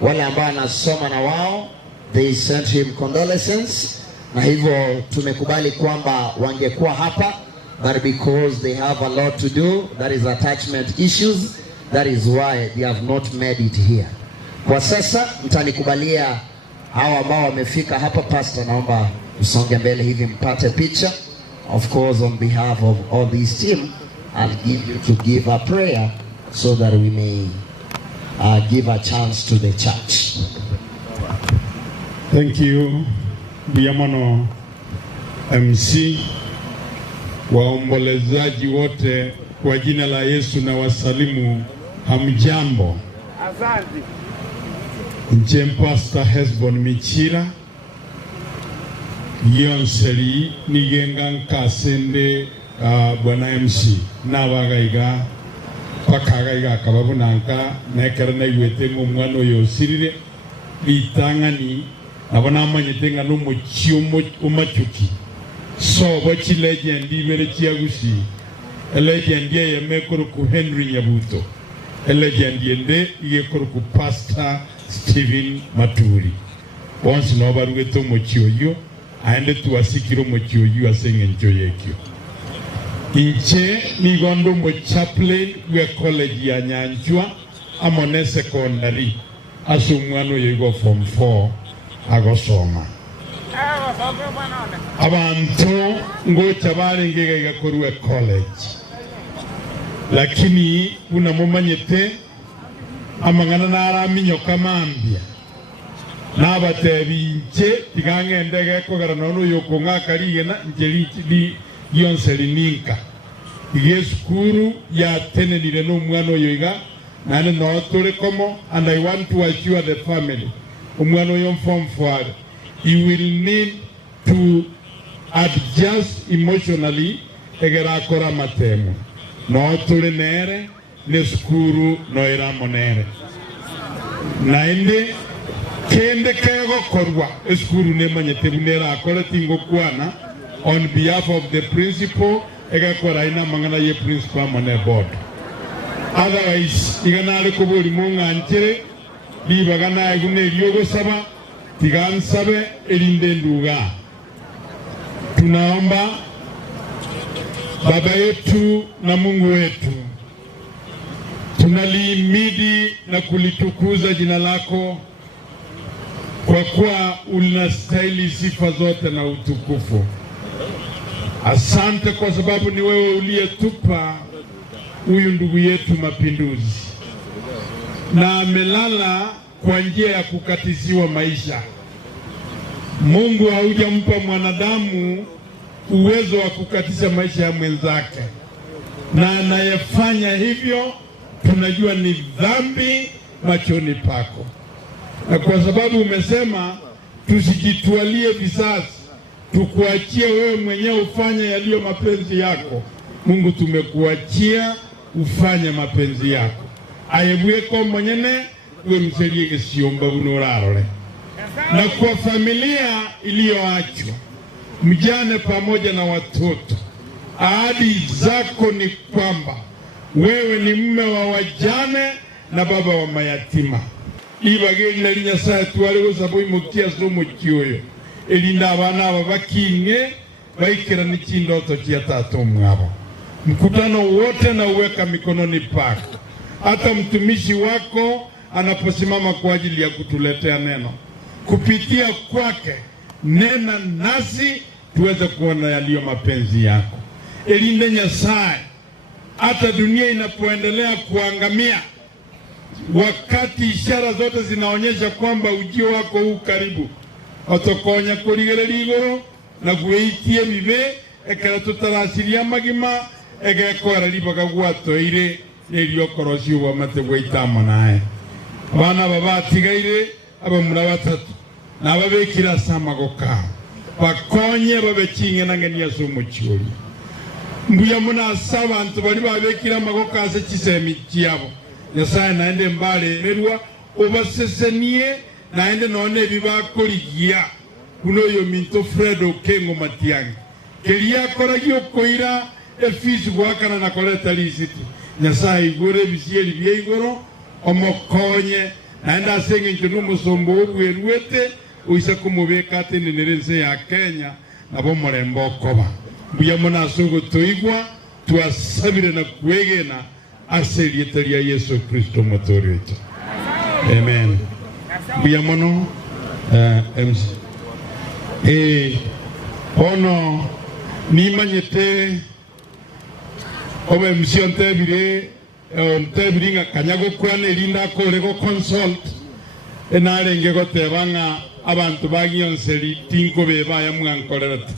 wale ambao anasoma na wao, they sent him condolences, na hivyo tumekubali kwamba wangekuwa hapa, but because they have a lot to do, that is attachment issues, that is why they have not made it here. Kwa sasa mtanikubalia hao ambao wamefika hapa. Pastor, naomba usonge mbele hivi mpate picha. Of course, on behalf of all this team, I'll give you to give a prayer so that we may give a chance to the church. Thank you, Biamono MC, waombolezaji wote kwa jina la Yesu na wasalimu, hamjambo. Asante. Njem Pastor Hesbon Michira, Gionseri nigenga nkasende bwana MC nabagaiga pakagaiga kababunanka nekerana iwete ngumwana yosirire bitangani abona amanyetenga no muchio umachuki so bochi legend ibere chiagushi legend ye mekoro ku Henry Nyabuto legend yende yekoro ku Pastor Stephen Maturi. Once no barugeto muchio yo aende tuwasikiro muchio yo asenge njoyekyo. Inche nigondo mo chaplain we college ya Nyanchwa amone secondary asumwano yego form 4 agosoma. Abantu ngocha barengega gakorwe college, lakini una momanyete amangana naraminyo kamambia nabatebinche tigangende kogara no yoko ngakari na njeri Gionseri ninka igeskuru ya tenenire no mwana yoiga nane no tore komo. And I want to assure the family umwana yon form 4 you will need to adjust emotionally egera kora matemo no tore nere neskuru no era monere naende kende kego korwa eskuru ne manyete nera akora tingo kwana on behalf of the principal ega koraina mangana ye principal mane board. Otherwise iganale kubuli munga nchere bibagana egune ryogo saba tigansabe elinde nduga. Tunaomba Baba yetu na Mungu wetu, tunaliimidi na kulitukuza jina lako kwa kuwa unastahili sifa zote na utukufu. Asante kwa sababu ni wewe uliyetupa huyu ndugu yetu Mapinduzi, na amelala kwa njia ya kukatiziwa maisha. Mungu haujampa mwanadamu uwezo wa kukatiza maisha ya mwenzake, na anayefanya hivyo tunajua ni dhambi machoni pako. Na kwa sababu umesema tusijitwalie visasi, tukuachie wewe mwenyewe ufanye yaliyo mapenzi yako. Mungu, tumekuachia ufanye mapenzi yako. Ayebweko mwenyene we mselie kesiomba unurarole. Na kwa familia iliyoachwa, mjane pamoja na watoto, ahadi zako ni kwamba wewe ni mume wa wajane na baba wa mayatima. Ibageni na Nyasaye twari gusaba imukia somo kyoyo elinda abana aba bakinge baikira n'kindoto kia tatu mwabo. Mkutano wote na uweka mikononi pako. Hata mtumishi wako anaposimama kwa ajili ya kutuletea neno, kupitia kwake nena nasi tuweze kuona yaliyo mapenzi yako. Elinde Nyasaye, hata dunia inapoendelea kuangamia, wakati ishara zote zinaonyesha kwamba ujio wako huu karibu, otokonya kurigereri igoro na kuitie bibe ekara tutarasiria magima egekora libaga gwatoire neriokorosi wa mate gwaitamo nae abana babatigaire abamura batatu nababekira samagoka bakonye babekinge nangenia somucyuri mbuya muna sabantu bari babekira magoka ase kisemi kiabo Nyasaye naende mbale merwa obasesenie naende none bibakorigia kuno yo minto Fredo Kengo Matiangi kelia koragio koira efisi gwakana na koleta lisiti Nyasaye igore bisieli byeigoro omokonye naenda asenge nchunu musombo obwerwete uisa kumubeka tenenerense ya Kenya nabo murembo koba buya muna sugo toigwa tuasabire na kwegena aseriete ya Yesu Kristo motori wetu. Amen. Buya mono MC ono nimanyete obe MC ontebire ontebiringa kanyago kwane linda korego consult enarenge gotebanga abantu bagiyonseri tinko bebaya mwankorerata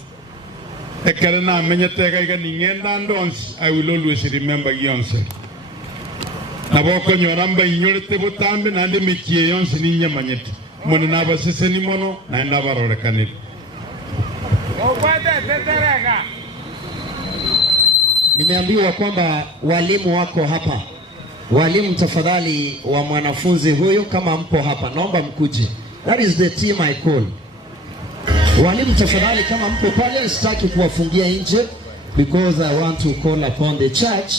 ekere na menyete gaiga ningenda ndons I will always remember yonseri naboko nyoramba inyorete butambe nande mekie yonse ninyamanyete mone nabasese ni mono na ndabarorekanira Nimeambiwa kwamba walimu wako hapa. Walimu tafadhali wa mwanafunzi huyu kama mpo hapa naomba mkuje. That is the team I call. Walimu tafadhali kama mpo pale, sitaki kuwafungia nje because I want to call upon the church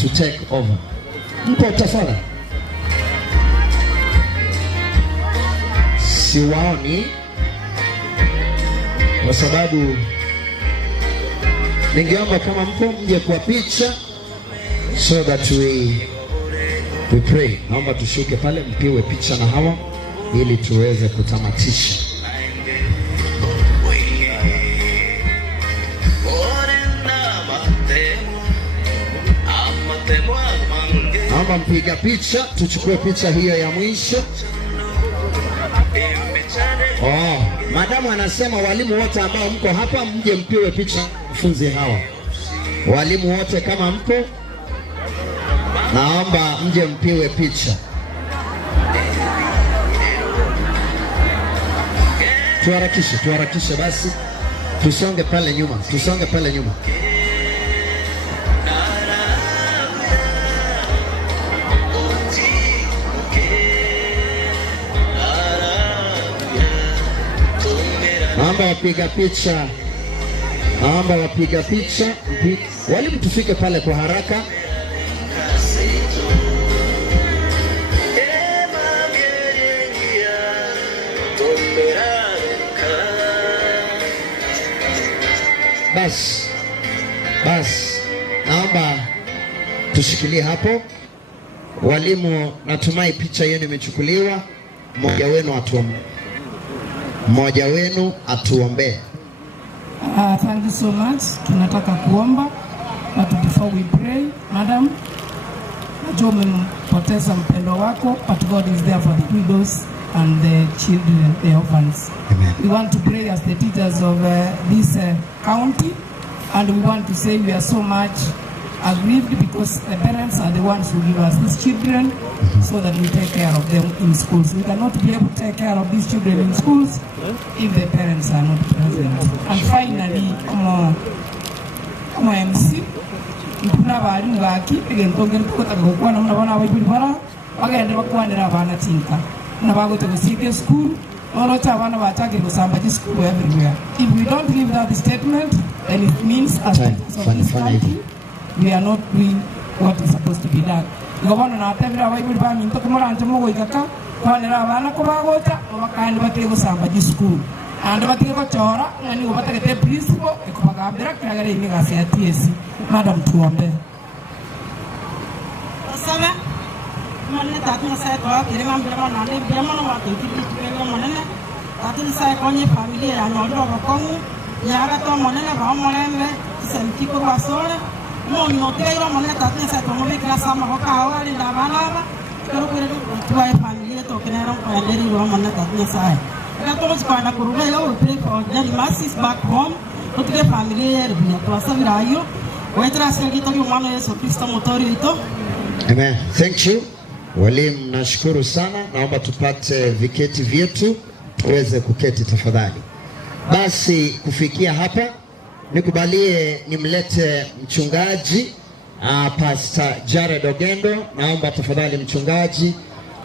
to take over. Mpo tafadhali. Siwaoni kwa sababu ningeomba kama mpo mje kwa picha so that we pray. Naomba tushuke pale mpiwe picha na hawa ili tuweze kutamatisha. Naomba mpiga picha tuchukue picha hiyo ya mwisho. Madamu anasema walimu wote ambao mko hapa mje mpiwe picha wanafunzi hawa. Walimu wote kama mpo naomba mje mpiwe picha. Tuharakishe basi. Tusonge pale nyuma. Naomba wapiga picha. Walimu tufike pale kwa haraka. Bas. Naomba tushikilie hapo. Walimu natumai picha yenu imechukuliwa. Mmoja wenu atuombee. Thank you so much. Tunataka kuomba. But before we pray, Madam, najua umempoteza mpendo wako, but God is there for the widows and the children, the orphans. Amen. We want to pray as the teachers of this county, and we want to say we are so much aggrieved because the parents are the ones who give us these children so that we take care of them in schools. We cannot be able to take care of these children in schools if the parents are not present. And finally, MC, mpuna balimu baki egentongera tukotaka kukwana muna bana abajuri bara bagenda bakwanira abana tinka na bagote kusike school Orocha wana wachake kusamba school everywhere. If we don't give that statement, then it means as citizens of this country, we are not doing what is supposed to be done. Governor na tebira wa ibuli ba minto kumara anjamo go ikaka, kwa nera wana kubagocha, wakandi batire kusamba school. Ando batire ko chora, ngani go batake te principal, ekubagabira kagare imiga sia TSC. Madam tuombe. Asame manne tatna sai ko kire mam bela nande bela wa to ti bela manne tatna sai ko ni family ya no do ko ya ga to manne ba manne sem ti ko wasore mo no te ro manne tatna sai ko mo be klasa ma ko ka wa ni da bana ba pero kire to ai family to kire ro ko le ro manne tatna sai ga to ko na ko ro yo pre ko then masses back home to kire family ya to asavirayo wa tra sai ki to mano Yesu Kristo motori ito. Amen. Thank you. Walimu, nashukuru sana. Naomba tupate viketi vyetu tuweze kuketi tafadhali. Basi kufikia hapa nikubalie nimlete mchungaji Pastor Jared Ogendo. Naomba tafadhali mchungaji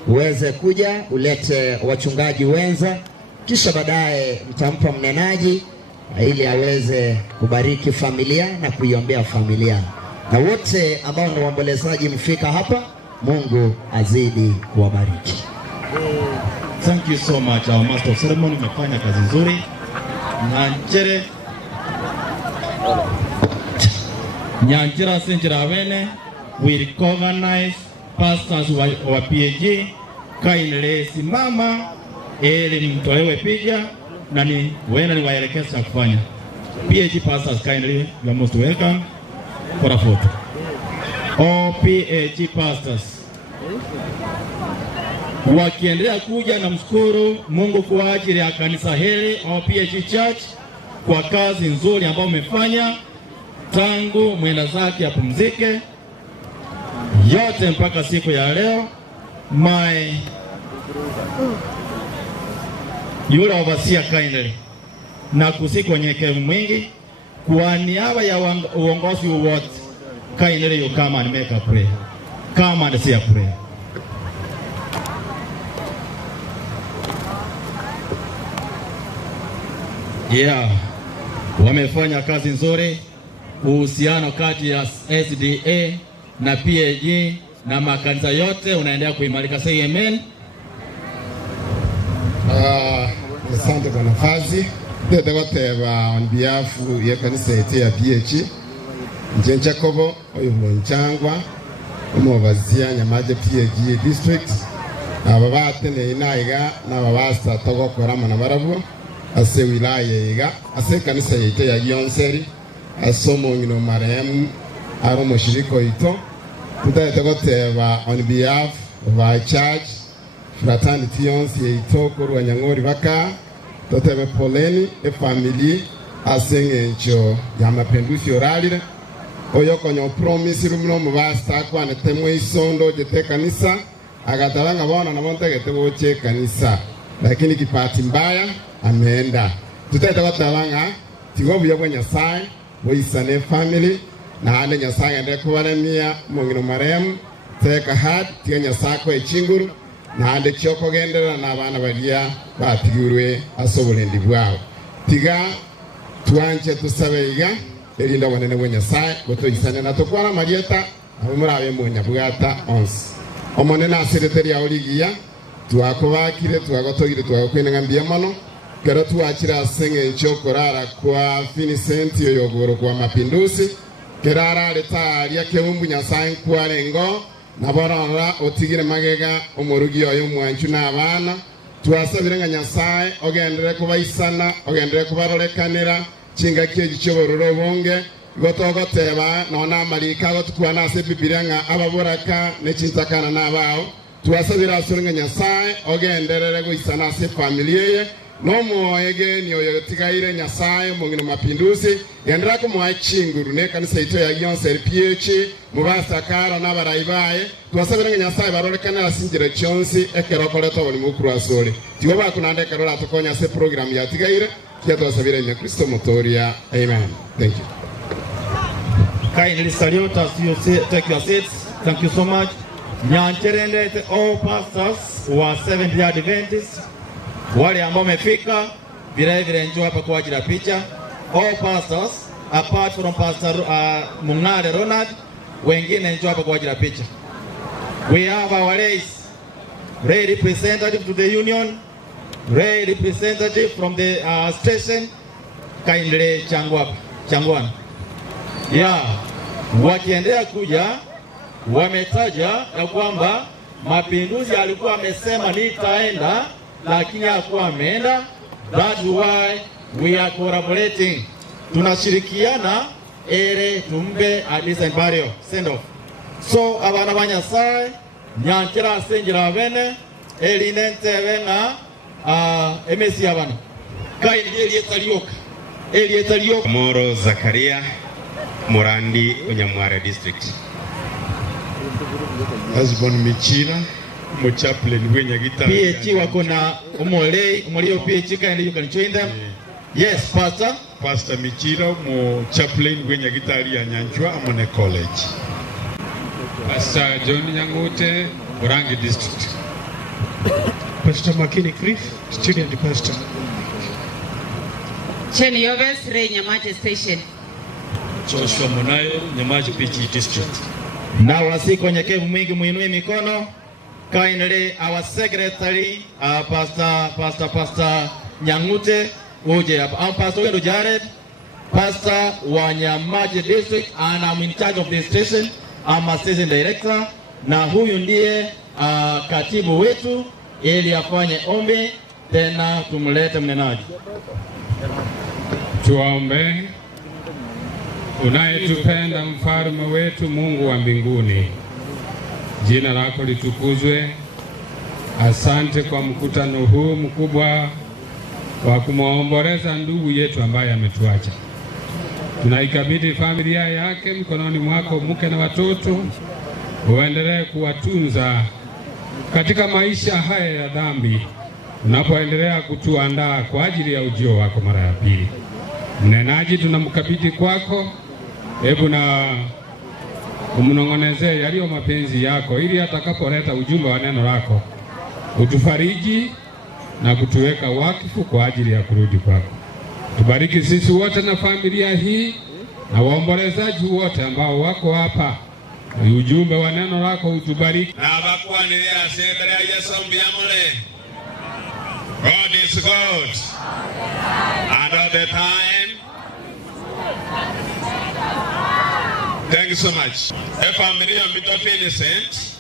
uweze kuja ulete wachungaji wenza, kisha baadaye mtampa mnenaji ili aweze kubariki familia na kuiombea familia. Na wote ambao ni waombolezaji mfika hapa, Mungu azidi kuwabariki. Thank you so much. Our master of ceremony umefanya kazi nzuri. Nyanjira Senjira Wene, we recognize pastors wa PAG. Kindly simama ili mtolewe picha na ni wena ni waelekeza kufanya. PAG pastors kindly, you are most welcome for a photo. All PAG pastors wakiendelea kuja na mshukuru Mungu kwa ajili ya kanisa hili au PAG Church kwa kazi nzuri ambayo umefanya tangu mwenda zake apumzike yote mpaka siku ya leo. Yule overseer kindly na kusiku nyekevu mwingi kwa niaba ya uongozi wote, kindly you come and make a prayer. Come and say a prayer. Yeah, wamefanya kazi nzuri. Uhusiano kati ya SDA na PAG na makanisa yote unaendelea kuimarika. Say amen. Asante kwa nafasi. Ndetagoteba on behalf ya kanisa yetu ya PAG. Nje Jacobo oyo mwenchangwa umubazia Nyamaje PAG district. Ababate ne inaiga na babasta togokora mana barabu ase wilaya iga ase kanisa yetu ya Gionseri asomo ngino marehemu aro mushiriko ito. Ndetagoteba on behalf of our church fraternity yonsi yetu kurwa Nyangori baka totebe poleni family asengencho ya mapinduzi oralire oyo konyo promise rumno mubasta kwa netemo isondo jete kanisa agatabanga bona na monte gete boche kanisa lakini kipati mbaya ameenda tuteta watabanga tigobu ya Nyasaye boisane family na ane Nyasaye ende kubaremia mungino marehemu teka had tiga Nyasaye echinguru na ande choko gendera na abana balia batigurwe asobolendi bwao tiga tuanje tusabeiga elinda wanene bwa Nyasaye gotoisane na tokwana marieta abumurabe munya bwata ons omonene secretary ya oligia tuakobakire tuagotoire tuakwena ngambia mano kero tuachira senge chokorara kwa Vincent yoyogoro kwa mapinduzi kerara leta ya keumbu Nyasaye kwalengo nabarara otigire magega omurugi oyo mwanchu n'abana twasabire Nyasaye ogendere kubaisana ogendere kubarorekanira chinga kyeji cyobororo bonge gotogoteba nona marika gotukwana ase Biblia nga ababoraka nechintakana nabao twasabira asuringa Nyasaye ogenderere goisana ase familia ye no moyege ni oyo tigaire Nyasaye mungino mapinduzi yandira ko mwachinguru ne kanisa ito ya Gionseri PAG mubasa karo n'abaraibaye twasabira Nyasaye barorekana asinjire chonsi ekerokore to boli mukuru asole tiwo bakunande karora tokonya se program ya tigaire kia twasabira nya Kristo motoria. Amen. Thank you. Kindly salute as you take your seats. Thank you so much. Nyancherende all pastors who are Seventh-day Adventists Wale ambao wamefika vile vile njoo hapa kwa ajili ya picha. All pastors apart from Pastor Mung'are Ronald, wengine njoo hapa kwa ajili ya picha. We have our lay representative to the union, lay representative from the station, kindly Changwana. Yeah, wakiendelea kuja wametaja ya kwamba Mapinduzi alikuwa amesema nitaenda lakini hakuwa ameenda. That's why we are collaborating. Tunashirikiana ere tumbe a decent burial send off. So abana banyasaye nyankira sengira bene elinente benga emesi abana kai eliyetalioka Moro Zakaria Murandi Unyamware district. Husband Michira mo chaplain wenya gita PH wako na umolio PH kind you can join them. Yes, Pastor Michira mo chaplain wenya gitari ya Nyanjwa Amone College. Pastor John Nyangute Burangi district. Pastor Makini Cliff student pastor. Cheni Yoves Ray Nyamache station. Joshua Munayo Nyamache PG district. Na wasiko nyekevu mwingi muinue mikono. Kindly our secretary Pastor Nyangute uje hapa. Pastor Wendo Jared, Pastor wa Nyamache district, and I'm in charge of the station. I'm a station director, na huyu ndiye katibu wetu ili afanye ombi tena tumlete mnenaji. Tuombe. Unayetupenda mfalme wetu, Mungu wa mbinguni, jina lako litukuzwe. Asante kwa mkutano huu mkubwa wa kumwomboleza ndugu yetu ambaye ametuacha. Tunaikabidhi familia yake mikononi mwako, mke na watoto. Uendelee kuwatunza katika maisha haya ya dhambi, unapoendelea kutuandaa kwa ajili ya ujio wako mara ya pili. Mnenaji tunamkabidhi kwako, hebu na umnong'onezee yaliyo mapenzi yako, ili atakapoleta ujumbe wa neno lako utufariji na kutuweka wakifu kwa ajili ya kurudi kwako. Tubariki sisi wote na familia hii na waombolezaji wote ambao wako hapa. Ujumbe wa neno lako utubariki. Na bakwanira sekretari ya Yesu mbiyamole. God is God. And all the time. Thank you so much. A family of Mitofi Innocent.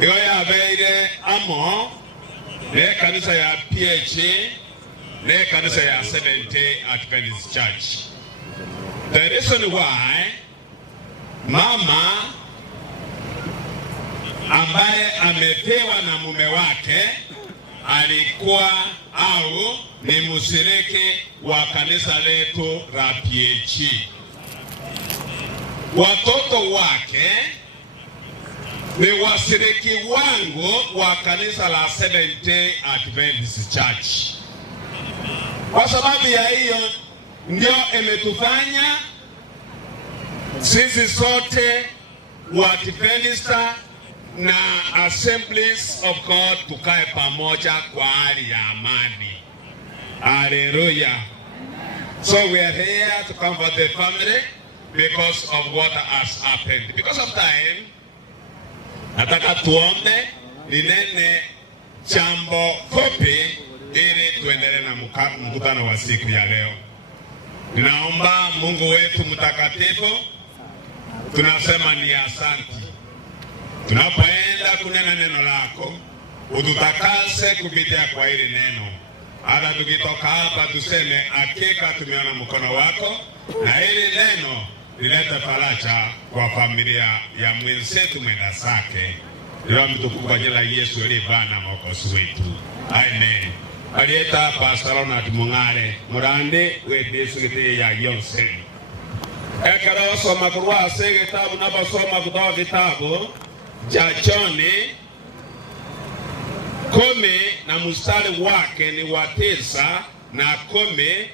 Yoya Beide Amo. Ne kanisa ya PHA. Ne kanisa ya Seventh-day Adventist Church. The reason why mama ambaye amepewa na mume wake alikuwa au ni mshiriki wa kanisa letu la PHA. Watoto wake ni washiriki wangu wa kanisa la Seventh-day Adventist Church. Kwa sababu ya hiyo ndio imetufanya sisi sote wa Adventist na Assemblies of God tukae pamoja kwa hali ya amani. Hallelujah. So we are here to comfort the family because of what has happened. Because of time, nataka tuombe ninene jambo fupi ili tuendelee na mkutano wa siku ya leo. Ninaomba Mungu wetu mtakatifu, tunasema ni asante. Tunapoenda kunena neno lako, ututakase kupitia kwa hili neno. Hata tukitoka hapa tuseme hakika tumeona mkono wako, na hili neno lilete faraja kwa familia ya mwenzetu mwenda zake. Ndio mtukufu kwa jina la Yesu aliye Bwana mwokozi wetu. Amen. Alieta Pastor Ronald Mung'are Murandi wetu gite ya Yonse. Ekara soma kwa sege kitabu na basoma kutoka kitabu cha John 10 na mstari wake ni wa 9 na 10.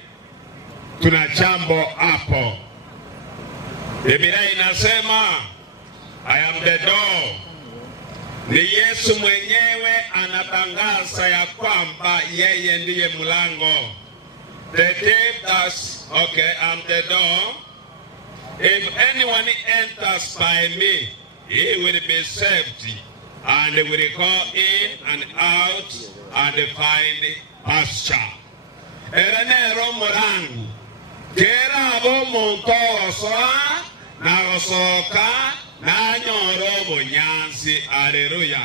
Tuna jambo hapo. Biblia inasema I am the door. Ni Yesu mwenyewe anatangaza ya kwamba yeye ndiye mlango. The thief does, okay, I'm the door. If anyone enters by me, he will be saved, and will go in and out and find pasture. Erenero murangu, kera abo montosoa, na gosoka, na nyorobo nyansi, haleluya.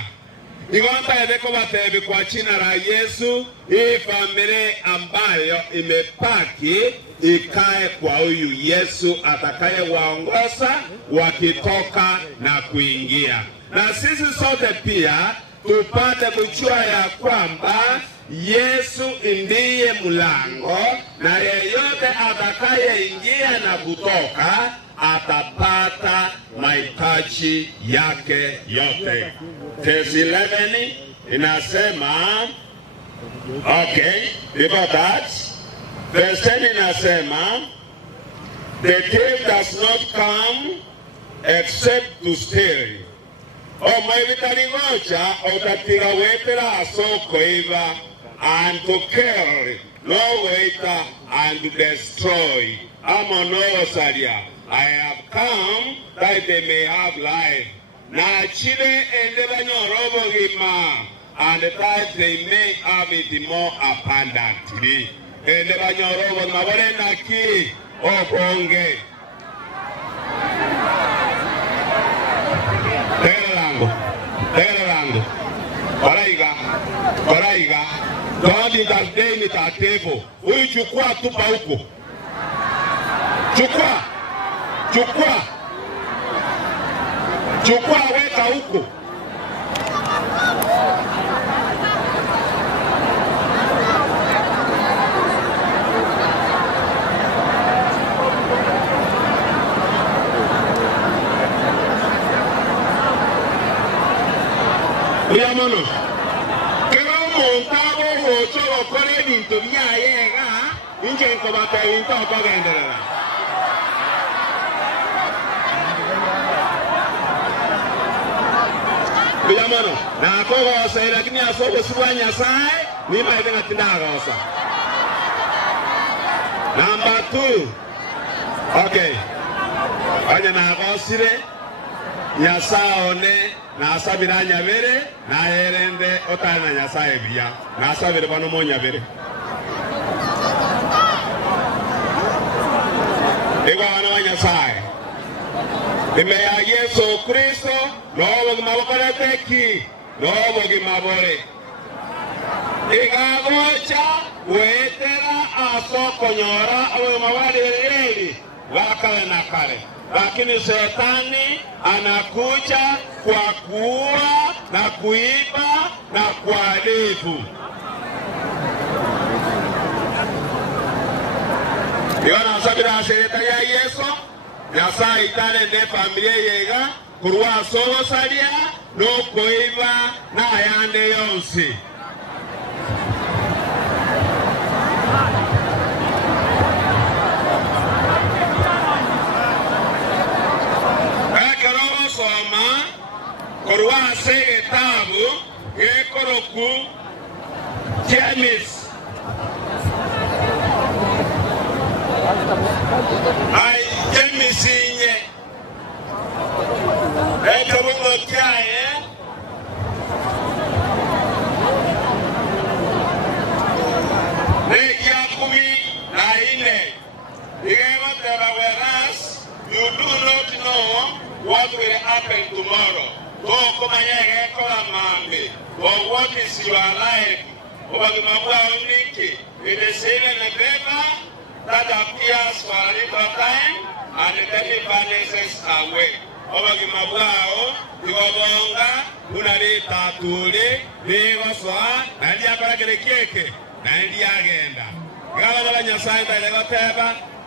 Nigonta edeko batebi kwa jina la Yesu, hii familia ambayo imepaki ikae kwa huyu Yesu atakaye waongoza wakitoka na kuingia. Na sisi sote pia tupate kujua ya kwamba Yesu ndiye mlango, na yeyote atakaye ingia na kutoka atapata mahitaji yake yote. Verse 11 inasema, okay, before that, verse 10 inasema, the thief does not come except to steal. O mwevitalingocha otatiga wetera soko iva, and to kill, no waiter, and to destroy. Ama no saria. I have come that they may have life. Na chile endeba nyorobo gima, and that they may have it more abundantly. Endeba nyorobo mabore naki obonge. Tele langu. Baraiga. God is at day at our table. Huyu chukua tupa huko. Chukua weka huko. Uyamono. Kero montabo hocho kore bintu byayega inje ko batayinto bagendera. Uyamano na ko sa lakini asobo subanya sai ni ba itenga tindaga osa. Number 2. Okay. Anya na gosire nyasaone na asabira nyabere na yerende otana nyasaye bia na asabire bano mo nyabere ego ana nyasaye ime ya Yesu Kristo lobo gimabokore teki lobo gimabore igagocha wetera asoko nyora awe mawali reli wakale na kale. Lakini shetani anakuja kwa kuua na kuiba na kuharibu. Yona sabira shereta ya Yesu, Nyasaye itane ne familia yega, kurwa solo salia, no kuiba na yande yonsi. Korwa sege tabu ekoroku James ai James inye ekoroku kiaye nekia kumi na ine igema tera whereas you do not know what will happen tomorrow. But what is your life? It is even a paper that appears for a little time and then it vanishes away.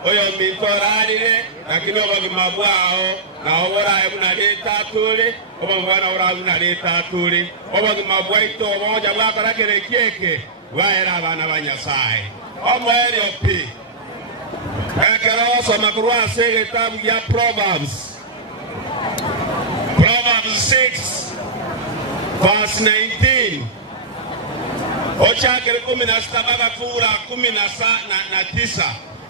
Oyo mintorarire lakini obagimabwao na obora ebuna letatuli obangwana ora buna letatuli obagimabwaito oboja bwakorakere kieke baera abana ba Nyasaye omweri opi ekero soma kurwa sege tabu ya Proverbs 6 verse 19. Ochakere 16 mpaka kura 19.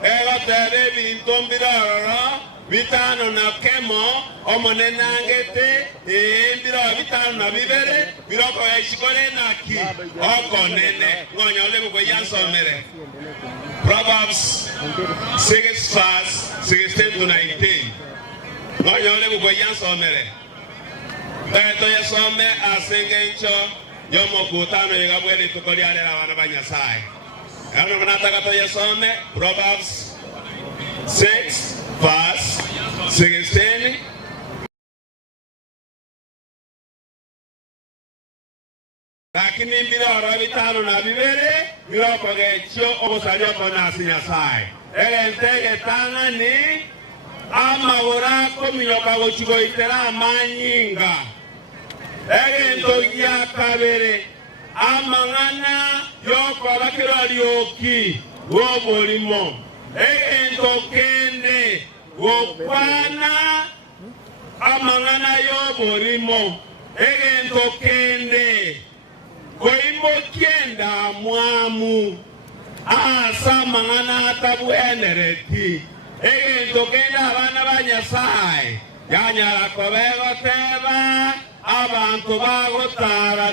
Ego tere bintu mbirororo bitano na kemo omonenangete mbiro bitano na bibere biroko ya ishikole naki okonene ngonya ole bwo yansomere. Proverbs 6 verse 16 to 19. Ngonya ole bwo yansomere. Tato yasome asengencho yomo kutano yegabwele tukoli alera bana banyasai. Ano manataka to yasome Proverbs 6 verse 16. Lakini mbiroro bitano na bibere biroko gecho obusalio kona sinyasai. Entege tanga ni amabora kominyoka gochigo itera amanyinga. Ento ya kabere amangana yoko bakira lyoki wo molimo. Ento kende wopana amangana yo molimo. Ento kende koimo kienda mwamu asa mangana tabu enereti. Ento kende abana banyasai yanyara kobego teba abantu bagotara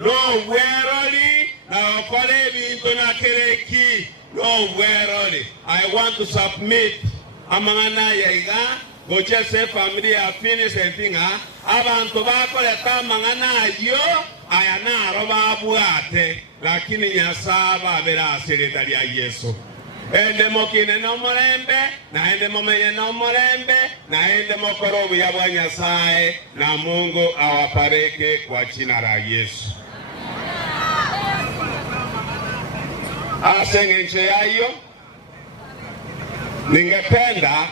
no-bweroli na okole bintu na kereki no-bweroli. I want to submit amangana yaiga goche se familia finish entinga abantu bakole tamangana yo ayana roba abuate lakini nyasaba bera sekretari ya Yesu. Ende mokine no morembe, na ende momenye no morembe, na ende mokorobu ya Bwana Sae, na Mungu awabariki kwa jina la Yesu. Asengenche yayo, ningependa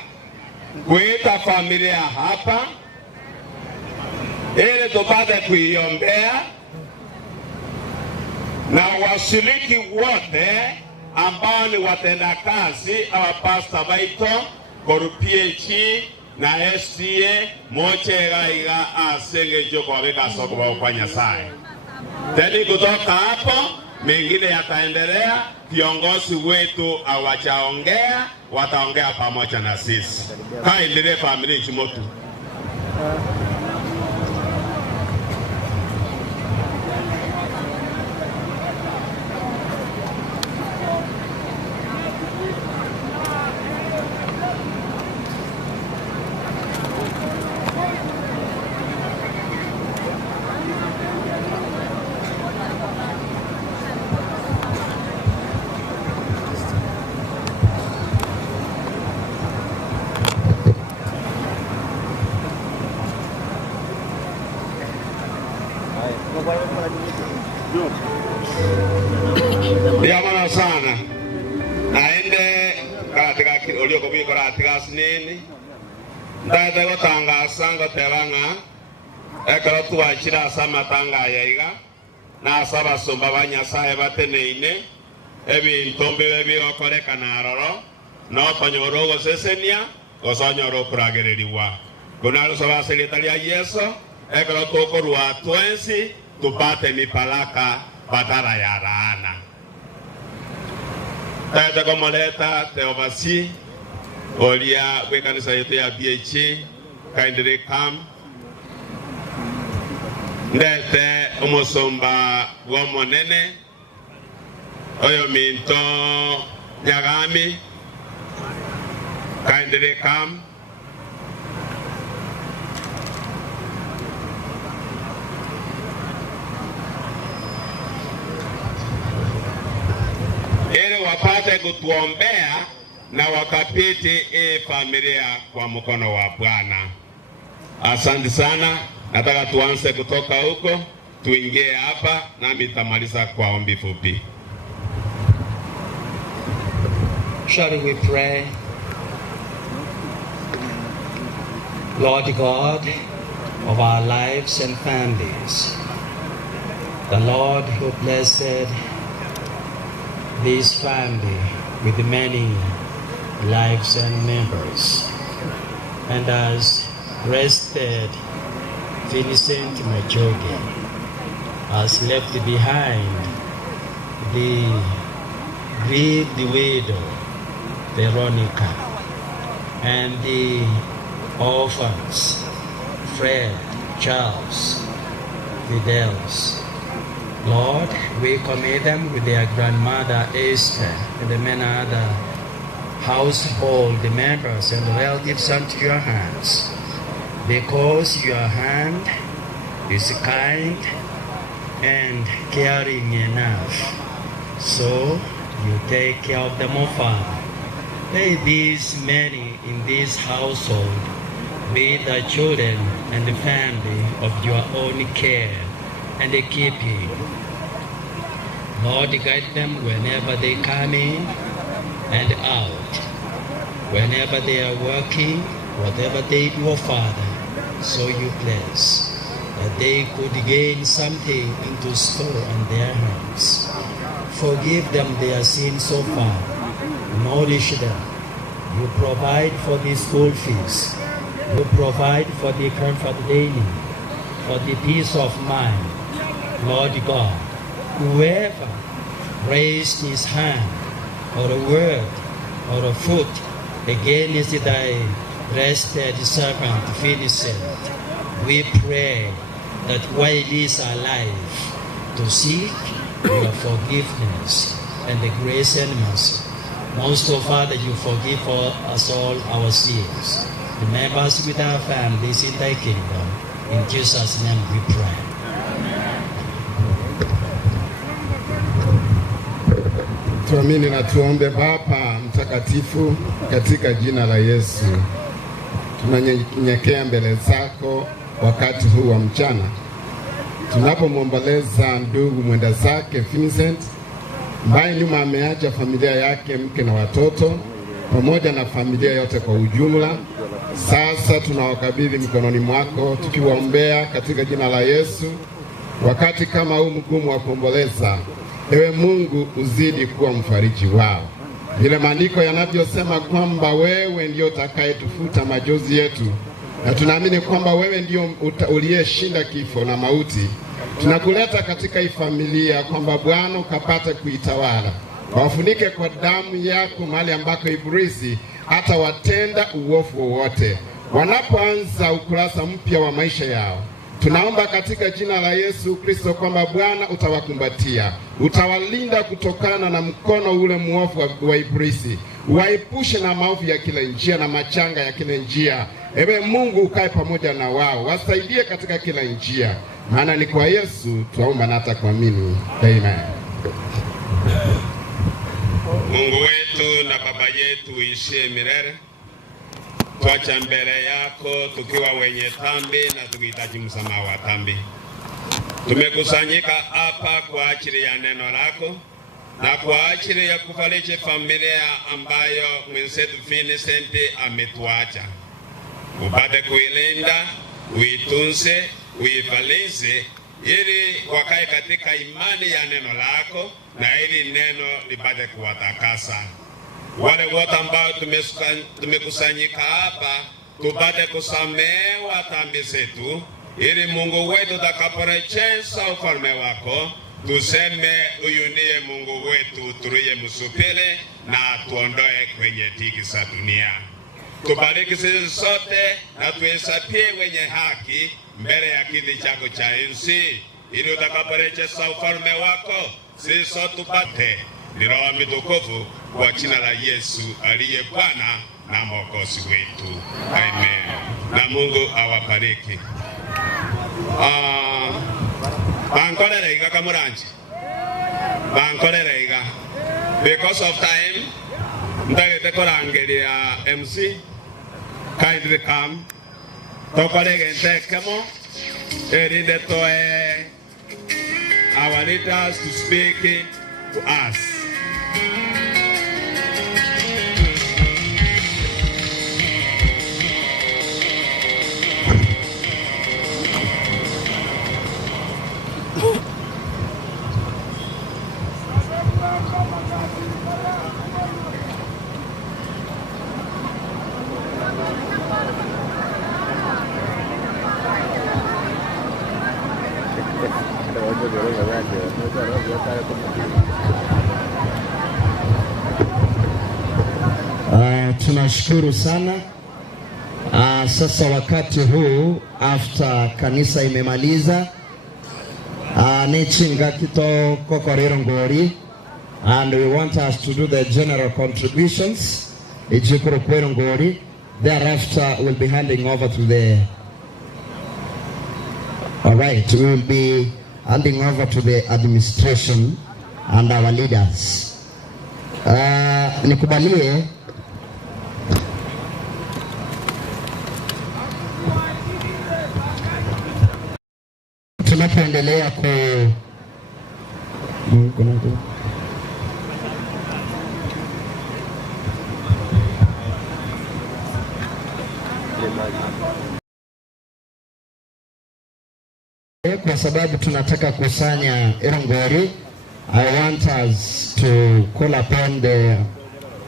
kuita familia hapa, ili tupate kuiombea, na washiriki wote ambao ni watendakazi au pasta baito korupiechi na STA moche gaiga asengejo kwa weka soko wa kufanya sai. Teni kutoka hapo mengine yataendelea, viongozi wetu hawajaongea, wataongea pamoja na sisi. Kaendelee familia Chimotu. Yamana sana naende katika olio kobi katika sinini ndada gotanga sanga tebanga ekara tuachira sama tanga yaiga na saba somba banyasaye bateneine ebintu mbibe okoreka na roro no tonyorogo sesenia gosonyoro kuragereriwa kunalo saba sekretari ya Yesu ekara tokorwa twensi tupate mipalaka badala ya laana. Tata komoleta teobasi olia we kanisa yetu ya BH kaendelee kam ndete umusomba wa monene oyo minto nyagami kaendelee kam ili wapate kutuombea na wakapiti familia kwa mkono wa Bwana. Asante sana. Nataka tuanze kutoka huko tuingie hapa na mitamaliza kwa ombi fupi. Shall we pray? Lord God of our lives and families, the Lord who blessed this family with many lives and members, and has rested Vincent Majoge has left behind the grieved widow, Veronica, and the orphans, Fred, Charles, Fidelis. Lord, we commit them with their grandmother Esther and the many other household members and relatives unto your hands, because your hand is kind and caring enough. So you take care of them, O Father. May these many in this household be the children and the family of your own care and the keeping. Lord, guide them whenever they come in and out, whenever they are working, whatever they do, O Father, so you bless, that they could gain something into store on their hands. Forgive them their sins so far, nourish them. You provide for the school fees, you provide for the comfort they need, for the peace of mind. Lord God, whoever raised his hand or a word or a foot against thy blessed servant Vincent, we pray that while he is alive, to seek your forgiveness and the grace and mercy. Most of all, that you forgive us all our sins. Remember us with our families in thy kingdom. In Jesus' name we pray. Tuamini na tuombe. Baba mtakatifu, katika jina la Yesu tunanyenyekea mbele zako wakati huu wa mchana, tunapomwomboleza ndugu mwenda zake Vincent ambaye nyuma ameacha familia yake, mke na watoto, pamoja na familia yote kwa ujumla. Sasa tunawakabidhi mikononi mwako, tukiwaombea katika jina la Yesu. Wakati kama huu mgumu wa kuomboleza, ewe Mungu uzidi kuwa mfariji wao. Vile maandiko yanavyosema kwamba wewe ndio utakayetufuta machozi yetu, na tunaamini kwamba wewe ndio uliyeshinda kifo na mauti. Tunakuleta katika hii familia kwamba Bwana ukapate kuitawala, wafunike kwa damu yako mahali ambako Ibilisi hata watenda uovu wowote. Wanapoanza ukurasa mpya wa maisha yao, tunaomba katika jina la Yesu Kristo kwamba Bwana utawakumbatia, utawalinda kutokana na mkono ule muovu wa Ibilisi, waepushe na maovu ya kila njia na machanga ya kila njia. Ewe Mungu ukae pamoja na wao, wasaidie katika kila njia, maana ni kwa Yesu tuomba na hata kuamini. Amen. Mungu wetu na Baba yetu uishie milele, twacha mbele yako tukiwa wenye dhambi na tukihitaji msamaha wa dhambi. Tumekusanyika hapa kwa ajili ya neno lako na kwa ajili ya kufariji familia ambayo mwenzetu Vincent ametuacha. Upate kuilinda, uitunze, uivalize, ili wakae katika imani ya neno lako na ili neno lipate kuwatakasa. Wale wote ambao tumekusanyika hapa, tupate kusamehewa dhambi zetu, ili Mungu wetu utakaporejesha ufalme wako, tuseme huyu ndiye Mungu wetu tuliyemsubiri na tuondoe kwenye dhiki za dunia. Tubariki sisi sote na tuhesabie wenye haki mbele ya kiti chako cha enzi, ili utakaporejesha ufalme wako sisi sote tupate Roho mtukufu kwa jina la Yesu aliye Bwana na Mwokozi wetu. Amen. Na Mungu awabariki. Bankolere iga kamuranji. Bankolere iga. Because of time, ndagete korangeria MC. Kindly come. Tokolege ntekemo. Erinde toe our leaders to speak to us. Tunashukuru sana. Sasa wakati huu after kanisa imemaliza nechinga kito kokorero ngori, and we want us to do the general contributions ichikoro kwero ngori. Thereafter we'll be handing over to the we will be handing over to the administration and our leaders. Nikubalie tunapoendelea kwa sababu tunataka kusanya Erongori. I want us to call upon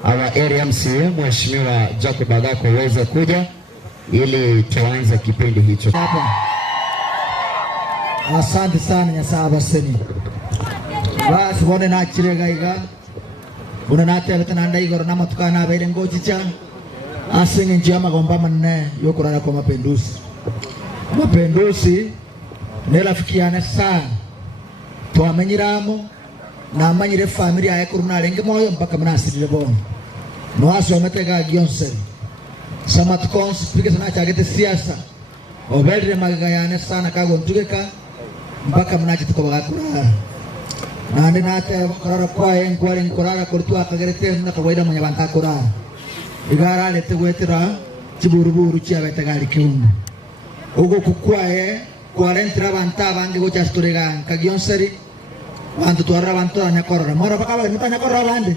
our area MCA Mheshimiwa Jacob Agako weze kuja ili tuanze kipindi hicho. Asante sana Nyasaba Seni. Basi wone na chirega iga. Una na tebe tananda igoro na matukana bere ngochicha. Asinge njia magomba manne yokurara kwa Mapinduzi. Mapinduzi nelafikiana sana. Twamenyiramo na amanyire familia ya kuruna renge moyo mpaka mnasirire bono. No aso metega Gionseri. Sama tukons pika sana chagete siasa. Obedre magayane sana kago ntugeka mpaka mnaje tukobagakura. Na ndinate korara kwa enkwari nkorara kortu akagerete na kawaida manyabanta kura. Igara lete gwetira chiburuburu chiabetegali kiumu. Ugo kukwae 40 banta bangi go chasturega kagionseri. Bantu tuarra bantu anyakorora. Mora bakaba mutanyakora bande.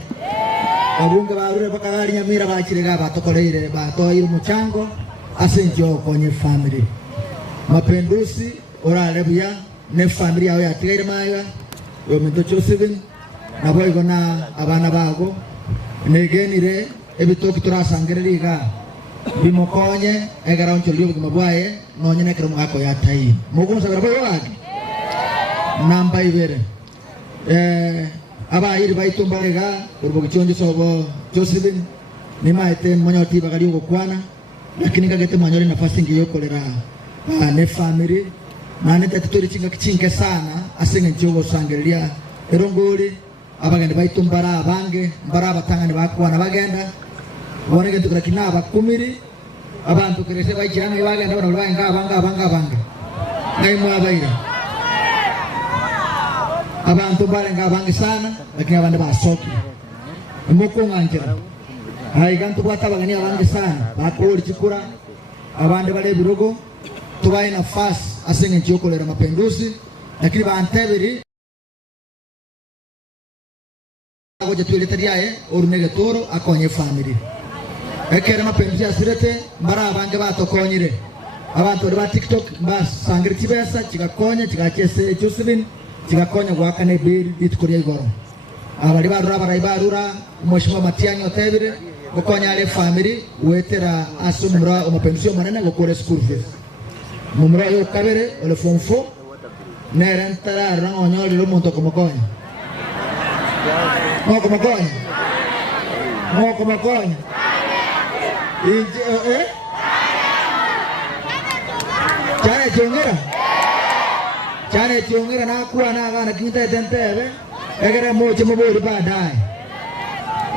Abunge barure bakagari nyamira bachirega batokoleire bato iru muchango asenjo konye family. Mapinduzi orarebya ne family yawe yatigire mayo yo mento Joseph na boygo na abana bago negenire ebitoki turasangereriga bimokonye egara oncholiyo bimabwaye nonyene kero mwako ya tai mugunsa baraboyo wagi namba ibere aba iri baitumbarega urbo kichonje sobo Joseph ni maite monyoti bagali gukwana lakini kagete manyori nafasi ngiyo kolera ne family na nete tutori chinga sana asenge nchogo sangelia Erongori abagende baitumbara abange mbara batangane bakwana bagenda bonege tukira kinaba kumiri abantu kirese bayirana bagenda bano bayenga abanga ngai mwabaira abantu balenga abange sana lakini abande basoki muko nganjira ai gantu kwata bagani abange sana bakuri chikura abande bale birogo tubaye nafasi asenge nchokolera Mapinduzi lakini bantebiri agoje tueletaria orunege toro akonye family ekere Mapinduzi asirete mbara abange batokonyire abantu ba TikTok basangire kibesa kigakonya kigachese Josephine kigakonya gwakane biri bitukoria igoro abali barura baraibarura Mheshimiwa Matiang'i otebire gokonya ale family wetera asumura Mapinduzi manene gokore school fees mumura yo kabere ole form 4 nerentara rangonyoli lo muntu komokonya moko makonya chane tiongera na kuwa na gana kinta tentebe egere moche mobori baadaye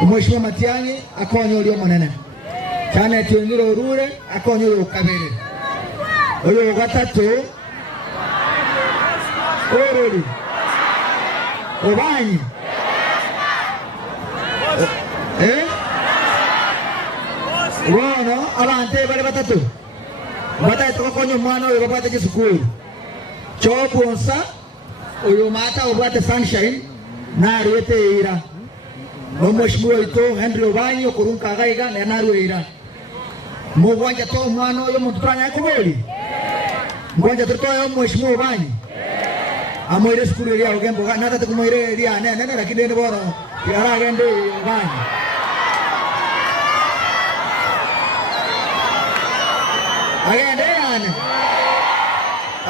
Mheshimiwa Matiang'i akonyo ulio manene chane tiongera urure akonyo yo kabere oyo gatatu orori obanyi Wono abante bale batatu bata tokonyo mwana oyo babate kisukuru chokonsa oyo mata obate sunshine na arete ira no Mheshimiwa ito Henry Obanyi okurunka gaiga na narwira mugwanja to mwana oyo muntu twanya kuboli mugwanja to yo Mheshimiwa Obanyi amoire skuru ya ogembo na tata kumoire ria nene lakini ne boro yara gende Obanyi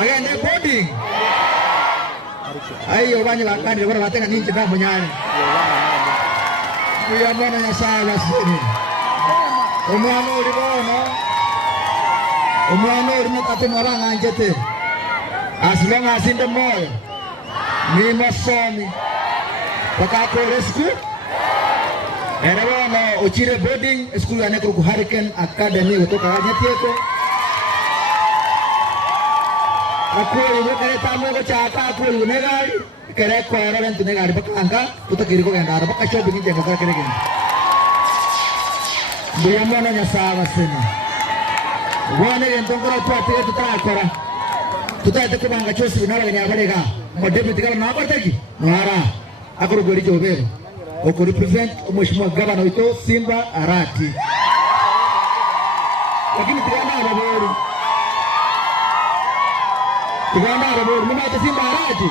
agende boarding Ayo banye bakandi bora batenga ninje nda munyanya. Kuya mwana Nyasaye basini. Omwana uri bono. Omwana uri mukate mwaranga njete. Asilonga asinde moyo. Ni masomi. Pakako rescue. Era bono uchire boarding school ya nekro ku Hurricane Academy kutoka Nyatieko. Akuri wekere tamu ko chaka akuri negari kere ko era bentu negari bakanga tutakiri ko ganda baka shopping nje ka kere genda. Biya mwana Nyasaye sena. Wane entongora tu atire tutakora. Tutaite kubanga chosi binara ganya barega. Mo deputy gaba na bartaki. Nara akuru gori jobero. Oko represent mheshimiwa gavana wito Simba Arati. Lakini tigana ababori. Tigana ababori muna Simba Arati.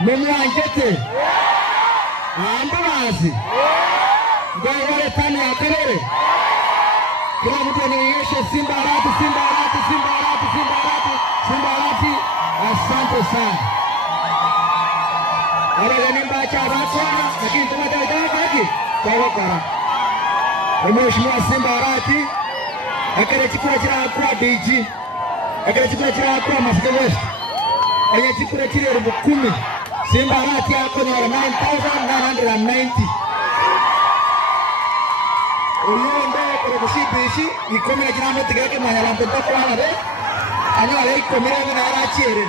Mumwa njete. Ambulance. Ngawale tani akalele. Kila mtu anaonyesha Simba Arati, Simba Arati, Simba Arati, Simba Arati, Simba Arati. Asante sana. Wale nimba cha bakona lakini tumetangaza haki kwa kora. Mheshimiwa Simba Arati akale chikura cha kwa DG. Akale chikura cha kwa Masika West. Aya chikura chile 10,000. Simba Arati yako ni 9,990. Uliyo mbele kwa kusibishi ikomera jiramo tigeke manyala mtoto kwa ale. Ani ale ikomera na arachire.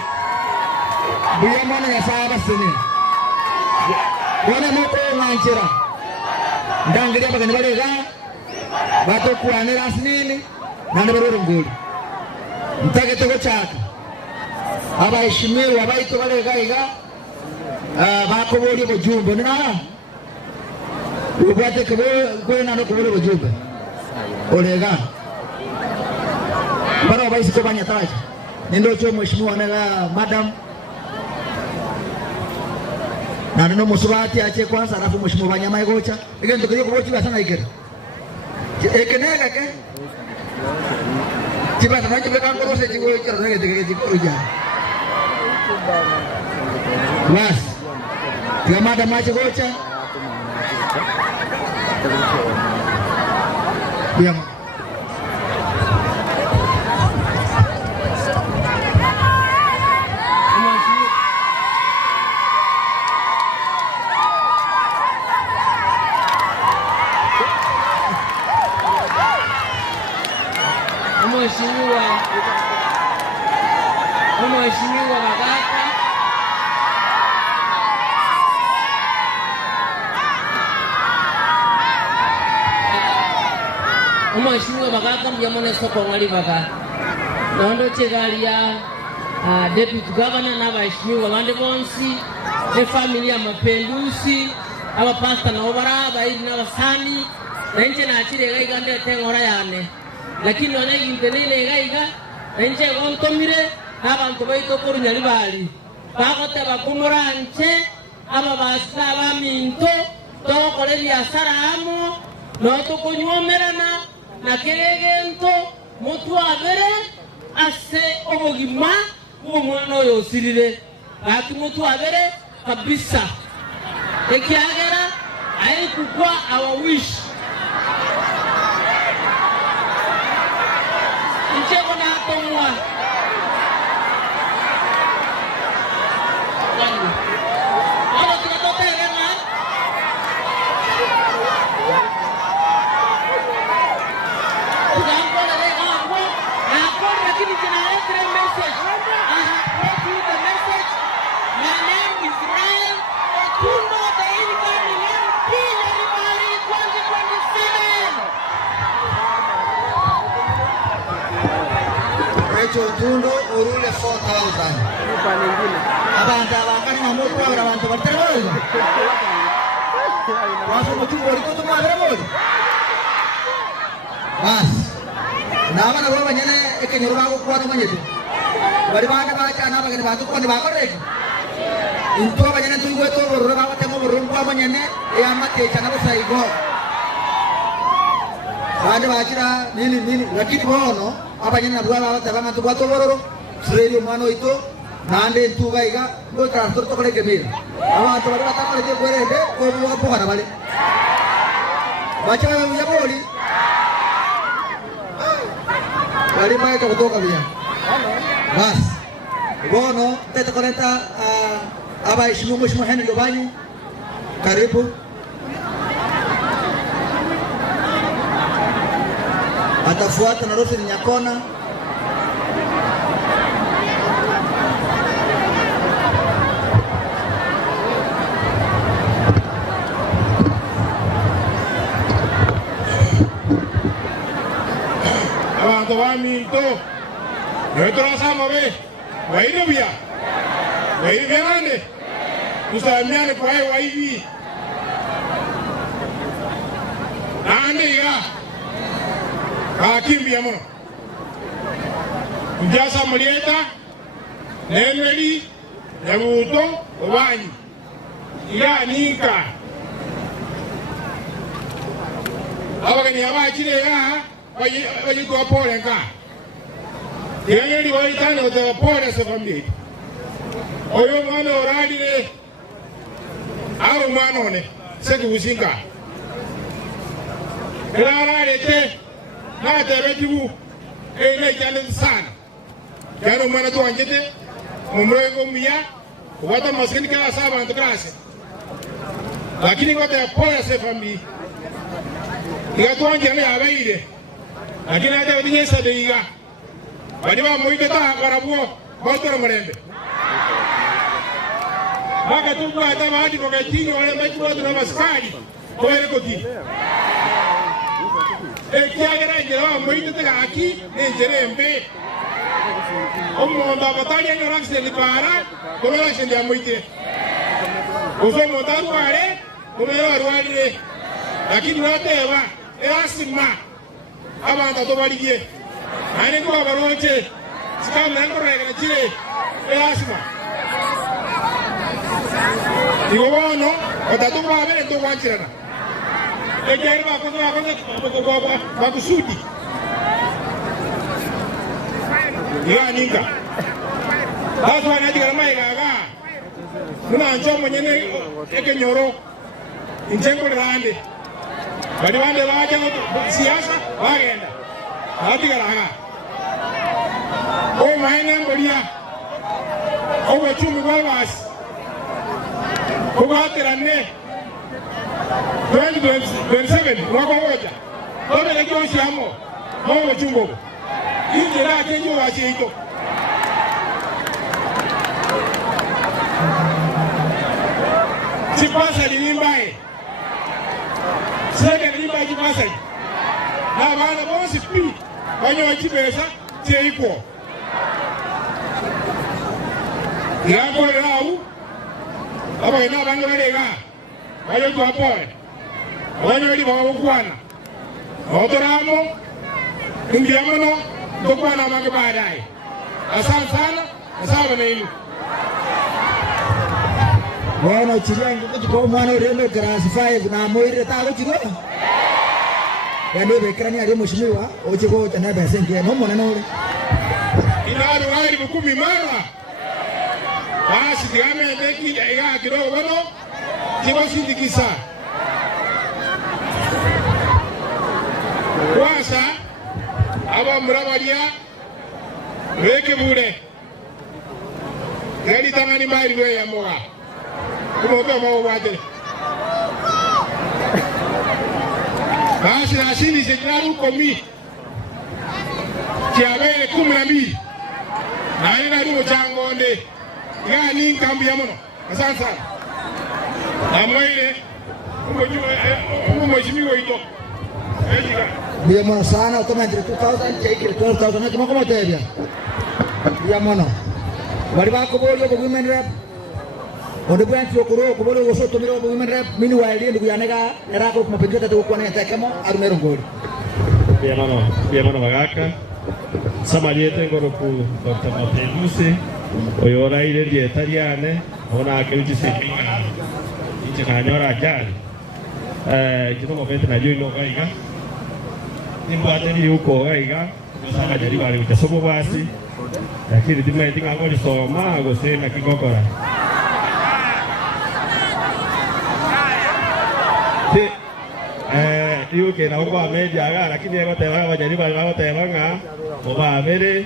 Buya mwana ya sahaba sene. Wana moko nganchira. Ndangiria bagani balega. Bato kuanira asnini. Nande baroro ngoli. Mtage toko chaka. Aba ishimiru abaito balega iga. Bako boli bojumbe nina. Ubate kabo kwena no kubole bojumbe. Olega. Bara baisi ko banya taji. Nendo cho mheshimiwa na madam na neno musubati ache kwanza alafu mheshimiwa Banyama Igocha igendo kile kubochi sana ikere ekenega ke tiba sana tiba kan korose tigo ikere nege tege tikuja bas kama da mache gocha biam Mheshimiwa Magaka Mheshimiwa Magaka mjamone soko wali baka nondo chegalia deputy governor na baheshimiwa bande bonsi ne familia Mapinduzi aba pastor na obara baidi na basani nje na achire gaiga nde tengora yane lakini wale intelele gaiga nje gontomire abantu baito kurunyali bali bagote bakumura nche aba basa baminto tokole biashara amo no tukunyomerana na keregento mutu abere ase obogima umwana oyo sirire ati mutu abere kabisa ekiagera ayikukwa our wish ncheko na atomwa Tundo urule 4,000. Abanda bakani na moto abara abantu baterero. Waso mutu oriko to madre moto. Bas. Na bana baba banyane ekenyoro bago kwa to manyete. Bari bana ba chana bagani batu ko ni bago reki. Into banyane tungo to ro bago temo ro kwa banyane e amate chana ko saigo. Bana bachira nini lakini bono abanyana bwa baba tabanga to bato bororo sreyo mano ito nande tuga iga go transfer to kale kemira abantu bari batakoleje kwerende ko bapogana bale bacha ya boli bali mai ka kutoka bia bas bono tete koleta aba ishimu mheshimiwa Henry Lobanyi karibu atafuata na Rose Nyakona abantu baminto netorasama be wairubia wairigerane tusamiane kwa hewa hivi naandiga kakimbia muno njasa mulieta neneri nyabuto obanyi iraninka abageni abakirega bayitwa pole nka yeneri wayitane utawa pole se family oyo mwana oradire aro mwana one seki usinga irararete natebejibu ene jane sana jano mwana tuanjete mumrengo mia wata maskini kala saba antukrase lakini ngote pole se family ikatuanjene yabeire lakini hata wadinyesa deiga wadi ba moite ta karabuo botoro mrembe maka tu kwa hata hadi kwa kitini wale mtu watu na maskari kwa ile koti kiagera njera moite ta aki njerembe omonda batalia ni ranks de para kwa la shinde ya moite uso montaru wale kumera ruali lakini wateva erasima abanta to baliye ani ko baroche sikam nan ko rega chile erasima digo no otatu ba bele to wanchirana ekere ba ko kusudi ya ninga aswa na diga mai gaga muna njo monyene ekenyoro injengo rande badi wande waje siasa wagenda atigaraga o maine mbolia o wachumi walwas o batirane 2027 wako moja bado le kionshi amo mo chungo injira kenyo wachito sipasa limbaye sega limbaye sipasa na bana bosi pi banyo wachibesa teiko yako rau aba ina bango lega bayo tu apoe banyo ndi bawo kwana otoramo indiamono dokwana mange baadaye asante sana asaba nenu wana chirango ko mwana urendo class 5 na moire ta ko chiro yando bekrani ali mheshimiwa ochiko tana besenge no mwana nore inaru wali bukumi mara basi diame ndeki ya kidogo bano tibo sindikisa kwasa aba murabadia weke bure gari tangani mari we ya moga kumoto mawo wate basi na sini sejaru komi kiabele 12 na ina rumo changonde ya ni kambi ya mono asante sana amwele mheshimiwa ito bia mono sana utoma entre 2000 take 12000 kama kama tebia bia mono bali bako bolo ko women rep onde bwana tukuro ko bolo goso tomiro ko women rep mini waili ndugu yanega era ko mapengeta to kwa neta kama arumero ngori bia mono magaka samaliete ngoro ku Dr. Mapinduzi oyora ile dietariane ona akelji sepinga inje kanyora jali kito mopete na joino kaiga nimbwateri yuko gaiga saka jari bali utasobo basi lakini timu tinga ngoli soma gosena kikokora yuke na uko ameja aga lakini yako tayari wajari bali wao tayari nga oba abere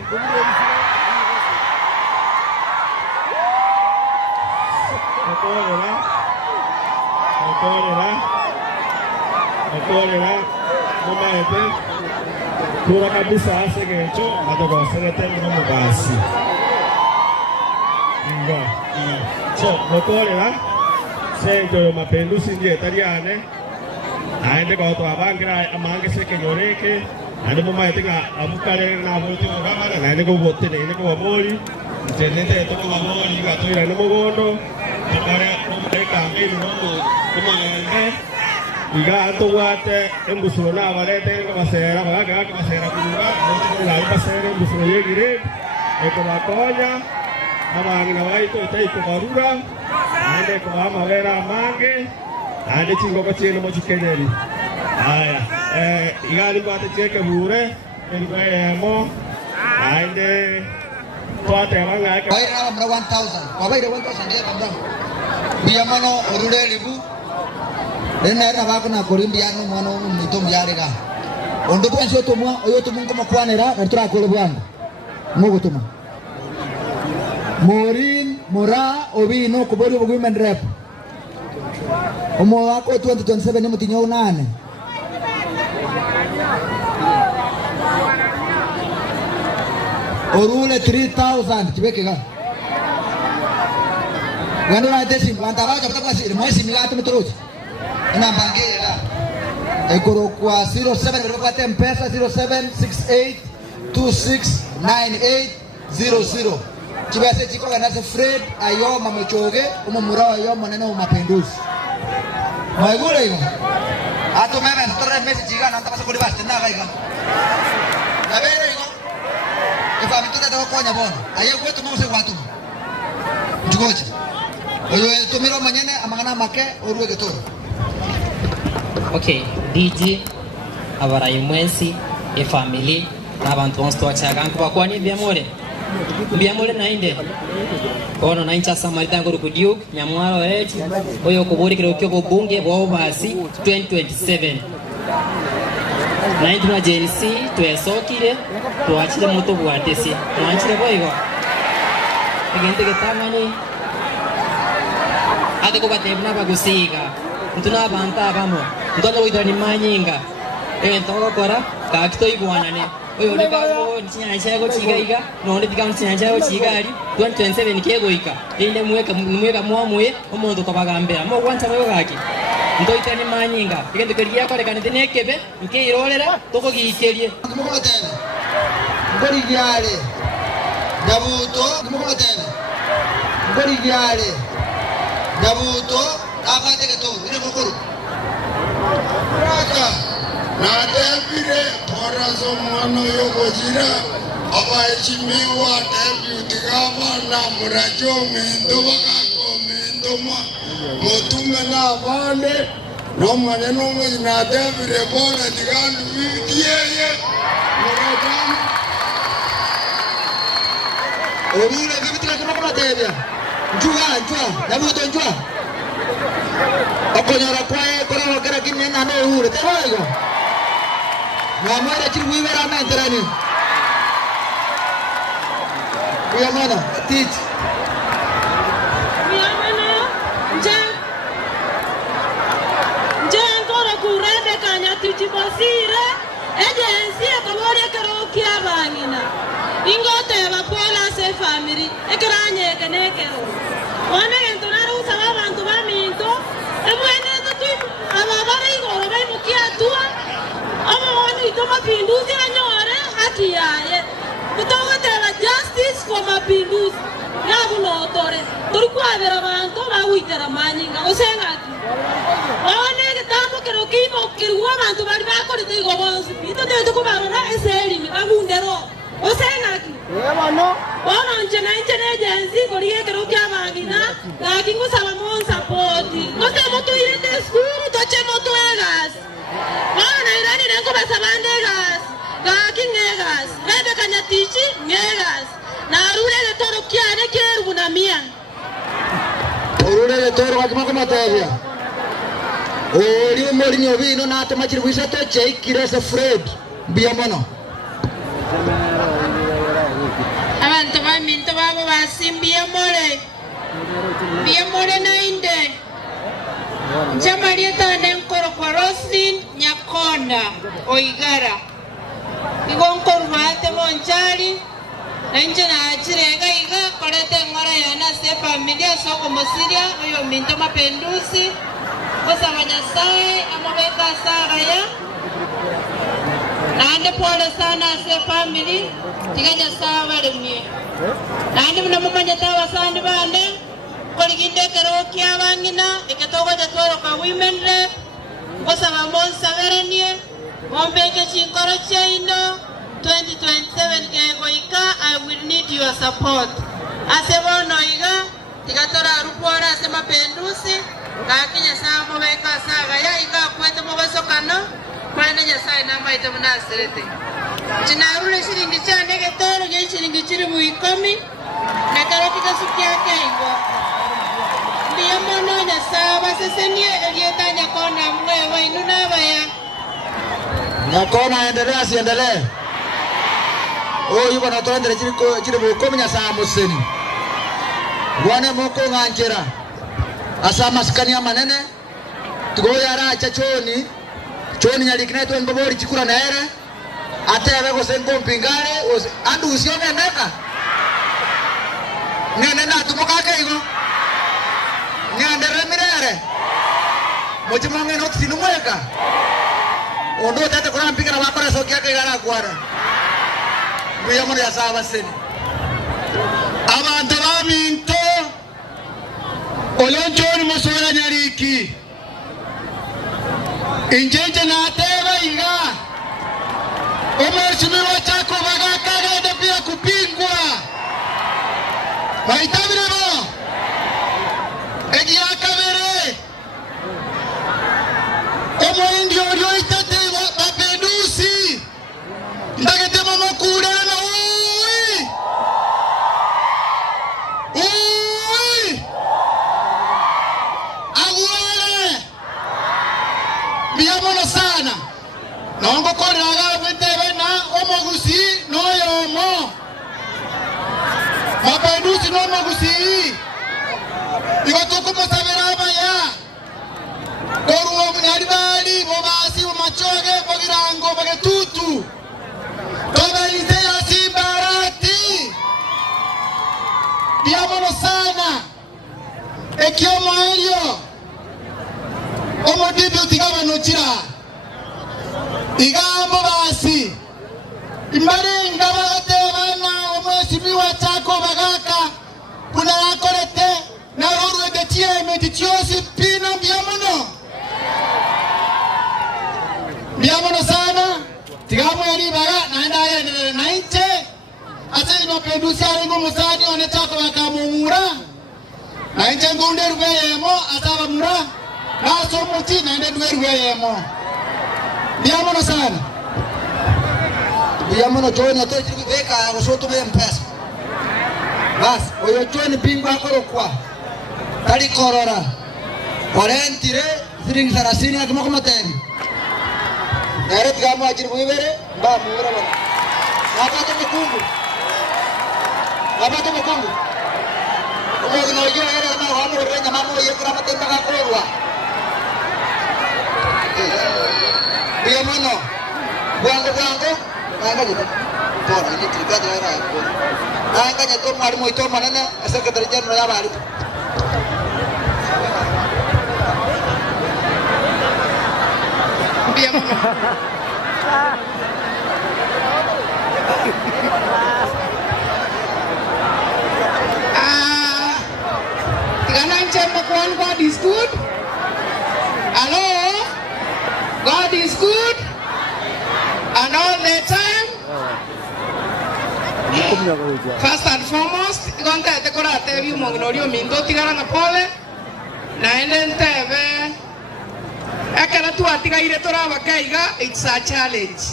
Okorera mumaete tura kabisa asegecho matogoserete no basi ngo so okorera sejo mapinduzi ndiye tariane aende kwa watu abangira amange sekenyoreke ande mumaete ga abukare na vote ngabana na ende ko vote ne ko boli tenete to ko boli ga to ira no mugondo tukare kumeka ngini no kumanga iga to wate embusona abalete kabasera baga kabasera kuruga no la basera embusona yegire eko bakonya abangina baito itaiko barura ande ko amavera mange ande chingo ko chino mo chikeneri aya iga bate cheke bure elmo ande toate banga ka baira mra 1000 kwa baira 1000 ndiye kabla biyamano orure libu Rena bako na korimbi ano mwana mito mjarega. Ondo penso tomwa oyo tumunko makwanera natura kole bwana. Mugo tuma. Morin mora obi no kubori women rep. Omo wako 2027 ni mutinyo unane. Orule 3000 kibekega. Ganura desi bantaba kapta kwasi mwezi milatu mtoroji. Ina bangera ekoro kwa 07 kwa mpesa 0768269800 kibase chiko kana Fred ayo mamechoge umumura ayo maneno mapinduzi maigura hiyo ato meme ntore message gana ntapasa kuli basi na gaiga na bere hiyo ifa mtuta to konya bona ayo kwetu mose watu njugoje oyo tumiro manyene amangana make oruwe getoro. Okay, DJ abarayi mwensi efamily n'abantu bonse twachaganku bakwani byamore nainde ono naincha samarita ngoro kudiuk nyamwaro eti oyo kuburikira ukyo bunge bwo basi 2027 naindi na JNC twesokire twachire moto bwatesi nanchire boigo igente getamani ade ko batebna bagusiga ntuna banta bamo ntono widani manyinga ntoko kora ka kitoi bwanane oyo ndika ko ntinyanja ko chigaiga no ndika ntinyanja ko chigari 2027 kegoika inde mweka mwamwe omuntu kabagambera mo kwanta bayo gaki ntoitani manyinga igende keriya kore kanite nekebe nkeirorera toko gikerie ngori gyale dabuto ngomotene ngori gyale dabuto afate keto ile mukuru Raka na debire porazo mwana yogojira abaheshimiwa deputy governor Murachomi Ndobaga Komendoma Motume na Bande no maneno na debire bora digandu vidiye Murachomi Orule vipi kama tebya njua dabuto njua okonyora kwae kora wakera kinne na no hure tawaigo na mara chirwi vera menterani ya mana teach ya mana nje ngora kurende kanya tichi basire agency akabore karoki abangina ingote bapola se family ekranye kenekero wana entonara usaba abantu baminto emwene tuti ababara igoro bai mukia tua amawani itoma pinduzi anyore haki yaye kutoka tela justice for mapinduzi nabulotore turkwabera abantu bawitera manyinga osengati wana getambo kerokimo kirwa abantu bali bakorite igobonzi itote kubarora eselimi babundero osengati wana njena agency koriye keroki abangina lakingo saba mon support ngote moto irete school toche moto egas Wana irani nengo basabandegas. Gakingegas. Rebe kanyatichi ngegas. Na rule le toro kiane keru na mia. Rule le toro kakima kama tavia. Oli mori nyovino na ate machiri wisa to cheik kirese Fred. Biamono. Abantu baminto babo basimbia mole. Bia mole na inde. Jamarieta nenkoro kwa Roslyn Nyakonda Oigara. Igonkoro mate monchari. Nje na achirenga iga korete ngora yana se familia soko mosiria oyo minto mapendusi. Kosa wanyasai amaweka saga ya. Nande pole sana se family. Tiganya sawa wale nande muna mumanya tawa sandi bande. Koliginde kero kia wangina. Iketogo jatoro ka women rep. Kosa wamonsa verenie. Mombeke chinkoro chaino. 2027 kegoika, I will need your support. Asebo noiga, tigatora rupora asema pendusi, kakinya samo weka saga ya ika kwete mwaso kano, kwa nenya sai namba itamuna serete. Chinarule shilingi chande getoro, jen shilingi chiri muikomi, na karotika sukia kaigo. Ndiyo mono nya sawa, sesenie elieta Nyakona mwewa inuna baya. Nyakona endelea siendelee. Yuko na tuendele chiri bukomi nya saa museni. Wane moko nganjera. Asa maskani ya manene. Tugoya racha choni. Choni nyalikine tu ngobori chikura naere. Ate abego sengo mpingare. Andu usione neka. Nene na tumokake higo. Nyandere mirere. Mochimange no tinumweka. Ondo tate kuna mpingara wakora sokia kegara kwara. Biyamono ya sawa seni. Abantu baminto olonjoni musora nyariki. Injenje na ateba inga. Omeshimiwa chako bagaka gende pia kupingwa. Waitabire mo. Egi akabere. Omo indio olio itate bapendusi. Ndagete mama kule. Sana nongo koraga betebe na omogusi no yomo mapendusi no omogusi ikotuko musabera baya koruo mnyaribali bobasi machoge bogirango bagetutu toba ite ya simbarati diamono sana ekiomo elio omo deputy governor chira igambo basi imbare ngabate bana omwesimiwa chako bagaka kuna yakorete na roru egetie meditiosi pina biamono sana tigamo yari baga naenda ya nainche asa ino pendusi aringo musani one chako bakamumura nainche ngunde rubeyemo asaba mura na somuti naende rubeyemo. Biamono sana. Biamono join ato chiki beka usoto be mpesa. Bas, oyo join bingwa korokwa. Tali korora. Orentire siring sarasini akimo komateni. Nare tigamo ajiri muibere ba muira ba. Abato mekungu. Omo no yo era na wamo renya mamo yekra matenda ka korwa. Biamono, buanggo, nggak gitu. Bor, ini cerita daerah. Nggak nyetor mari mau itu mana nih? Asal keterjadian mereka baru. Biamono. Tiga cemekuan God is good. Halo. God is good and all the time. First and foremost, gonta tekora tevi mongorio mindo tigara na pole na ende teve ekara twatigaire turabakaiga it's a challenge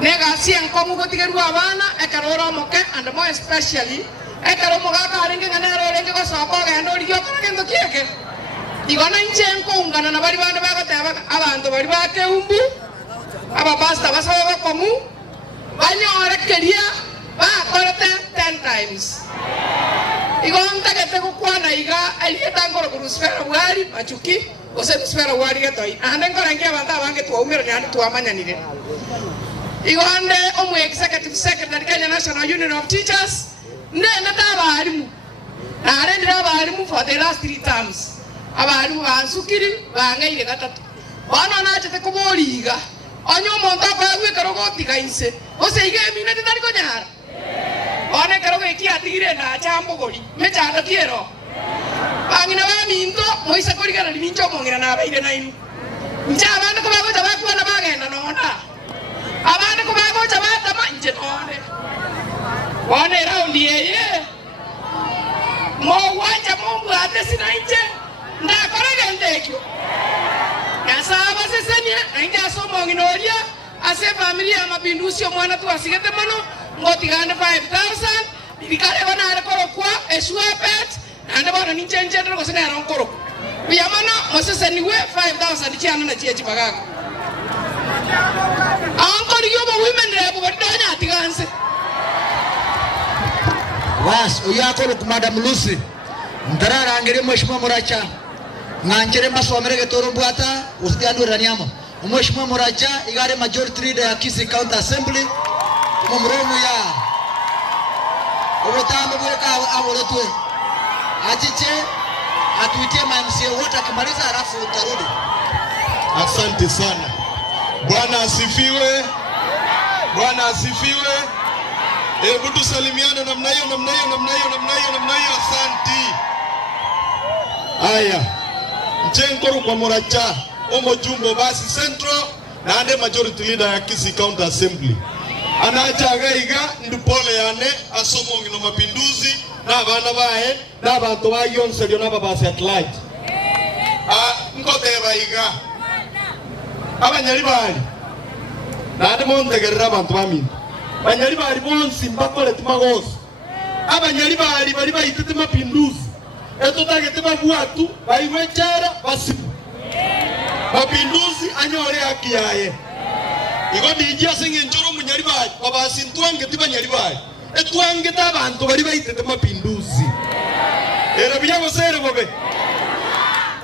nega sienko mugotigerwa abana ekara oromoke and more especially ekara mugaka arenge nganero renge gosoko gendo riyo kagendo kieke igona inchenko ungana na bari bana bagoteba abantu bari bakeumbu aba pasta basaba bakomu banyore keria bakorete 10 times igonta gete kukwana iga alieta ngoro kurusfera wari machuki ose sfera wari getoi ande ngorangia banta bange tuumira nyandi tuamanyanire igonde omu executive secretary Kenya National Union of Teachers ndena tabarimu narendira abarimu for the last 3 terms abarimu bansukiri bangaire gatatu bana nachete kuboriga onyo monta kwa gwikaro gotiga inse ose ige minute tari konyara one karo geki atigire na chambo gori mechanda tiero bangina ba minto moisa kori kana lincho mongira na baire na inu ncha abana ko bago jaba kwa na bagenda nona abana ko bago jaba ta manje none one round yeye mo wanja mungu ate sina nje nda korega ndekyo Kasaba sesenya ainga somo nginoria ase familia ya Mapinduzi omwana tu asigete mano ngotigane 5000 bikale bana ale korokwa eswapet ande bana ni chenje ndro sene ron korok biyamana moseseni we 5000 chiana na chiechi bagaga ankori yobo women rebo badanya atiganse was uyakoro ku Madam Lucy ndarara ngere mheshimiwa Muracha nganjere masomere getoro bwata usiandura nyama mheshimiwa Muracha igare majority leader ya Kisii County Assembly mumromu ya obotambe bweka aborotwe achiche atuitie MCA wote akimaliza alafu utarudi. Asante sana. Bwana asifiwe. Bwana asifiwe. Hebu tusalimiane namna hiyo namna hiyo namna hiyo namna hiyo namna hiyo. Asante. Aya. Mchenkoro kwa Muracha omo jumbo basi Central na ande majority leader ya Kisii County Assembly. Anachaga iga ndupole yane asomo ngino Mapinduzi na bana bae na bantu ba yonse lyo na baba satellite. Nkoteba iga abanyali bali na ande montegerera abantu bami banyali bali bonsi mbakole timagos abanyali bali bali bayitete Mapinduzi eto tagete babwatu bayiwechera basibu Mapinduzi anyore haki yaye igo dijia singe njoro munyali bali babasintwange tibanyali bali etwange tabantu bali bayitete Mapinduzi era biyago sere bobe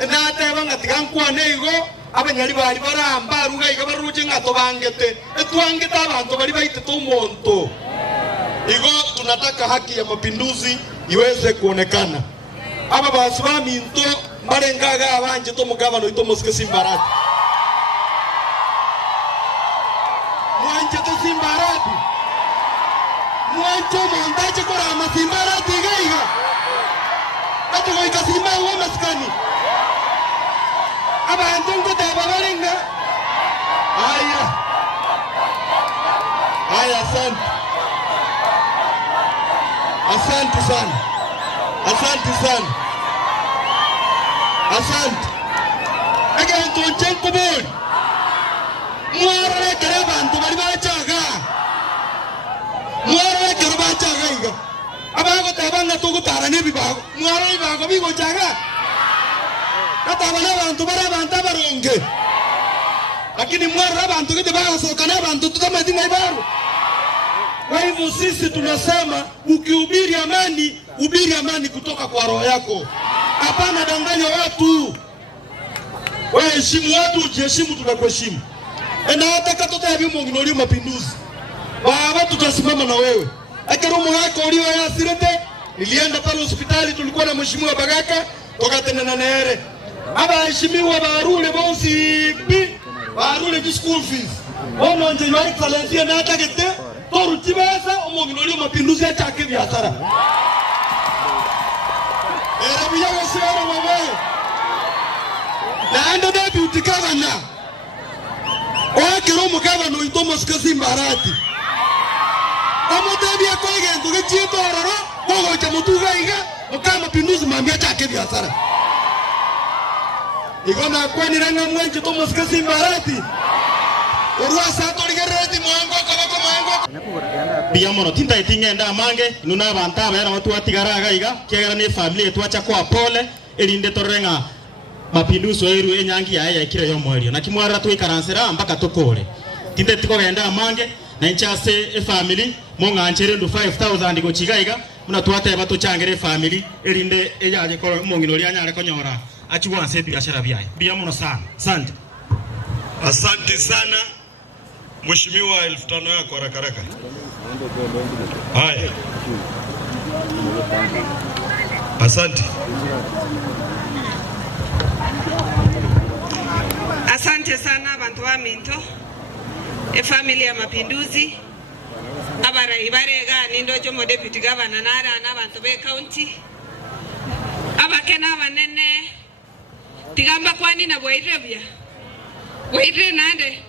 na teba ngatigankwane igo abanyali bali baramba ruga iga baruje ngato bangete etwange tabantu bali bayitete umonto igo tunataka haki ya Mapinduzi iweze kuonekana aba baswami into marengaga abanje to mugabano ito Mosque Simbarati mwanje to Simbarati mwancho mondaje kora Simbarati gaiga ati go ikasimba wa maskani aba ndongo ta babarenga aya asante sana asante again to chenko boy mwara kare bantu bari bachaga iga abago tabanga to gutara ne bibago mwara bibago bigo chaga katabana bantu bara banta baronge lakini mwara bantu kiti bago sokana bantu tutamati ngaibaru. Kwa hivyo sisi tunasema ukihubiri amani, hubiri amani kutoka kwa roho yako. Hapana danganya watu. Wewe heshimu watu, ujiheshimu, tunakuheshimu. Hata katoto ya bimo nginolio Mapinduzi. Baba tutasimama na wewe. Akarumu yako ulio ya sirete, nilienda pale hospitali tulikuwa na mheshimiwa Bagaka, tokatena na nere. Aba heshimiwa barule bonsi barule school fees. Ono nje yari excellence na atakete. Toru tibesa omonginolio Mapinduzi atake biashara. Era biyago sera mwe. Na ando deputy governor. Wakiro mugabano ito Mosque Simbarati. Amotebi akoige nduge chieto ororo, gogo cha mutuga iga, okama Mapinduzi mambia atake biashara. igona kwani ranga mwenje to muske simbarati urwa sato ligereti mwango kabako mwango biamono tinta itingenda mange nuna banta bera watu atigaraga iga kegera ni family twacha kwa pole elinde torenga mapinduso eru enyangi ya kire yo mwerio na kimwara twikaransera mpaka tokore tinde tiko genda mange na nchase family monganchere ndu 5000 go chigaiga muna twate bato changere family elinde ejaje ko mongino ri anyare konyora achugwa nse biashara byaye biamono sana asante. Asante sana Mheshimiwa 1500 yako haraka. Haya. Asante. Asante sana bantu wa Minto, family ya Mapinduzi, abara ibarega nindo jomo deputy governor nara na bantu be county, abakena banene tigamba kwani na bwairebya bwaire nande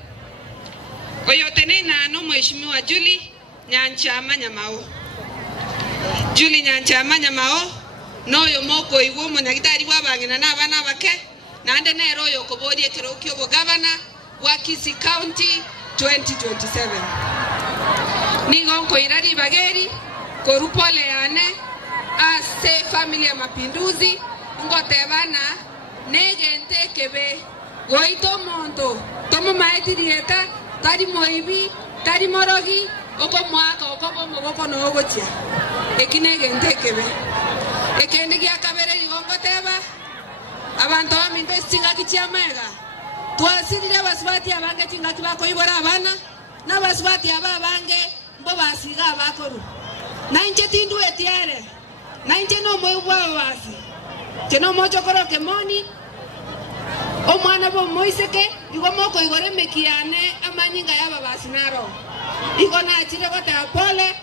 oyotene nano Mheshimiwa Julie Nyanchama Nyamao. Julie Nyanchama Nyamao noyo moko iwo munyagitari wabangina n'abana bake nande nero yo kobodi ekirokyo bo governor wa Kisii County 2027 ningonko irari bageri korupole yane ase family ya Mapinduzi ngotebana negente kebe goito monto tomo maetirieta tari moibi tari morogi oko mwaka oko bomoko no ogotia ekinegente kebe ekende gya kabere ligongoteba abantu baminto singa kichiamega twasirire basubati abange kinga kibako ibora abana n'abasubati ababange mbo basiga abakoru nanje tindu etiere nanje no moyubwa basi keno mocho koroke moni omwana bo moiseke igo moko igore mekiane amanyinga yaba basinaro igo na chire gota pole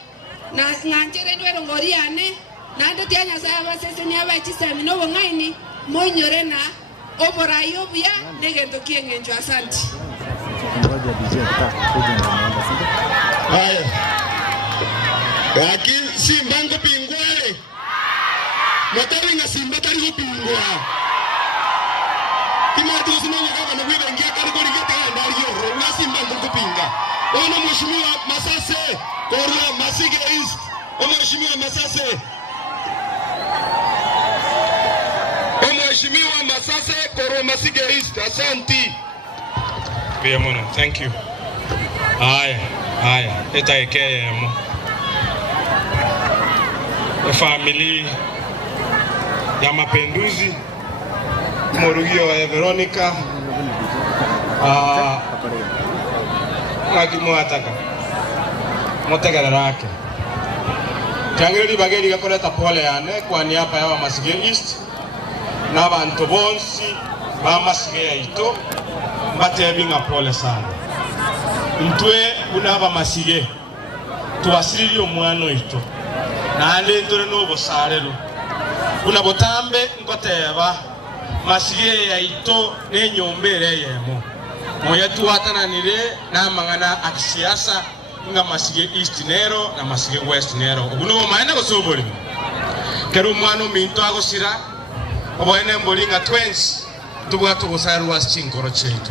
na nganjere ndwero ngoriane nande tianya sa basese ni abachisemi no bongaini monyorena oborayo bya negendo kiengenjo asante. Haya. Yaki Simba ngopingwele. Matari nga Simba tari ngopingwa. Kimatu sinonga kama na wiba ngia karigori gete ndari yo na Simba ngopinga. Ona Mheshimiwa Masase Korwa Masige East. Mheshimiwa Masase. Mheshimiwa Masase Korwa Masige East. Asante. Pia mono, thank you. Haya, etaekeye mo. Family ya Mapinduzi, Morugio ya Veronica, Akimwataka, Motegera rake. Kangeri bageri gakoleta pole yane kwa niaba ya Masige East na bantu bonsi ba Masige ya ito batebinga pole sana. Ntwe unaba Masige tuwasiriri omwana ito nande ntore no bosarero una botambe ngoteba Masige ya ito nenyombere yemo moya tuwatananire na mangana akisiasa nga Masige East nero na Masige West nero ubuno maana gosobori kero mwana Minto agosira obone mbolinga twins tubwa tugosaru wasinkoro chetu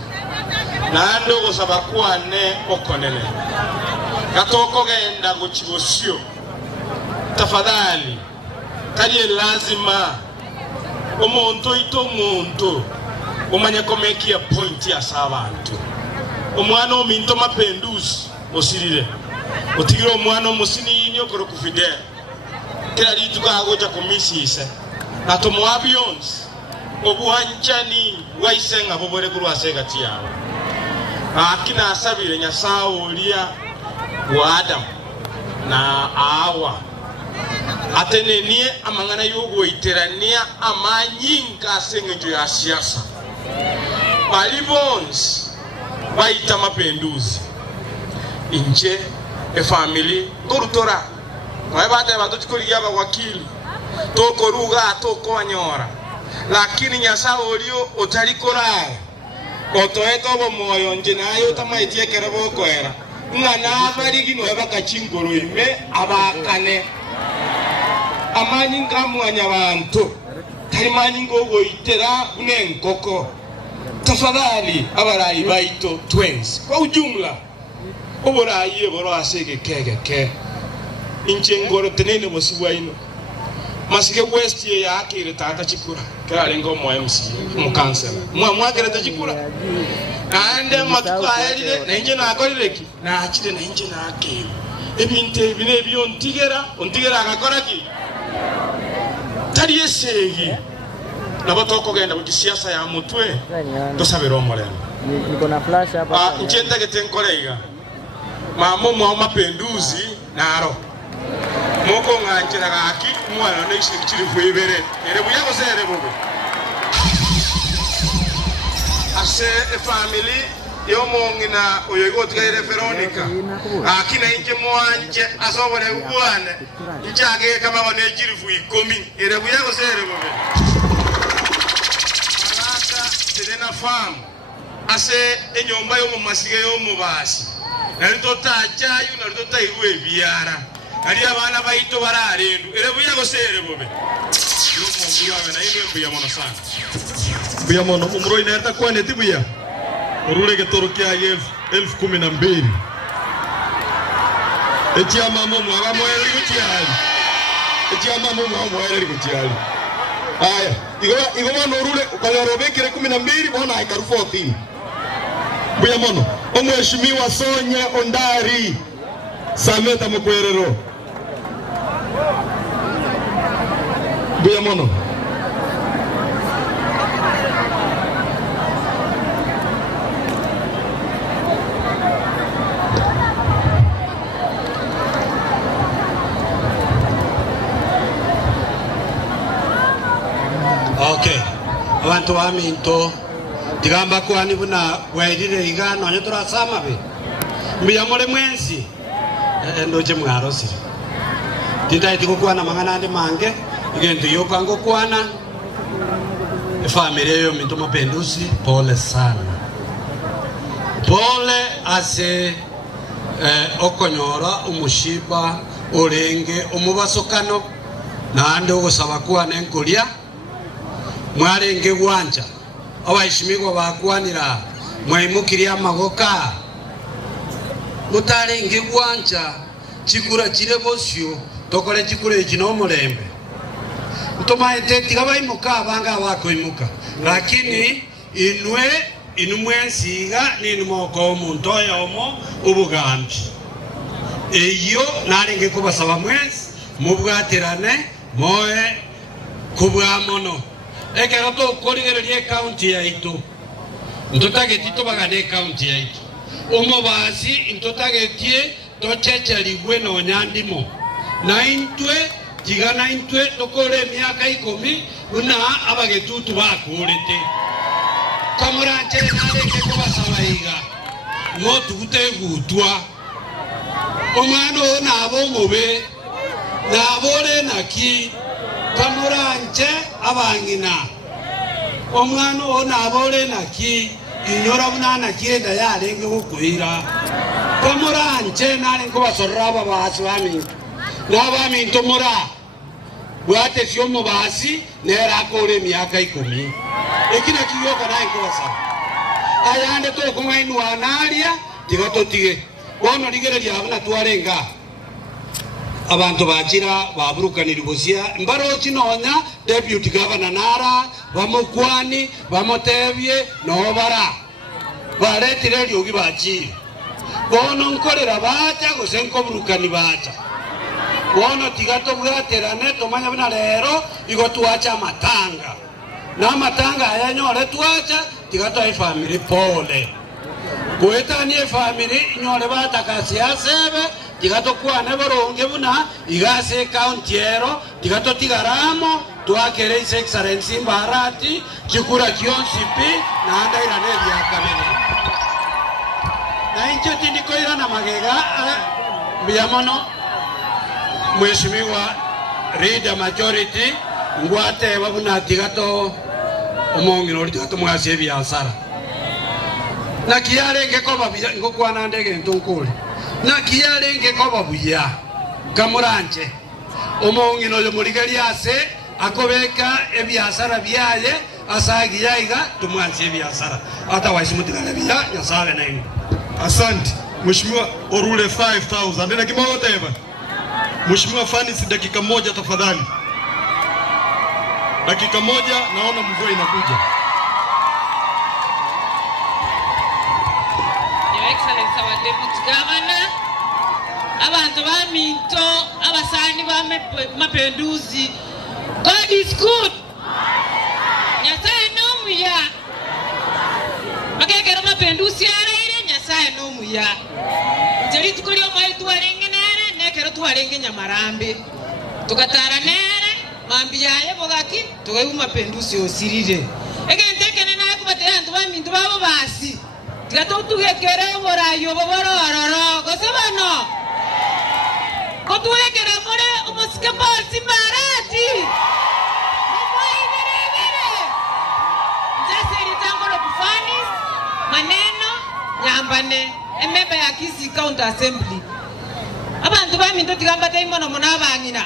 nando gosaba kwane okonele katoko genda guchibosio tafadhali tali lazima omuntu ito muntu umanya komekia point ya sabantu omwana Minto Mapinduzi osirire otigiro omwana musini inyo koro kufide kila litu kagoja komisise na tomwabions obuhanchani waisenga bobore kurwasega tiyawe akina asabire Nyasaye olia wa Adam na Awa atenenie amangana yogo iterania amanyinga sengejo ya siasa balibons baita Mapinduzi inje family torutora mwabate batochikoli yaba wakili toko ruga toko anyora lakini Nyasaye olio otalikoraye otoeto bo moyo nje nayo tamaitie kerebo kwera ngana barigi no bakachingoro ime abakane amanyi nkamwanya bantu tari manyi ngo goitera unenkoko tafadhali abarai baito twins kwa ujumla oboraye boro asege kegeke inchengoro tenene mosibwa ino masike west ye yakire tata chikura kale ngo mo MC mu kansela mwa kereta chikura ande matuka ayire na inje na akorireki na achide na inje na ake ebinte bine byo ontigera akakora ki tari esegi nabatoko genda ku siasa ya mutwe tosabira omoreno niko na flash hapa nchenda getenkoreiga mamo mwa mapenduzi naro moko nganjira gaki mwana ne kiri fuibere ere buya ko sere bobe ase family yo mongina oyo igotgaire Veronica akina inje mwanje asobole ubwane injage kama bone kiri fu 10 ere buya ko sere bobe alaka tena fam ase enyomba yo mu masige yo mu basi narito tachayu narito tairwe biara ari abana baito bararendu ere buya go sere bobe lumo buya na ile buya mono sana buya mono umro inaenda kwa neti buya urule getorokia 1012 eti amamo mwa mweli kutiali eti amamo mwa mweli kutiali aya igo mono urule ukalorobekere 12 bona aikaru 14 buya mono omheshimiwa Sonya Ondari Sameta Mkwerero buya mono okay abantu baminto tigamba kwani buna wairire igano nyotora sama be mbiyamole mwensi ndoje mwarosire tindaiti kukwana mangana ande mange igende yokango kwana family yo minto mapenduzi pole sana pole ase okonyora umushiba urenge umubasokano nande ugusaba kwana enkulia mwarenge gwanja abaheshimiwa bakwanira mwayimukiria magoka mutarenge gwanja chikura chire bosyo tokore chikure kino mulembe ntomaite tigabayimuka banga bakoyimuka lakini inumwensiga ninumoko omuntu oyomo ubugambi eyo narenge kubasaba mwensi mubwaterane moe kubwa mono ekero to korigererie county yaitu ntotageti tobagane county yaitu omobasi ntotagetie tochecherigwe no nyandimo na intwe tigana intwe tokore miaka 10 una abagetutu bakurete kamuranche nareke kubasabaiga motu gutegutwa omwana nabo ngobe nabore naki kamuranche abangina omwana nabore naki inyora bunana kienda yarenge gukwira kamuranche narengo basoraba basi baminto nabaminto mura bwate sio mubasi nera kore miaka 10 ekina kiyoka narengo basa ayande to kumwainu analia tigatotige bono ligereria abana twarenga abantu bakira baburukanira bosia mbaro kinonya deputy governor nara bamukwani bamotebye nobara baretire ryogi bakiri bono nkorera bacha gusenko burukani bacha bono tigato bwaterane tomanya bina rero igo tuacha matanga na matanga ayanyore tuacha tigato family pole kuetani family nyore bataka siasebe tigato kwana boronge buna igase county ero tigato tigaramo twakere his excellency Mbarati chikura kionsipi na andaira nebi akabene na incho tindiko ira na magega biyamono mheshimiwa leader majority ngwate babuna tigato omongiro tigato mwase biasara na kiarenge ko babira ngokwana ndege ntonkole na kiarenge ko babuya kamuranche omongino yo murigari ase akobeka ebiasara byaye asagi yaiga tumwanzie biashara hata waisimutikana bia nyasawe na ini. Asante Mheshimiwa Orule 5000 ndena kimote hapa. Mheshimiwa Fanisi dakika moja tafadhali. Dakika moja, naona mvua inakuja. Your Excellency our Deputy Governor, abantu ba Minto, abasani ba Mapinduzi, God is good. Nyasaye no muya. Magegero Mapinduzi araire Nyasaye no muya. Jeri tukuri omwe tuarenge nere nekero tuarenge Nyamarambe. Tukatara nere mambi yaye bogaki tugebu Mapinduzi osirire. Egentekene na kubatera ntu ba Minto babo basi. Tigato tugekere borayo boborororo gosebano. Kotuekere more umusike basi marati. Maneno nyambane ememba ya Kisii County Assembly abantu ba Minto tigamba taimono munabangina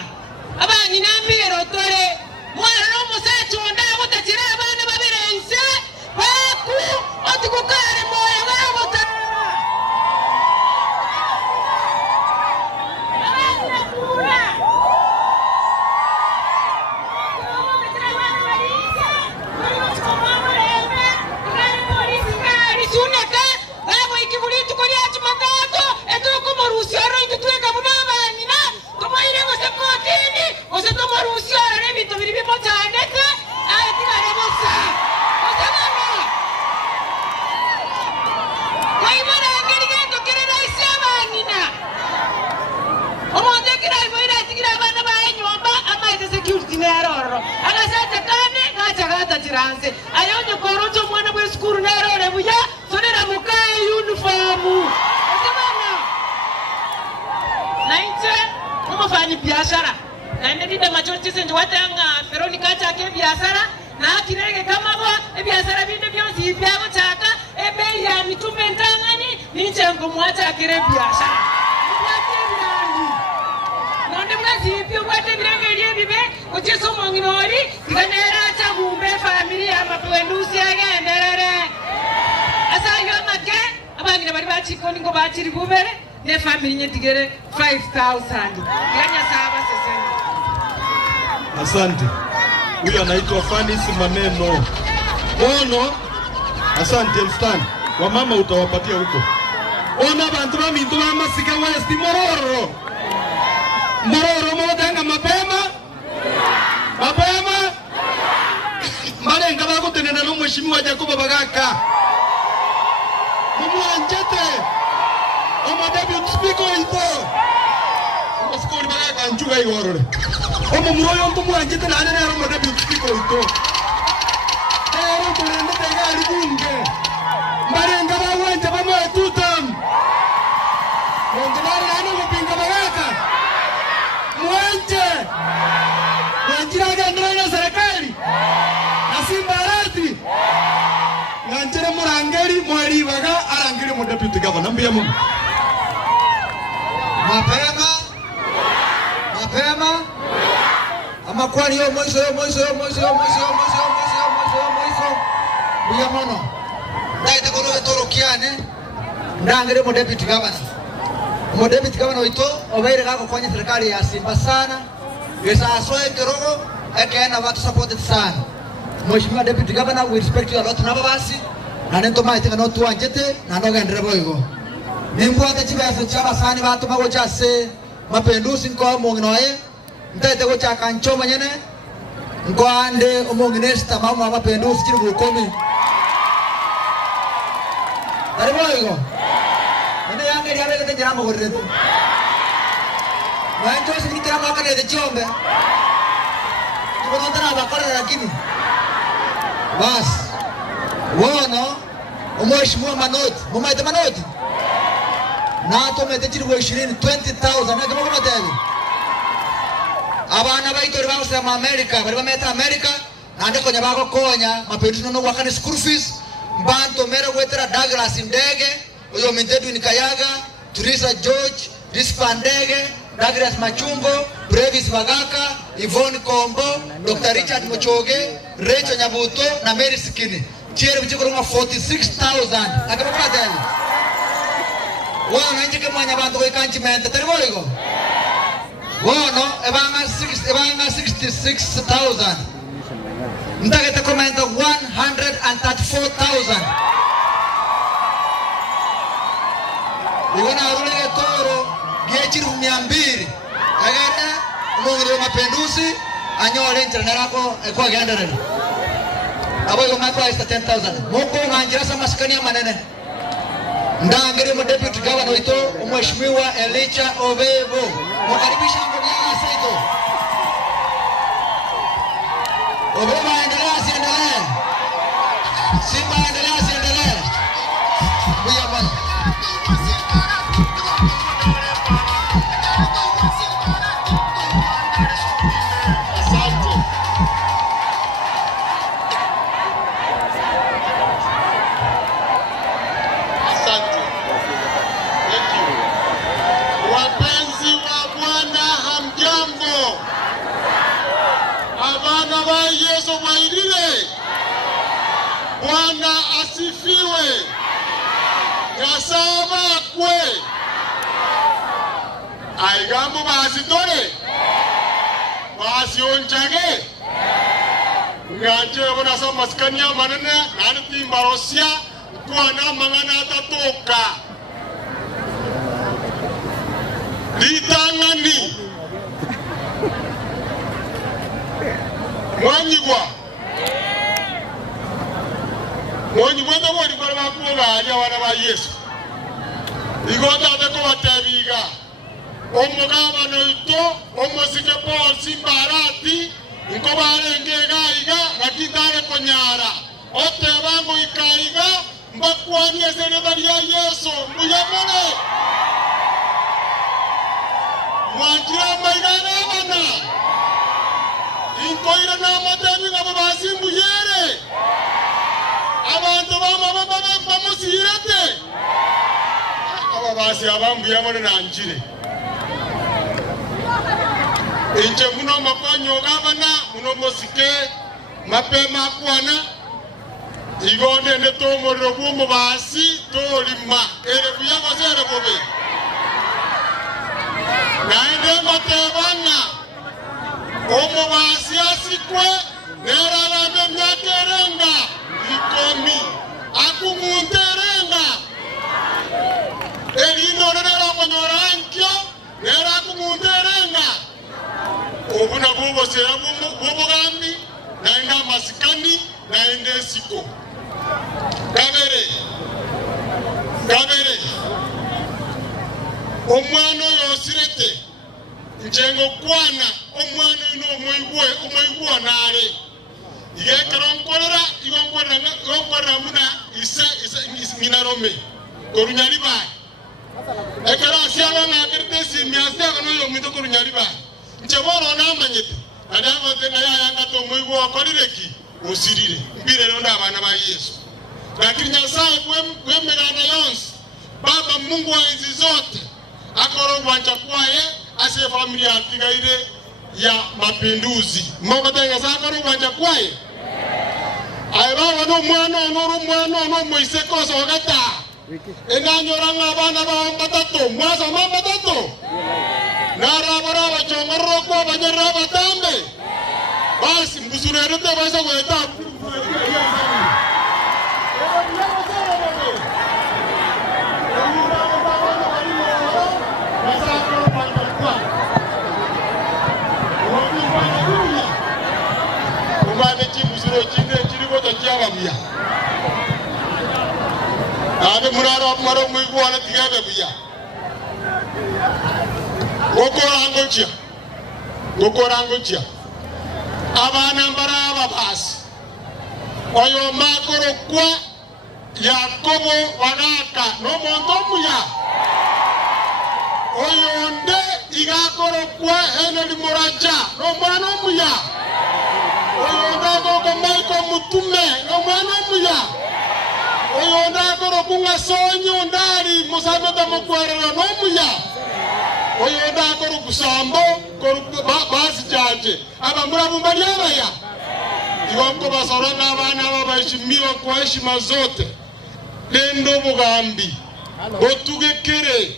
abangina mbiro tore mwana no musacho ndago tachira abana babirense baku otikukare moyo gabo ta ayonye korocho mwana bwe skuru nerore buya sonera mukae uniform osemana nainche umufanyi biashara naende dide majority senje watanga Veronica chake biashara na kirege kama bo biashara binde byonsi byabo chaka ebe ya mitume ntangani ninche ngomwacha kire biashara nonde mwezi pyo wate birenge libibe uchiso monginori tiganera cha gumbe familia Mapinduzi agenderere asa yo make abangire bari bachikoni ngo bachiri bubere ne family nyetigere 5000 yanya saba seseni. Asante. Huyu anaitwa Fanisi Maneno. Ono. Asante mstani. Wamama utawapatia huko. Ona bantu ba Minto ba Masika West Mororo. Mororo modanga mapema. Mapema. Malenga bako tenena no Mheshimiwa Jacob Bagaka. Mumwanjete. Oma deputy speaker ito. Oskoni Bagaka njuga igorore. Oma muroyo nto mwanjete na nene ro deputy speaker ito. Ero tulende tegari bunge. Malenga ba wanje ba mo tutam. Ondara ano kupinga Bagaka. Mwanje. Wanjira gandra na serikali. Simbarati nganjere murangeri mwari baga arangiri mu deputy governor mbiya mu mapema amakwani yo moiso biya mono ndaite kono etorokiane ndangire mu deputy governor ito obaire kako kwanya serikali ya Simba sana yesa asoe kirogo ekena watu supported sana. Mheshimiwa Deputy Governor, we respect you a lot nababasi na nento maite no tuanjete na nogendere boigo nimbo ate chibaso chaba sani batu mago chase Mapinduzi nko monginoe ntete go chaka nchoma nyene nko ande omonginesta mama Mapinduzi chiri bukomi ari boigo ene yange ya bele tejara mo gorre wanjo sikitira makale de chombe tuko ndana bakora lakini bas wono Mheshimiwa Manoti mumaite Manoti na tumete chiri 20,000 na kama matebe abana baitori bangusema America bari bameta America nande konya bako konya Mapinduzi no wakane school fees mbanto mere wetera Douglas Ndege uyo Mintedu Nikayaga Teresa George Rispa Ndege Douglas Machumbo Brevis Bagaka Yvonne Kombo Dr. Richard Mochoge Rachel Nyabuto na Mary Sikini. Chere bichiko runga 46,000. Akabaka dali. Wana nje kama nyabantu ko ikanchi mente teriboligo. Wono ebanga 66,000. Ndagete komenta 134,000. Igona arulege toro giechiru 200. Agana mungiro mapendusi anyole njira narako kwa gandarani. Abo yo makwa ista 10,000. Moko nganjira sama skania manene. Ndangere mo deputy governor ito mheshimiwa Elisha Obebo. Mkaribisha ngojana saito. Obebo aendelea asiendelee. Simba aendelea asiendelee. Buya bwana. Wapenzi wa Bwana hamjambo. Abana ba Yesu wairire. Bwana asifiwe. Ngasaba kwe. Aigambo basitore. Basionchage. Ngaje bona so maskania manene nani timbarosia Bwana mangana tatoka. Litangani Mwanyigwa Mwanyigwa mwori kwa wakuoga aja wana wa Yesu Igota deko watebiga Omugaba noito Omosike Paul Simbarati Nkobare ngega iga Nakitare konyara Otebango ikaiga Mbakwani esenetari ya Yesu Muyamone Mwanjira maigana wana Inkoira na matemi nga babasimbu yere Abantu bama bamusirete Ababasi abambu yamone na njire Inche muno makwanyo gabana Muno mosike Mapema kwana Igonde neto morobu mubasi Tolima Erebu yako zere bobe Naende matebana Omubasi asikwe Nerarambe myakerenga Ikomi Akumunterenga Erino nera konyorankyo Nera akumunterenga Obuna bubo sera bubo gambi Naenda masikani Naende siko Kabere Omwana yosirete Njengo kwana omwana ino omoigwa nare Igekaronkorera igongorera muna isa minarome Korunyalibai Ekara asiaba ngakirte simiasi akano yomito korunyalibai Ncheboro na amanyete Adama tena yanga to omoigwa akorireki Osirire Mpire ronda abana ba Yesu Lakini Nyasaye kwemegana yonsi Baba Mungu wa enzi zote Akoro wanja kwaye ase familia atigaire ya mapinduzi Moko tenga sa akoro wanja kwaye Aibawa no mwano moiseko so wakata Enanyoranga abana ba mbatato Mwasa mbatato Narabaraba chongoro kwa banyaraba tambe Basi mbusurerete basa kweta Buya. Ade muraro mwigwa na tigabe buya. Gokorangochia. Abana mbaraba basi. Oyo makoro kwa Yakobo wanaka no mondomuya. Oyo nde igakoro kwa Henry Moraja no mwanomuya. Oyo ndago komaiko mutume no mwanomuya. Oyo ndagoro kunga sonyo ndari musameta mukwarera no muya. Oyo ndagoro kusambo basi jaje abamura bumbali abaya. igongo basorana abana babaheshimiwa kwa heshima zote. Lendo Bugambi otugekere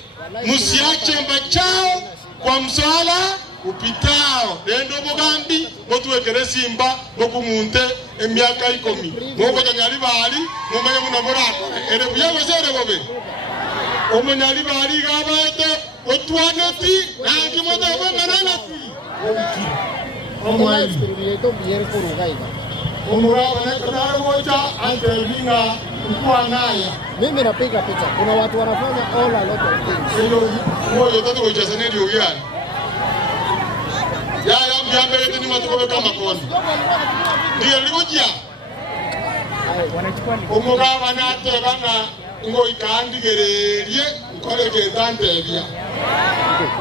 musiache mbachao kwa mswala upitao. Lendo Bugambi otugekere simba bokumunte emyaka 10 moko nyali bali mumenye muna morako ere buyawe sere gobe omonyali bali gabaete otwaneti nangi moto bongana omwali experimento biere kurugaiga umurawa na kanara moja antelvinga mkwanaya. Mimi napiga picha. Kuna watu wanafanya all a lot of things. Ndio moyo tatu kujaza ndio yani. Ya mjambe yetu ni matuko kama koni. Ndio likujia. Umurawa na tebana ngo ikandigererie ukore gendande bia.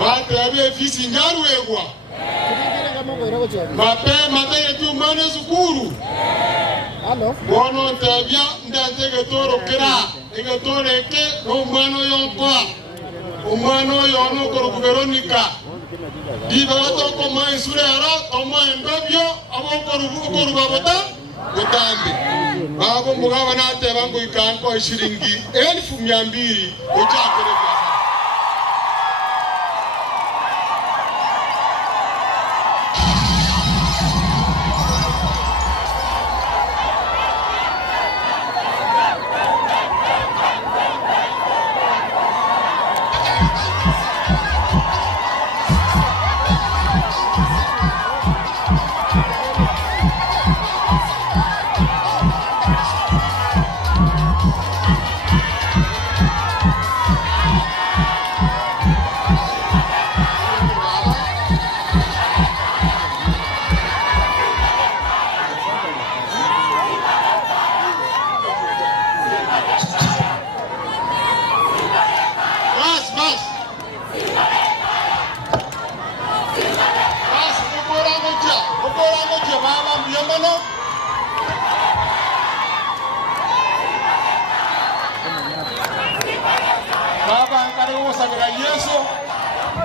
Bate abie fisi nyaruegwa. Mapema tege tu mane sukuru. Allo. Bono tabia ndate getoro kera. Egetore ke no mano yonko. Umano yono ko Veronica. Diba to ko mai surero to mai ndobyo abo ko rubabota gotambe. Babo mugaba na te bangu ikanko shilingi 1200 ochakere.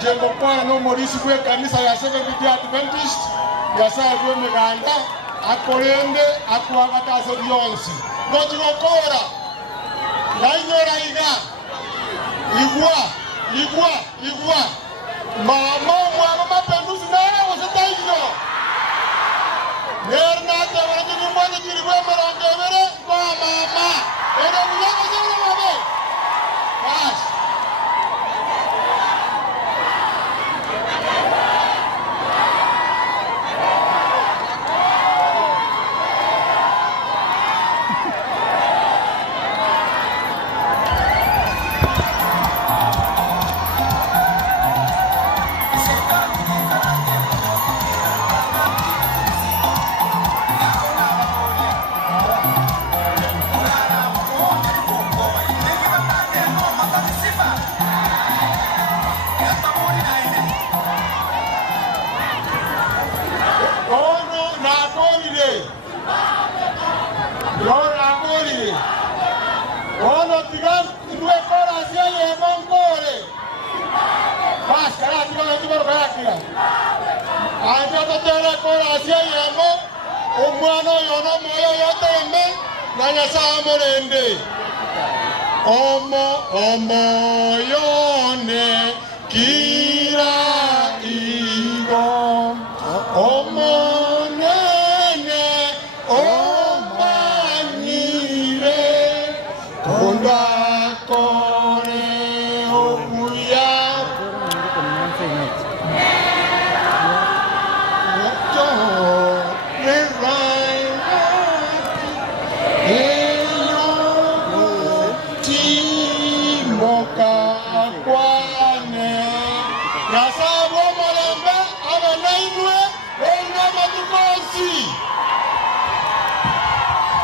Jengo kwa no morisi kwe kanisa ya Seventh Day Adventist ya saa kwa meganda akorende akuagata zebionsi nojikokora nainyora igwa mama mwana mapendusi naye wasetayo nerna tawara ni mwana jirwe marongevere kwa mama ero mwana zero mama bas. Omo yone kira igo omo nene omanire konda kore okuya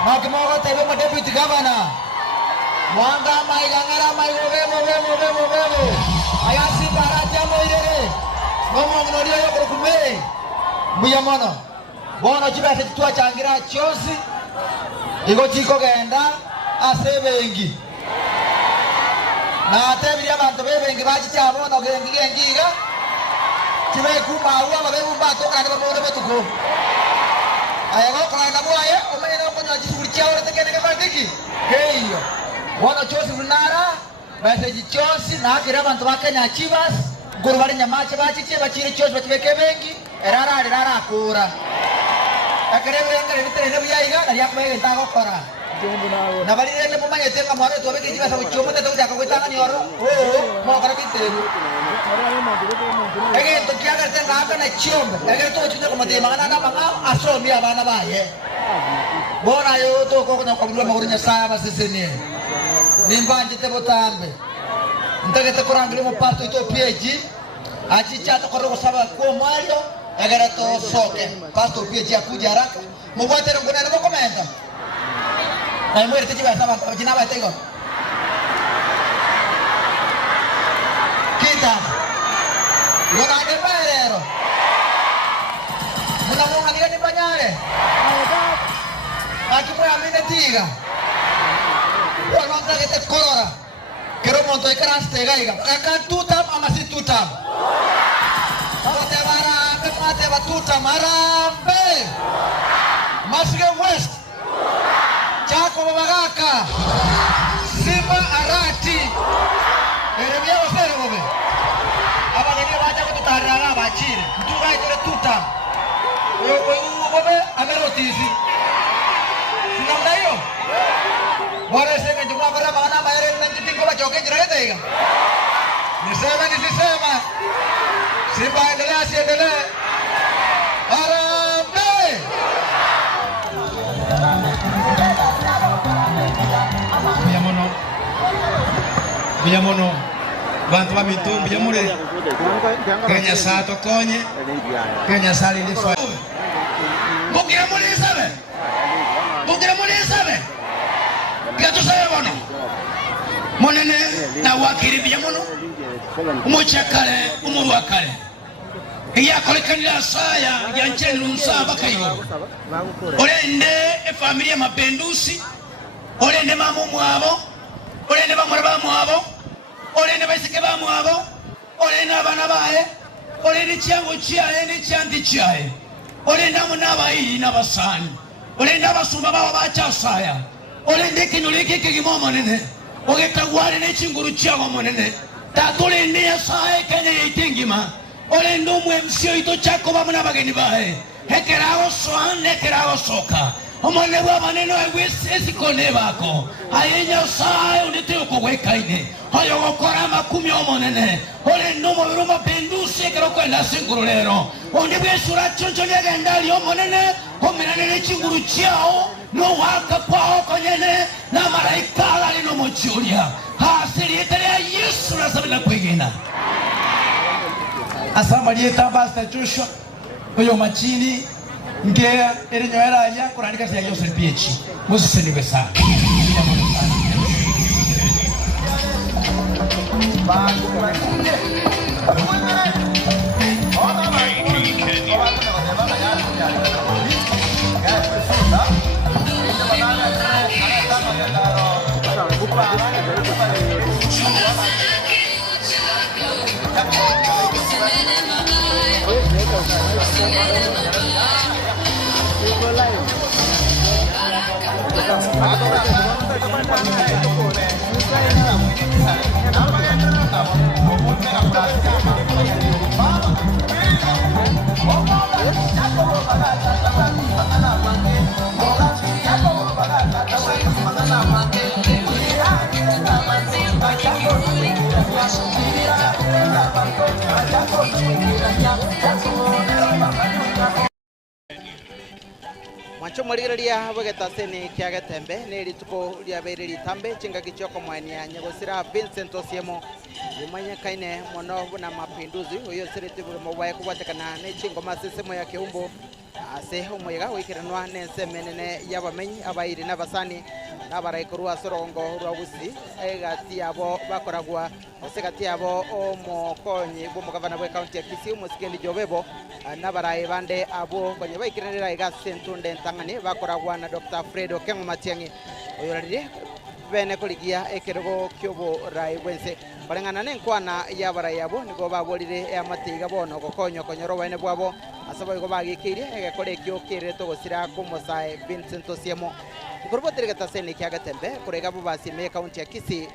Makimogo tebe mo deputy governor. Mwanga maigangara maigobebo. Ayasi baratia moirere. Ngomo mnorio yo kurukume. Muyamono. Bono chiba se tuwa changira chosi. Igo chiko genda asebengi. Na atebiri abantu bebengi bachi chabono gengiga. Chibe kuma uwa babebu bato kana bamore betuko. aya gokora na bwaye umenye no konya jisuri chao tekene kama tiki keyo wana chosi runara base jichosi na akira abantu bakenya chivas ngurubari nyamache bachiche bachire chosi bachibeke bengi erara akura akarebe ngare bitere byayiga na yakubege ntagokora na bali rende mumanye tenga mwana to beke chivas abuchomo teto jako kwitanga ni oro mo kara biteru ege to kiaga tenga aka na chombe ege to chinde ko mate magana na manga asomi abana baye bona yo to ko na kabulwa magurinya saba sesene nimbanje te botambe ndagete kurangile mo parto ito PG achi chato koroko saba ko mwalio egera to soke pastor PG akuja haraka mubwate ngone na komenta na mwere tijiba saba jina ba tego kita ngona de perero muna munga ni banyare aki mwe amine tiga wana ndagete korora kero monto ikaraste gaiga aka tutam ama si tutam mate barambe mate batuta marambe masige west chako babagaka simba arati eremia wasere bobe abageni bacha kutarara bachire mtuga itore tutam bobe amerotisi sinamda hiyo wale sema juma bara maana maere nanjitingo bachoke jirete higa nisema nisisema Simba endelea siendelee Harambee Biamono bantu ba mitumbi yamure Kenya sato konye Kenya sali lifa Bukira muli sabe Gato sabe bono Monene na wakiri biamono Umuchakale umuruakale iya kolekanira saya yanche lunsa bakayo olende familia mapendusi olende mamu mwabo olende bamuraba mwabo olende baisike bamwabo olende abana bae olende cyango cyae ne cyandi cyae olende amunabayi nabasani olende abasumba bawo bachasaya olende kinulike kigimomo nene ogetagwale ne chinguru cyago monene tatolende ya sae kenya itingima olende umwemsio ito chako bamuna bageni bae hekerago swan hekerago soka omone bwa maneno egwesi kone bako ayenya sae unite ukowekaine hoyo gokora makumi omonene olende umubiri mapendusi ekero kwenda singurulero onde bwesura choncho nyagendali omonene omenane chinguru chao no waka kwao konyene na malaika ali no mochulia hasiri etelea Yesu na sabina kwegena asama lieta basta Joshua oyo machini ngea erenyoera ya kurandika ya Joseph PH musiseniwe sana Mwancho mwaligereria bageta sene kiaga tembe ne rituko lia bereri tambe chinga kichoko mwania nyagosira Vincent Osiemo yumanya kaine mono na mapinduzi uyo serete bwo mwaye kubatekana ne chingo masesemo ya keumbo ase umwega wikiranwa ne semenene yabamenyi abairi nabasani nabarayikorwa sorongo rwabusi egati abo bakoragwa osegati abo omokonyi bomugavana bwe county ya Kisii musikeli Jobebo nabarayi bande abo konye bayikiranira igasentunde ntangani bakoragwa na Dr. Fredo Kengo Matiangi oyorari bene koligia ekerego kyobo rai wense barengana ne nkwana ya bara yabo nigo baborire amatiga bono gokonyo konyoro bene bwabo asaba igo bagikirie egekore kyo kireto gosira kumosae Vincent Osiemo kurbotere gatasene kya gatembe kurega bubasi me county ya Kisii.